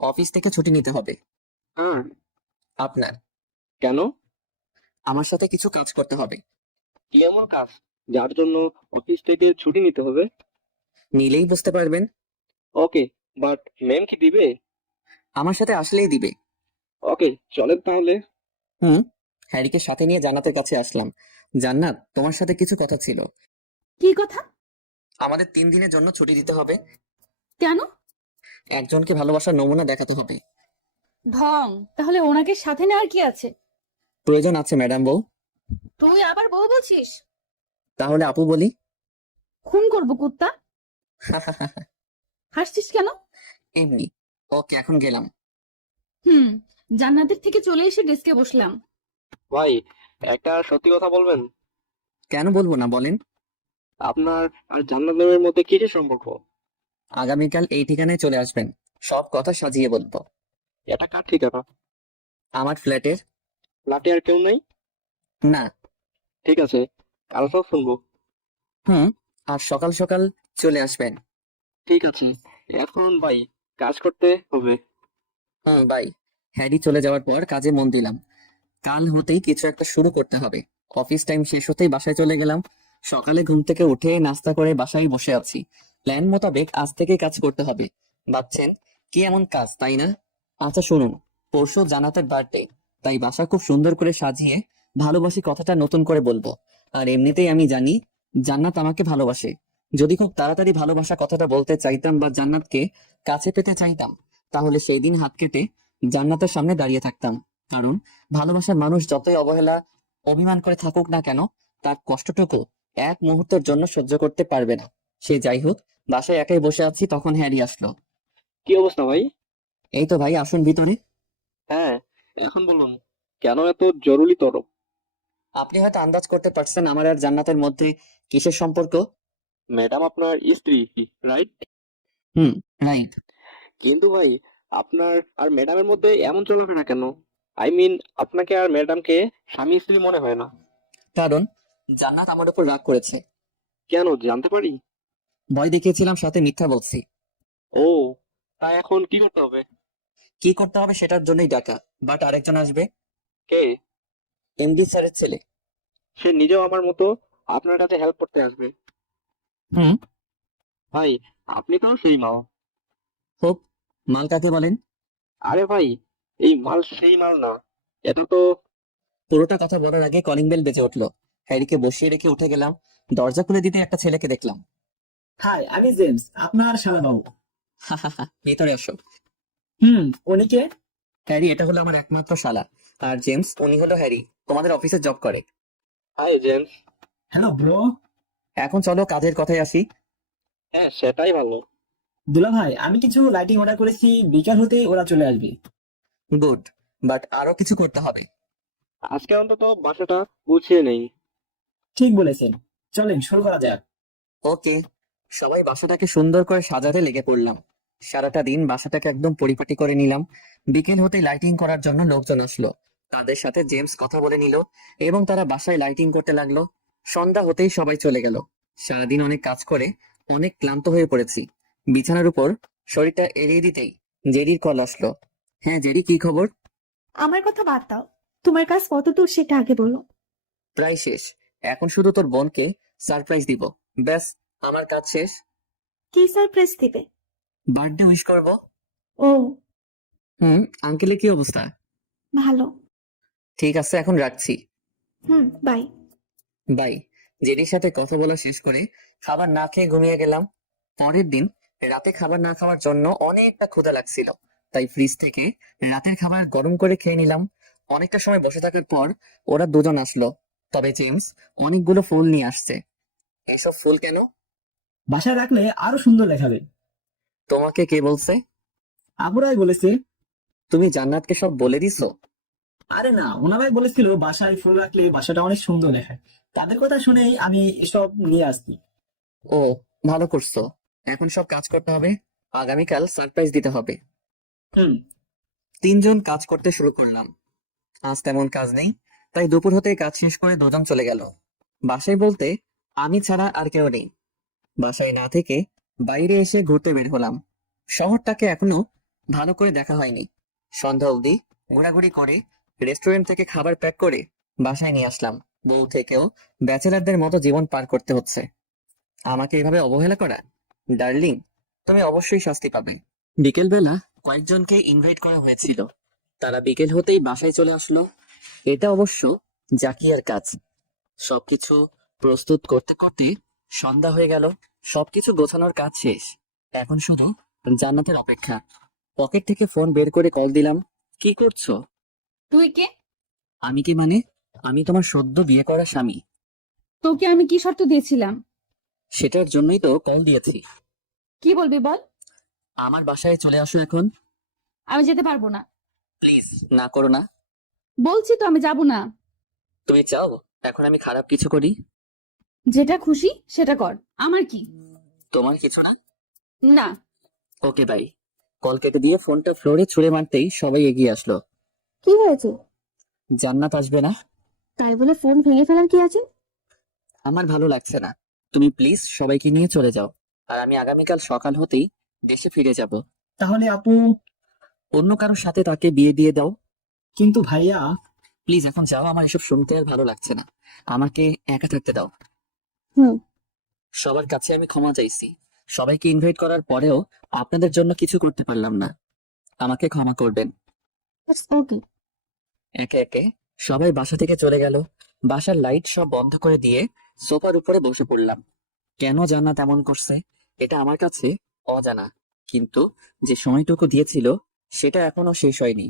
অফিস থেকে ছুটি নিতে হবে। হ্যাঁ। আপনার। কেন? আমার সাথে কিছু কাজ করতে হবে। কি এমন কাজ যার জন্য অফিস থেকে ছুটি নিতে হবে? নিলেই বুঝতে পারবেন। ওকে, বাট ম্যাম কি দিবে? আমার সাথে আসলেই দিবে। ওকে, চলেন তাহলে। হুম। হ্যারিকে সাথে নিয়ে জান্নাতের কাছে আসলাম। জান্নাত, তোমার সাথে কিছু কথা ছিল। কি কথা? আমাদের 3 দিনের জন্য ছুটি দিতে হবে। কেন? একজনকে ভালোবাসার নমুনা দেখাতে হবে। ঢং, তাহলে ওনাকে সাথে নেওয়ার কি আছে? প্রয়োজন আছে ম্যাডাম বউ। তুই আবার বউ বলছিস? তাহলে আপু বলি। খুন করবো কুত্তা। হাসছিস কেন? এমনি। ওকে, এখন গেলাম। হুম। জান্নাতের থেকে চলে এসে ডেস্কে বসলাম। ভাই, একটা সত্যি কথা বলবেন? কেন বলবো না, বলেন। আপনার আর জান্নাত ম্যামের মধ্যে কিসের সম্পর্ক? আগামীকাল এই ঠিকানায় চলে আসবেন, সব কথা সাজিয়ে বলবো। এটা কার ঠিকানা? আমার ফ্ল্যাটের। ফ্ল্যাটে আর কেউ নাই? না। ঠিক আছে, কাল সব শুনবো। হুম। আর সকাল সকাল চলে আসবেন। ঠিক আছে, এখন ভাই কাজ করতে হবে। হুম, বাই। হ্যারি চলে যাওয়ার পর কাজে মন দিলাম। কাল হতেই কিছু একটা শুরু করতে হবে। অফিস টাইম শেষ হতেই বাসায় চলে গেলাম। সকালে ঘুম থেকে উঠে নাস্তা করে বাসায় বসে আছি। প্ল্যান মোতাবেক আজ থেকে কাজ করতে হবে। ভাবছেন কি এমন কাজ, তাই না? আচ্ছা শুনুন, পরশু জান্নাতের বার্থডে, তাই বাসা খুব সুন্দর করে সাজিয়ে ভালোবাসি কথাটা নতুন করে বলবো। আর এমনিতেই আমি জানি জান্নাত আমাকে ভালোবাসে। যদি খুব তাড়াতাড়ি ভালোবাসা কথাটা বলতে চাইতাম বা জান্নাতকে কাছে পেতে চাইতাম, তাহলে সেই দিন হাত কেটে জান্নাতের সামনে দাঁড়িয়ে থাকতাম। কারণ ভালোবাসার মানুষ যতই অবহেলা অভিমান করে থাকুক না কেন, তার কষ্টটুকু এক মুহূর্তের জন্য সহ্য করতে পারবে না। সে যাই হোক, বাসায় একাই বসে আছি, তখন হ্যারি আসলো। কি অবস্থা ভাই? এই তো ভাই, আসুন ভিতরে। হ্যাঁ, এখন বলুন, কেন এত জরুরি তরফ? আপনি হয়তো আন্দাজ করতে পারছেন আমার আর জান্নাতের মধ্যে কিসের সম্পর্ক। ম্যাডাম আপনার স্ত্রী, রাইট? হুম, রাইট। কিন্তু ভাই, আপনার আর ম্যাডামের মধ্যে এমন চলাফেরা কেন? আই মিন, আপনাকে আর ম্যাডামকে স্বামী স্ত্রী মনে হয় না। কারণ জান্নাত আমার উপর রাগ করেছে। কেন, জানতে পারি? ভয় দেখিয়েছিলাম, সাথে মিথ্যা বলছি। ও, তাই এখন কি করতে হবে? কি করতে হবে সেটার জন্যই ডাকা, বাট আরেকজন আসবে। কে? এমডি স্যারের ছেলে। সে নিজেও আমার মতো আপনার কাছে হেল্প করতে আসবে। হুম। ভাই, আপনি তো সেই মাল। হোক। মাল কাকে বলেন? আরে ভাই, এই মাল সেই মাল না, এটা তো। পুরোটা কথা বলার আগে কলিং বেল বেজে উঠলো। হ্যারিকে বসিয়ে রেখে উঠে গেলাম। দরজা খুলে দিতে একটা ছেলেকে দেখলাম। হাই, আমি জেমস, আপনার শালা বাবু। ভিতরে আসো। উনি কে? হ্যারি, এটা হলো আমার একমাত্র শালা। আর জেমস, উনি হলো হ্যারি, তোমাদের অফিসে জব করে। Hi James. Hello bro. এখন চলো কাজের কথায় আসি। হ্যাঁ, সেটাই ভালো। দুলা ভাই, আমি কিছু লাইটিং অর্ডার করেছি, বিকাল হতে ওরা চলে আসবে। গুড, বাট আরো কিছু করতে হবে। আজকে অন্তত বাসাটা গুছিয়ে নেই। ঠিক বলেছেন, চলেন শুরু করা যাক। ওকে। সবাই বাসাটাকে সুন্দর করে সাজাতে লেগে পড়লাম। সারাটা দিন বাসাটাকে একদম পরিপাটি করে নিলাম। বিকেল হতে লাইটিং করার জন্য লোকজন আসলো। তাদের সাথে জেমস কথা বলে নিল এবং তারা বাসায় লাইটিং করতে লাগলো। সন্ধ্যা হতেই সবাই চলে গেল। সারাদিন অনেক কাজ করে অনেক ক্লান্ত হয়ে পড়েছি। বিছানার উপর শরীরটা এড়িয়ে দিতেই জেরির কল আসলো। হ্যাঁ জেরি, কি খবর? আমার কথা বাদ দাও, তোমার কাজ কত দূর সেটা আগে বলো। প্রায় শেষ। এখন শুধু তোর বোনকে সারপ্রাইজ দিব। ব্যাস, আমার কাজ শেষ। কি সারপ্রাইজ দিবে? বার্থডে উইশ করব। ও, হুম। আঙ্কেলের কি অবস্থা? ভালো। ঠিক আছে, এখন রাখছি। বাই। বাই। জেরির সাথে কথা বলা শেষ করে খাবার না খেয়ে ঘুমিয়ে গেলাম। পরের দিন রাতে খাবার না খাওয়ার জন্য অনেকটা ক্ষুধা লাগছিল, তাই ফ্রিজ থেকে রাতের খাবার গরম করে খেয়ে নিলাম। অনেকটা সময় বসে থাকার পর ওরা দুজন আসলো, তবে জেমস অনেকগুলো ফুল নিয়ে আসছে। এসব ফুল কেন? বাসায় রাখলে আরো সুন্দর দেখাবে। তোমাকে কে বলছে? আপুরাই বলেছে। তুমি জান্নাতকে সব বলে দিছো? আরে না, ওনারাই বলেছিল বাসায় ফুল রাখলে বাসাটা অনেক সুন্দর দেখায়। তাদের কথা শুনেই আমি এসব নিয়ে আসছি। ও, ভালো করছো। এখন সব কাজ করতে হবে, আগামীকাল সারপ্রাইজ দিতে হবে। হুম। তিনজন কাজ করতে শুরু করলাম। আজ তেমন কাজ নেই, তাই দুপুর হতেই কাজ শেষ করে দুজন চলে গেল। বাসায় বলতে আমি ছাড়া আর কেউ নেই। বাসায় না থেকে বাইরে এসে ঘুরতে বের হলাম। শহরটাকে এখনো ভালো করে দেখা হয়নি। সন্ধ্যা অবধি ঘোরাঘুরি করে রেস্টুরেন্ট থেকে খাবার প্যাক করে বাসায় নিয়ে আসলাম। বউ থেকেও ব্যাচেলারদের মতো জীবন পার করতে হচ্ছে। আমাকে এভাবে অবহেলা করা, ডার্লিং, তুমি অবশ্যই শাস্তি পাবে। বিকেলবেলা কয়েকজনকে ইনভাইট করা হয়েছিল, তারা বিকেল হতেই বাসায় চলে আসলো। এটা অবশ্য জাকিয়ার কাজ। সবকিছু প্রস্তুত করতে করতে সন্ধ্যা হয়ে গেল। সবকিছু গোছানোর কাজ শেষ, এখন শুধু জান্নাতের অপেক্ষা। পকেট থেকে ফোন বের করে কল দিলাম। কি করছো? তুই কে? আমি কি মানে? আমি তোমার সদ্য বিয়ে করা স্বামী। তোকে আমি কি শর্ত দিয়েছিলাম? সেটার জন্যই তো কল দিয়েছি। কি বলবি বল। আমার বাসায় চলে আসো এখন। আমি যেতে পারবো না। প্লিজ, না করো না। বলছি তো আমি যাব না। তুমি চাও এখন আমি খারাপ কিছু করি? যেটা খুশি সেটা কর, আমার কি। তোমার কিছু না। না। Okay bye. কল কেটে দিয়ে ফোনটা ফ্লোরে ছুঁড়ে মারতেই সবাই এগিয়ে আসলো। কি হয়েছে? জান্নাত আসবে না। তাই বলে ফোন ভেঙে ফেলার কি আছে? আমার ভালো লাগছে না। তুমি প্লিজ সবাইকে নিয়ে চলে যাও, আর আমি আগামীকাল সকাল হতেই দেশে ফিরে যাব। তাহলে আপু? অন্য কারোর সাথে তাকে বিয়ে দিয়ে দাও। কিন্তু ভাইয়া। প্লিজ এখন যাও, আমার এসব শুনতে আর ভালো লাগছে না। আমাকে একা থাকতে দাও। হুম। সবার কাছে আমি ক্ষমা চাইছি। সবাইকে ইনভাইট করার পরেও আপনাদের জন্য কিছু করতে পারলাম না। আমাকে ক্ষমা করবেন। ওকে। একে একে সবাই বাসা থেকে চলে গেল। বাসার লাইট সব বন্ধ করে দিয়ে সোফার উপরে বসে পড়লাম। কেন জান্নাত এমন করছে এটা আমার কাছে অজানা, কিন্তু যে সময়টুকু দিয়েছিল সেটা এখনো শেষ হয়নি।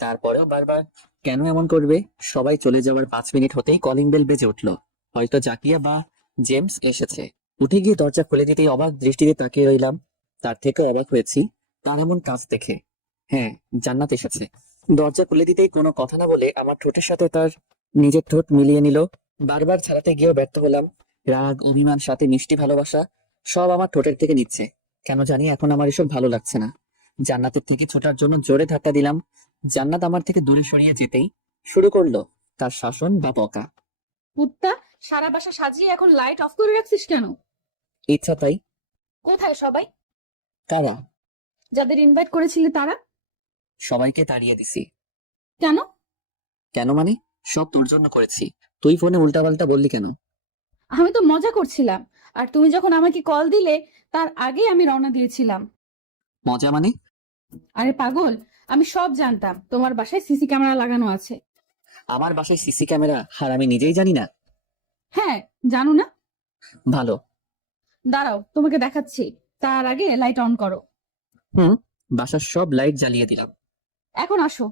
তারপরেও বারবার কেন এমন করবে? সবাই চলে যাওয়ার 5 মিনিট হতেই কলিং বেল বেজে উঠলো। হয়তো জাকিয়া বা জেমস এসেছে। উঠে গিয়ে দরজা খুলে দিতেই অবাক দৃষ্টিতে তাকিয়ে রইলাম। তার থেকে অবাক হয়েছি তার এমন কাজ দেখে। হ্যাঁ, জান্নাত এসেছে। দরজা খুলে দিতেই কোনো কথা না বলে আমার ঠোঁটের সাথে তার নিজের ঠোঁট মিলিয়ে নিল। বারবার ছাড়াতে গিয়েও ব্যর্থ হলাম। রাগ, অভিমান, সাথে মিষ্টি ভালোবাসা সব আমার ঠোঁটের থেকে নিচ্ছে। কেন জানি এখন আমার এসব ভালো লাগছে না। জান্নাতের থেকে ছোটার জন্য জোরে ধাক্কা দিলাম। জান্নাত আমার থেকে দূরে সরিয়ে যেতেই শুরু করলো তার শাসন বা বকা। কুত্তা, সারা বাসা সাজিয়ে এখন লাইট অফ করে রাখছিস কেন? ইচ্ছা তাই। কোথায় সবাই? কারা? যাদের ইনভাইট করেছিলি তারা? সবাইকে তাড়িয়ে দিছি। কেন? কেন মানে? সব তোর জন্য করেছি। তুই ফোনে উল্টাপাল্টা বললি কেন? আমি তো মজা করছিলাম, আর তুমি যখন আমাকে কল দিলে তার আগে আমি রওনা দিয়েছিলাম। মজা মানে? আরে পাগল, আমি সব জানতাম তোমার বাসায় সিসি ক্যামেরা লাগানো আছে। আমার বাসায় সিসি ক্যামেরা আর আমি নিজেই জানি না? হ্যাঁ, জানো না? ভালো। দাঁড়াও, তোমাকে দেখাচ্ছি। তার আগে লাইট অন করো। হুম। বাসার সব লাইট জ্বালিয়ে দিলাম। এখন আসো।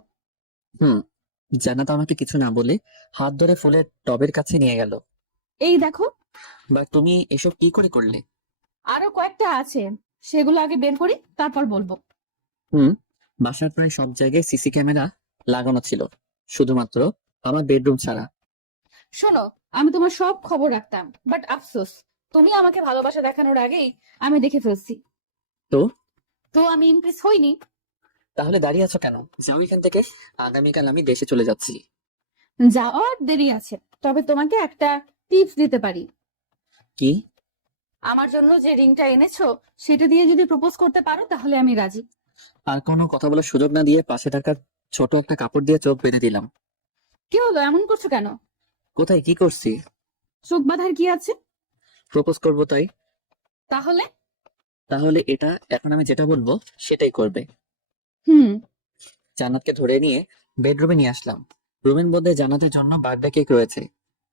হুম। জান্নাত আমাকে কিছু না বলে হাত ধরে ফুলের টবের কাছে নিয়ে গেল। এই দেখো। বা তুমি এসব কি করে করলে? আরো কয়েকটা আছে, সেগুলো আগে বের করি তারপর বলবো। হুম। বাসার প্রায় সব জায়গায় সিসি ক্যামেরা লাগানো ছিল, শুধুমাত্র আমার বেডরুম ছাড়া। শোনো, আমি তোমার সব খবর রাখতাম, বাট আফসোস তুমি আমাকে ভালোবাসা দেখানোর আগেই আমি দেখে ফেলছি। তো? তো আমি ইমপ্রেস হইনি। তাহলে দাঁড়িয়ে আছো কেন? যাও এখান থেকে। আগামীকাল আমি দেশে চলে যাচ্ছি। যাওয়ার দেরি আছে, তবে তোমাকে একটা টিপস দিতে পারি। কি? আমার জন্য যে রিংটা এনেছো সেটা দিয়ে যদি প্রপোজ করতে পারো তাহলে আমি রাজি। আর কোনো কথা বলার সুযোগ না দিয়ে পাশে থাকা ছোট একটা কাপড় দিয়ে চোখ বেঁধে দিলাম। কি হলো, এমন করছো কেন? কোথায় কি করছি? চোখ বাঁধার কি আছে? প্রপোজ করবো তাই। তাহলে? তাহলে এটা এখন আমি যেটা বলবো সেটাই করবে। হুম। জান্নাতকে ধরে নিয়ে বেডরুমে নিয়ে আসলাম। রুমের মধ্যে জান্নাতের জন্য বার্থডে কেক রয়েছে।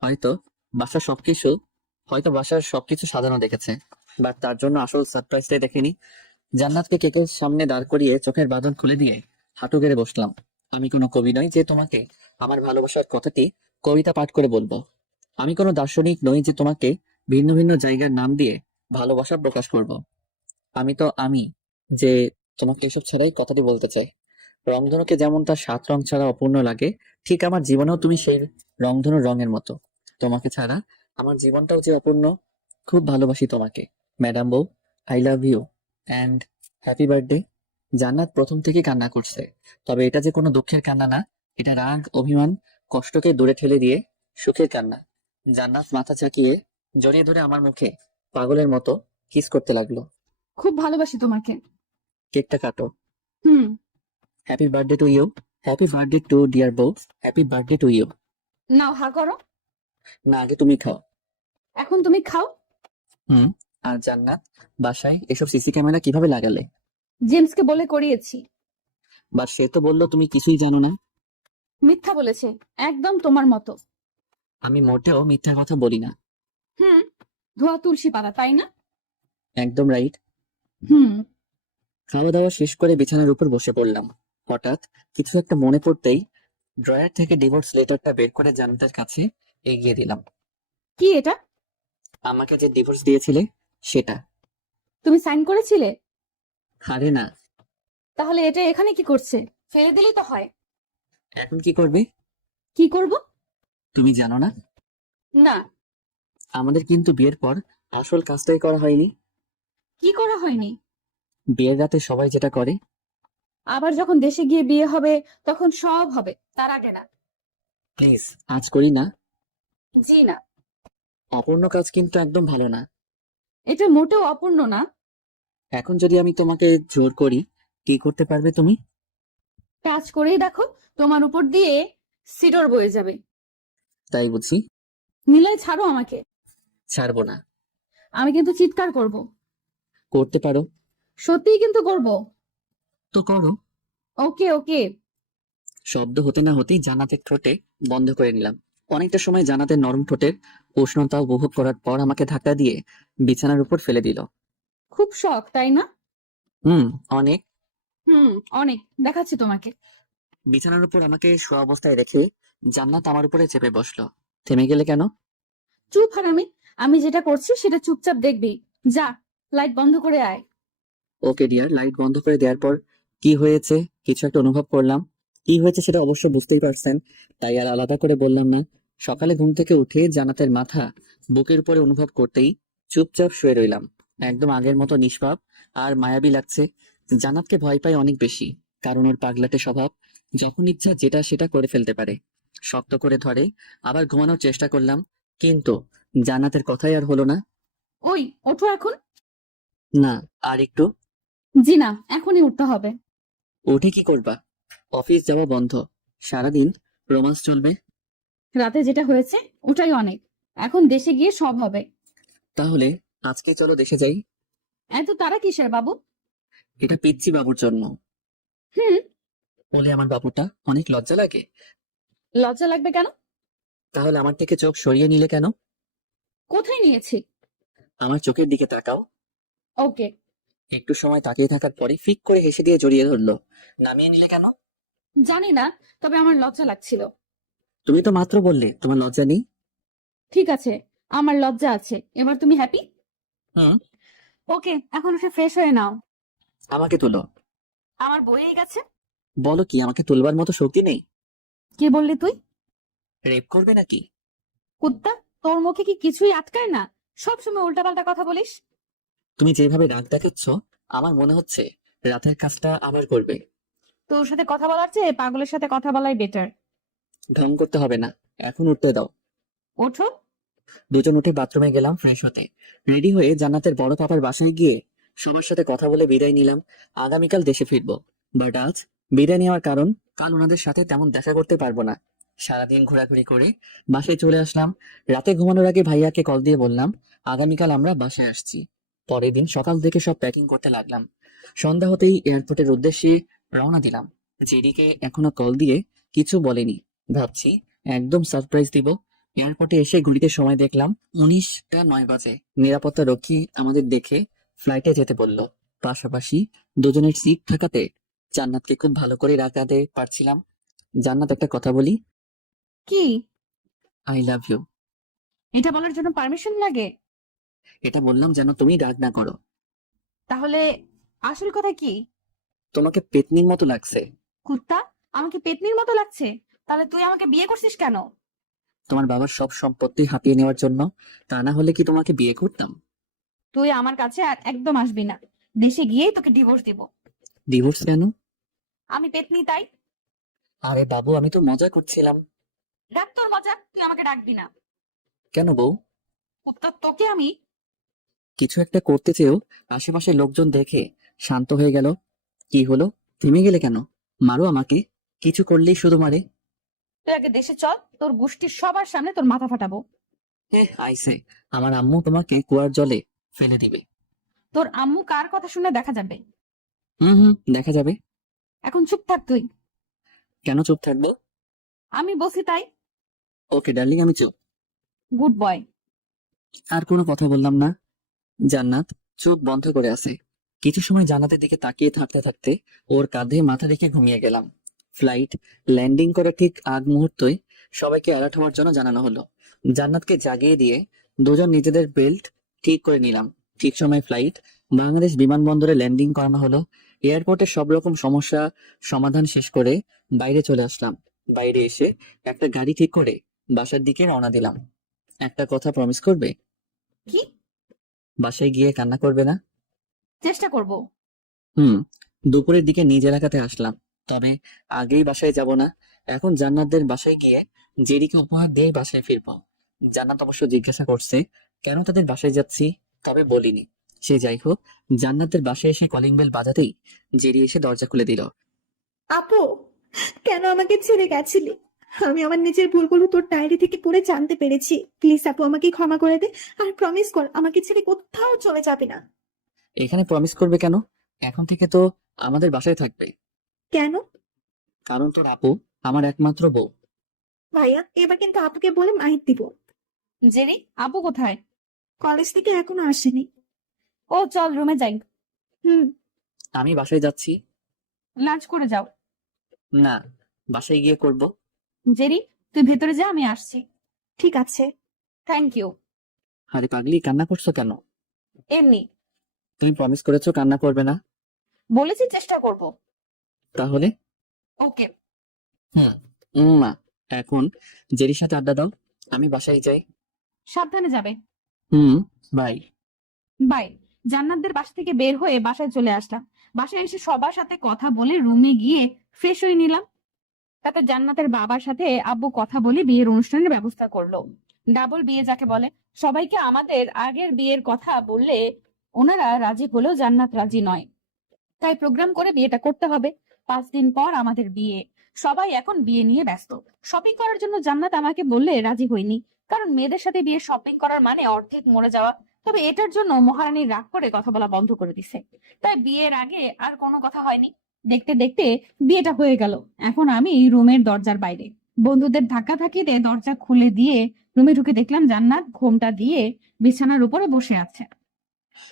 হয়তো বাসার সবকিছু সাজানো দেখেছে, বাট তার জন্য আসল সারপ্রাইজটাই দেখেনি। জান্নাতকে কেকের সামনে দাঁড় করিয়ে চোখের বাঁধন খুলে দিয়ে হাঁটু গেড়ে বসলাম। আমি কোনো কবি নই যে তোমাকে আমার ভালোবাসার কথাটি কবিতা পাঠ করে বলবো। আমি কোনো দার্শনিক নই যে তোমাকে ভিন্ন ভিন্ন জায়গার নাম দিয়ে ভালোবাসা প্রকাশ করব। আমি যে তোমাকে এসব ছাড়াই কথাটি বলতে চাই। রংধনুকে যেমন তার 7 রং ছাড়া অপূর্ণ লাগে, ঠিক আমার জীবনেও তুমি সেই রংধনুর রঙের মতো। তোমাকে ছাড়া আমার জীবনটাও যে অপূর্ণ। খুব ভালোবাসি তোমাকে ম্যাডাম বউ। I love you and happy birthday. Jannat প্রথম থেকে কান্না করছে, তবে এটা যে কোনো দুঃখের কান্না না, এটা রাগ, অভিমান, কষ্টকে দূরে ঠেলে দিয়ে সুখের কান্না। জান্নাত মাথা চাকিয়ে জড়িয়ে ধরে আমার মুখে পাগলের মতো কিস করতে লাগলো। খুব ভালোবাসি তোমাকে। কেকটা কাটো। হুম। Happy birthday to you. Happy birthday to dear বউ। Happy birthday to you. নাও হা করো। না, আগে তুমি খাও। এখন তুমি খাও। হুম। আর জান্নাত, বাসায় এসব সিসি ক্যামেরা কিভাবে লাগালে? জেমসকে বলে করিয়েছি। বা সে তো বললো তুমি কিছুই জানো না। মিথ্যা বলেছে, একদম তোমার মতো। আমি মোটেও মিথ্যা কথা বলি না। হুম। ধোয়া তুলসী পাতা, তাই না? একদম রাইট। হুম। খাওয়া দাওয়া শেষ করে বিছানার উপর বসে পড়লাম। হঠাৎ কিছু একটা মনে পড়তেই ড্রয়ার থেকে ডিভোর্স লেটারটা বের করে জান্নাতের কাছে এগিয়ে দিলাম। কি এটা? আমাকে যে ডিভোর্স দিয়েছিলে সেটা। তুমি সাইন করেছিলে? আরে না। তাহলে এটা এখানে কি করছে? ফেলে দিলেই তো হয়। এখন কি করবে? কি করব? তুমি জানো না, না। আমাদের কিন্তু বিয়ের পর আসল কাজটাই করা হয়নি। কি করা হয়নি? বিয়ের রাতে সবাই যেটা করে। আবার যখন দেশে গিয়ে বিয়ে হবে তখন সব হবে, তার আগে না। প্লিজ আজ করি না। জি না। অপূর্ণ কাজ কিন্তু একদম ভালো না। এটা মোটেও অপূর্ণ না। এখন যদি আমি তোমাকে জোর করি, কি করতে পারবে তুমি? কাজ করেই দেখো, তোমার উপর দিয়ে সিডর বয়ে যাবে। তাই বুঝি। নিলয়, ছাড়ো আমাকে। ছাড়বো না। আমি কিন্তু চিৎকার করব। করতে পারো সত্যিই কিন্তু করব। তো করো। ওকে ওকে। শব্দ হতে না হতেই জান্নাতের ঠোঁটে বন্ধ করে নিলাম। অনেকটা সময় জান্নাতের নরম ঠোঁটের উষ্ণতা উপভোগ করার পর আমাকে ধাক্কা দিয়ে বিছানার উপর ফেলে দিল। খুব শখ, তাই না? অনেক। হুম, অনেক। দেখাচ্ছি তোমাকে। বিছানার উপর আমাকে শোয়া অবস্থায় রেখে জান্নাত আমার উপরে চেপে বসলো। থেমে গেলে কেন? চুপ হারামি। আমি যেটা করছি সেটা চুপচাপ দেখবি। যা, লাইট বন্ধ করে আয়। Okay dear. লাইট বন্ধ করে দেওয়ার পর কি হয়েছে কিছু একটা অনুভব করলাম। কি হয়েছে সেটা অবশ্য বুঝতেই পারছেন, তাই আর আলাদা করে বললাম না। সকালে ঘুম থেকে উঠে জান্নাতের মাথা বুকের উপরে অনুভব করতেই চুপচাপ শুয়ে রইলাম। একদম আগের মতো নিষ্পাপ আর মায়াবী লাগছে। জান্নাতকে ভয় পাই অনেক বেশি, কারণ ওর পাগলাটে স্বভাব। যখন ইচ্ছা যেটা সেটা করে ফেলতে পারে। শক্ত করে ধরে আবার ঘুমানোর চেষ্টা করলাম, কিন্তু জান্নাতের কথাই আর হলো না। ওই, ওঠো এখন। না, আর একটু। জি না, এখনই উঠতে হবে। উঠে কি করবা? অফিস যাওয়া বন্ধ, সারাদিন রোমান্স চলবে। রাতে যেটা হয়েছে ওটাই অনেক। এখন দেশে গিয়ে সব হবে। তাহলে আজকে চলো দেশে যাই। এত তারা কিসের বাবু? এটা পিচ্চি বাবুর জন্য। হুম। বলে আমার বাবুটা অনেক লজ্জা লাগে। লজ্জা লাগবে কেন? তাহলে আমার থেকে চোখ সরিয়ে নিলে কেন? কোথায় নিয়েছি? আমার চোখের দিকে তাকাও। ওকে। একটু সময় তাকিয়ে থাকার পরে ফিক করে হেসে দিয়ে জড়িয়ে ধরলো। নামিয়ে নিলে কেন? জানি না, তবে আমার লজ্জা লাগছিল। তুমি তো মাত্র বললে তোমার লজ্জা নেই। ঠিক আছে, আমার লজ্জা আছে। এবার তুমি হ্যাপি? হুম। ওকে, এখন উঠে ফ্রেশ হয়ে নাও। আমাকে তোলো। আমার বইয়েই গেছে। বলো কি, আমাকে তুলবার মতো শক্তি নেই? কি বললি তুই? রেপ করবে নাকি? কুত্তা, তোর মুখে কি কিছুই আটকায় না? সবসময় উল্টাপাল্টা কথা বলিস। তুমি যেভাবে রাগ দেখাচ্ছ, আমার মনে হচ্ছে রাতের কাজটা আবার করবে। তোর সাথে কথা বলার চেয়ে পাগলের সাথে কথা বলাই বেটার। ঢং করতে হবে না, এখন উঠতে দাও। ওঠো। দুজন উঠে বাথরুমে গেলাম ফ্রেশ হতে। রেডি হয়ে জান্নাতের বড় পাপার বাসায় গিয়ে সবার সাথে কথা বলে বিদায় নিলাম। আগামীকাল দেশে ফিরবো। বাট আজ বিদায় নেওয়ার কারণ, কাল ওনাদের সাথে তেমন দেখা করতে পারবো না। সারাদিন ঘোরাঘুরি করে বাসায় চলে আসলাম। রাতে ঘুমানোর আগে ভাইয়াকে কল দিয়ে বললাম আগামীকাল আমরা বাসায় আসছি। পরের দিন সকাল থেকে সব প্যাকিং করতে লাগলাম। সন্ধ্যা হতেই এয়ারপোর্টের উদ্দেশ্যে রওনা দিলাম। জেরিকে এখনো কল দিয়ে কিছু বলেনি, ভাবছি একদম সারপ্রাইজ দিব। এয়ারপোর্টে এসে ঘড়িতে সময় দেখলাম 19টা 9 বাজে। নিরাপত্তা রক্ষী আমাদের দেখে ফ্লাইটে যেতে বলল। পাশাপাশি দুজনের সিট থাকাতে জান্নাতকে খুব ভালো করে রাখাতে পারছিলাম। জান্নাত, একটা কথা বলি। কি? I love you. এটা বলার জন্য পারমিশন লাগে? এটা বললাম যেন তুমি রাগ না করো। তাহলে আসল কথা কি? তোমাকে পেতনির মতো লাগছে। কুত্তা, আমাকে পেতনির মতো লাগছে। তাহলে তুই আমাকে বিয়ে করছিস কেন? তোমার বাবার সব সম্পত্তি হাতিয়ে নেওয়ার জন্য। তা না হলে কি তোমাকে বিয়ে করতাম? তুই আমার কাছে আর একদম আসবি না। দেশে গিয়েই তোকে ডিভোর্স দিব। ডিভোর্স কেন? আমি পেতনি তাই। আরে বাবু, আমি তো মজা করছিলাম। রাখ তোর মজা, তুই আমাকে ডাকবি না। কেন বউ? কুত্তা, তোকে আমি। কিছু একটা করতে চেয়েও আশেপাশে লোকজন দেখে শান্ত হয়ে গেল। কি হলো, থেমে গেলে কেন? মারো আমাকে, কিছু করলেই শুধু মারে। তুই আগে দেশে চল, তোর গোষ্ঠীর সবার সামনে তোর মাথা ফাটাবো। আইসে, আমার আম্মু তোমাকে কুয়ার জলে ফেলে দিবে। তোর আম্মু কার কথা শুনে দেখা যাবে। হুম, দেখা যাবে। এখন চুপ থাক তুই। কেন চুপ থাকবো? আমি বসি তাই। ওকে ডার্লিং, আমি চুপ। Good boy. আর কোনো কথা বললাম না। জান্নাত চোখ বন্ধ করে আছে। কিছু সময় জান্নাতের দিকে তাকিয়ে থাকতে থাকতে ওর কাঁধে মাথা রেখে ঘুমিয়ে গেলাম। ফ্লাইট ল্যান্ডিং করে ঠিক আগ মুহূর্তই সবাইকে অ্যালার্ট হওয়ার জন্য জানানো হলো। জান্নাতকে জাগিয়ে দিয়ে দুজন নিজেদের বেল্ট ঠিক করে নিলাম। ঠিক সময় ফ্লাইট বাংলাদেশ বিমানবন্দরে ল্যান্ডিং করানো হলো। এয়ারপোর্টে সব রকম সমস্যা সমাধান শেষ করে বাইরে চলে আসলাম। বাইরে এসে একটা গাড়ি ঠিক করে বাসার দিকে রওনা দিলাম। একটা কথা প্রমিস করবে? কি? বাসায় গিয়ে কান্না করবে না? চেষ্টা করব। হুম। দুপুরের দিকে নিজ এলাকাতে আসলাম, তবে আগেই বাসায় যাব না। এখন জান্নাতদের বাসায় গিয়ে জেরিকে উপহার দিয়ে বাসায় ফিরবো। জান্নাত অবশ্য জিজ্ঞাসা করছে কেন তাদের বাসায় যাচ্ছি, তবে বলিনি। সে যাই হোক, জান্নাতদের বাসায় এসে কলিং বেল বাজাতেই জেরি এসে দরজা খুলে দিল। আপু, কেন আমাকে ছেড়ে গেছিলি? আমি আমার নিজের ভুলগুলো তোর ডায়েরি থেকে পড়ে জানতে পেরেছি। প্লিজ আপু, আমাকে ক্ষমা করে দে। আর প্রমিস কর, আমাকে ছেড়ে কোথাও চলে যাবে না। এখানে প্রমিস করবে কেন? এখন থেকে তো আমাদের বাসায় থাকবে। কেন? কারণ তোর আপু আমার একমাত্র বউ। ভাইয়া, এবার কিন্তু আপুকে বলে মাইর দিব। জেরি, আপু কোথায়? কলেজ থেকে এখনো আসেনি। ও চল রুমে যাই। হুম। আমি বাসায় যাচ্ছি। লাঞ্চ করে যাও। না, বাসায় গিয়ে করব। জেরি, তুই ভেতরে যা, আমি আসছি। ঠিক আছে। Thank you. আরে পাগলি, কান্না করছো কেন? এমনি। তুমি প্রমিস করেছো কান্না করবে না। বলেছি চেষ্টা করব। তাহলে ওকে। না, এখন জেরির সাথে আড্ডা দাও, আমি বাসায় যাই। সাবধানে যাবে। বাই। বাই। জান্নাতদের বাসা থেকে বের হয়ে বাসায় চলে আসলাম। বাসায় এসে সবার সাথে কথা বলে রুমে গিয়ে ফ্রেশ হয়ে নিলাম। তাতে জান্নাতের বাবার সাথে আব্বু কথা বলে বিয়ের অনুষ্ঠানের ব্যবস্থা করলো। ডাবল বিয়ে যাকে বলে। সবাইকে আমাদের আগের বিয়ের কথা বললে ওনারা রাজি হলেও জান্নাত রাজি নয়। তাই প্রোগ্রাম করে বিয়েটা করতে হবে। 5 দিন পর আমাদের বিয়ে। সবাই এখন বিয়ে নিয়ে ব্যস্ত। শপিং করার জন্য জান্নাত আমাকে বললে রাজি হইনি, কারণ মেয়েদের সাথে বিয়ে শপিং করার মানে অর্ধেক মরে যাওয়া। তবে এটার জন্য মহারানী রাগ করে কথা বলা বন্ধ করে দিছে। তাই বিয়ের আগে আর কোনো কথা হয়নি। দেখতে দেখতে বিয়েটা হয়ে গেল। এখন আমি রুমের দরজার বাইরে বন্ধুদের ধাক্কাধাক্কিতে দরজা খুলে দিয়ে রুমে ঢুকে দেখলাম জান্নাত ঘোমটা দিয়ে বিছানার উপরে বসে আছে।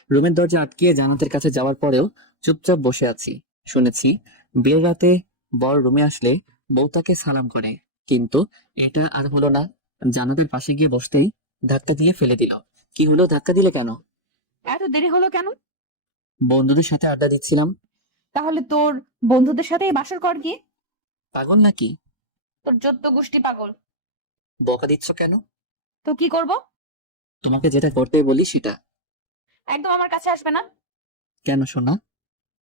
রুমের দরজা আটকিয়ে জান্নাতের কাছে যাওয়ার পরেও চুপচাপ বসে আছি। শুনেছি বিয়ের রাতে বর রুমে আসলে বউ তাকে সালাম করে, কিন্তু এটা আর হলো না। জান্নাতের পাশে গিয়ে বসতেই ধাক্কা দিয়ে ফেলে দিল। কি হলো, ধাক্কা দিলে কেন? এত দেরি হলো কেন? বন্ধুদের সাথে আড্ডা দিচ্ছিলাম। তাহলে তোর বন্ধুদের সাথে বাসর কর গিয়ে। পাগল নাকি? তোর 14 গোষ্ঠী পাগল। বকা দিচ্ছ কেন? তো কি করব? তোমাকে যেটা করতে বলি সেটা। একদম আমার কাছে আসবে না। কেন শোনা?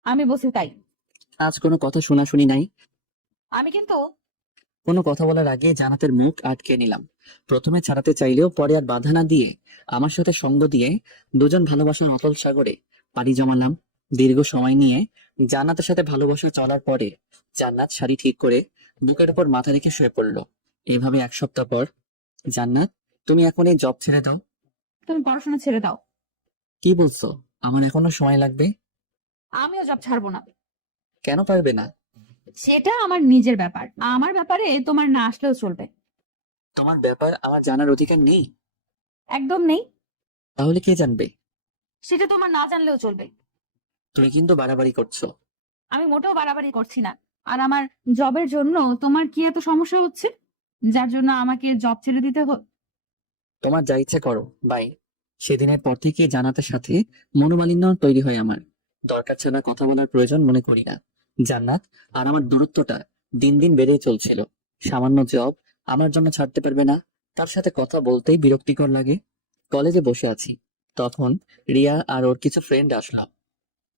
আমি বসি তাই। আজ কোনো কথা শোনাশুনি নাই। আমি কিন্তু কোনো কথা বলার আগে জান্নাতের মুখ আটকে নিলাম। প্রথমে ছাড়াতে চাইলেও পরে আর বাধা না দিয়ে আমার সাথে সঙ্গ দিয়ে দুজন ভালোবাসার অতল সাগরে পাড়ি জমালাম। দীর্ঘ সময় নিয়ে জান্নাতের সাথে ভালোবাসা চলার পরে জান্নাত শাড়ি ঠিক করে বুকের উপর মাথা রেখে শুয়ে পড়লো। এভাবে 1 সপ্তাহ পর, জান্নাত তুমি এখন এই জব ছেড়ে দাও। তুমি পড়াশোনা ছেড়ে দাও। কি বলছো? আমার এখনো সময় লাগবে। আমিও জব ছাড়বো না। কেন পারবে না? সেটা আমার নিজের ব্যাপার। আমার ব্যাপারে তোমার না আসলেও চলবে। তোমার ব্যাপার আমার জানার অধিকার নেই? একদম নেই। তাহলে কে জানবে? সেটা তোমার না জানলেও চলবে। তুমি কিন্তু বাড়াবাড়ি করছো। আমি মোটেও বাড়াবাড়ি করছি না। আর আমার জবের জন্য তোমার কি এত সমস্যা হচ্ছে যার জন্য আমাকে জব ছেড়ে দিতে তোমার যা ইচ্ছে করো, বাই। সেদিনের পর থেকে জান্নাতের সাথে মনোমালিন্য তৈরি হয় আমার। দরকার ছাড়া কথা বলার প্রয়োজন মনে করি না। জান্নাত আর আমার দূরত্বটা দিন দিন বেড়েই চলছিল। সামান্য জব আমার জন্য ছাড়তে পারবে না, তার সাথে কথা বলতেই বিরক্তিকর লাগে। কলেজে বসে আছি, তখন রিয়া আর ওর কিছু ফ্রেন্ড আসলো।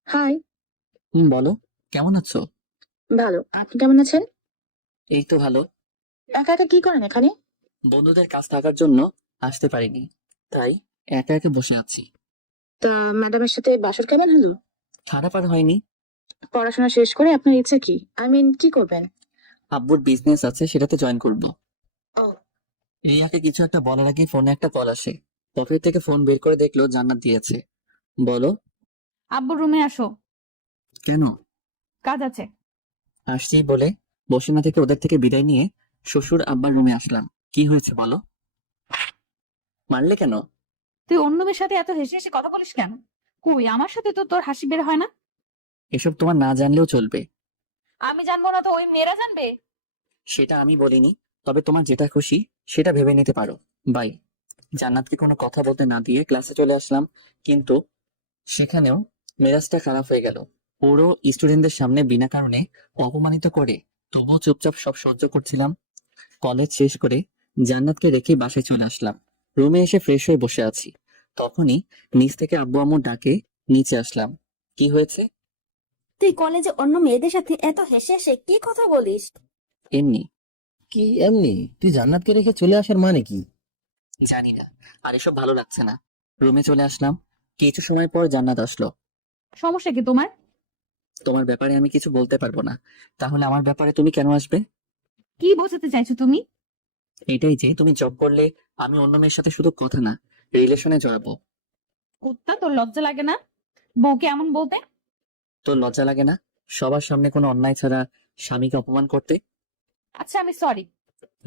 হাই। বলো, কেমন আছো? ভালো, আপনি কেমন আছেন? এই তো ভালো। একা একা কি করেন এখানে? বন্ধুদের কাছ থাকার জন্য আসতে পারিনি, তাই একা একা বসে আছি। তা ম্যাডামের সাথে বাসর কেমন হলো? খারাপ আর হয়নি। পড়াশোনা শেষ করে আপনার ইচ্ছা কি? কি করবেন? আব্বুর বিজনেস আছে, সেটাতে জয়েন করব। ও। রিয়াকে কিছু একটা বলার আগে ফোনে একটা কল আসে। পকেট থেকে ফোন বের করে দেখলো জান্নাত দিয়েছে। বলো। আব্বুর রুমে আসো, কেন? কাজ আছে। আসছি বলে বসে না থেকে ওদের থেকে বিদায় নিয়ে শ্বশুর আব্বার রুমে আসলাম। কি হয়েছে বলো? মারলে কেন? তুই অন্য মেয়ের সাথে এত হেসে হেসে কথা বলিস কেন? কই, আমার সাথে তো তোর হাসি বের হয় না। এসব তোমার না জানলেও চলবে। আমি জানবো না তো ওই মেয়েরা জানবে? সেটা আমি বলিনি, তবে তোমার যেটা খুশি সেটা ভেবে নিতে পারো। বাই। জান্নাতকে কোনো কথা বলতে না দিয়ে ক্লাসে চলে আসলাম, কিন্তু সেখানেও মেজাজটা খারাপ হয়ে গেল। পুরো স্টুডেন্টদের সামনে বিনা কারণে অপমানিত করে তবুও চুপচাপ সব সহ্য করছিলাম। কলেজ শেষ করে জান্নাতকে রেখে বাসায় চলে আসলাম। রুমে এসে ফ্রেশ হয়ে বসে আছি, তখনই নিচ থেকে আব্বু আম্মুর ডাকে নিচে আসলাম। কি হয়েছে? তুই কলেজে অন্য মেয়েদের সাথে এত হেসে হেসে কি কথা বলিস? এমনি। কি এমনি? তুই জান্নাতকে রেখে চলে আসার মানে কি? জানি না, আর এসব ভালো লাগছে না। রুমে চলে আসলাম। কিছু সময় পর জান্নাত আসলো। সমস্যা কি তোমার? তোমার ব্যাপারে আমি কিছু বলতে পারবো না। তাহলে আমার ব্যাপারে তুমি কেন আসবে? কি বোঝাতে চাইছো তুমি? এটাই যে তুমি জব করলে আমি অন্য মেয়ের সাথে শুধু কথা না, রিলেশনে জড়াবো। কুত্তা, তোর লজ্জা লাগে না বউকে এমন বলতে? তোর লজ্জা লাগে না সবার সামনে কোনো অন্যায় ছাড়া স্বামীকে অপমান করতে? আচ্ছা, আমি সরি।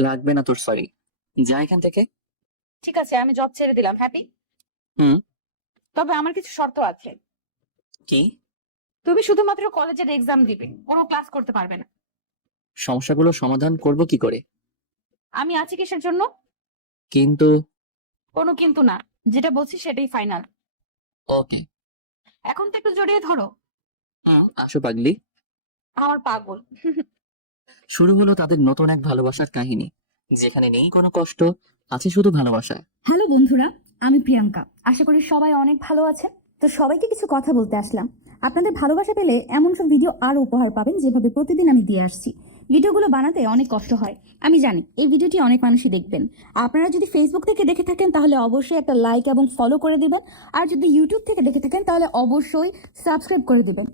লাগবে না তোর সরি, যা এখান থেকে। ঠিক আছে, আমি জব ছেড়ে দিলাম। হ্যাপি? হুম। তবে আমার কিছু শর্ত আছে। কি? তুমি শুধুমাত্র কলেজের এক্সাম দিবে, কোনো ক্লাস করতে পারবে না। সমস্যাগুলো সমাধান করব কি করে? আমি আছি কিসের জন্য? কিন্তু। কোনো কিন্তু না, যেটা বলছি সেটাই ফাইনাল। ওকে। এখন তো একটু জড়িয়ে ধরো। আসো পাগলি। আমার পাগল। শুরু হলো তাদের নতুন এক ভালোবাসার কাহিনী, যেখানে নেই কোনো কষ্ট, আছে শুধু ভালোবাসা। হ্যালো বন্ধুরা, আমি প্রিয়াঙ্কা। আশা করি সবাই অনেক ভালো আছে। তো সবাইকে কিছু কথা বলতে আসলাম। আপনাদের ভালোবাসা পেলে এমন সব ভিডিও আরো উপহার পাবেন, যেভাবে প্রতিদিন আমি দিয়ে আসছি। ভিডিওগুলো বানাতে অনেক কষ্ট হয়, আমি জানি। এই ভিডিওটি অনেক মানুষই দেখবেন। আপনারা যদি ফেসবুক থেকে দেখে থাকেন তাহলে অবশ্যই একটা লাইক এবং ফলো করে দিবেন, আর যদি ইউটিউব থেকে দেখে থাকেন তাহলে অবশ্যই সাবস্ক্রাইব করে দিবেন।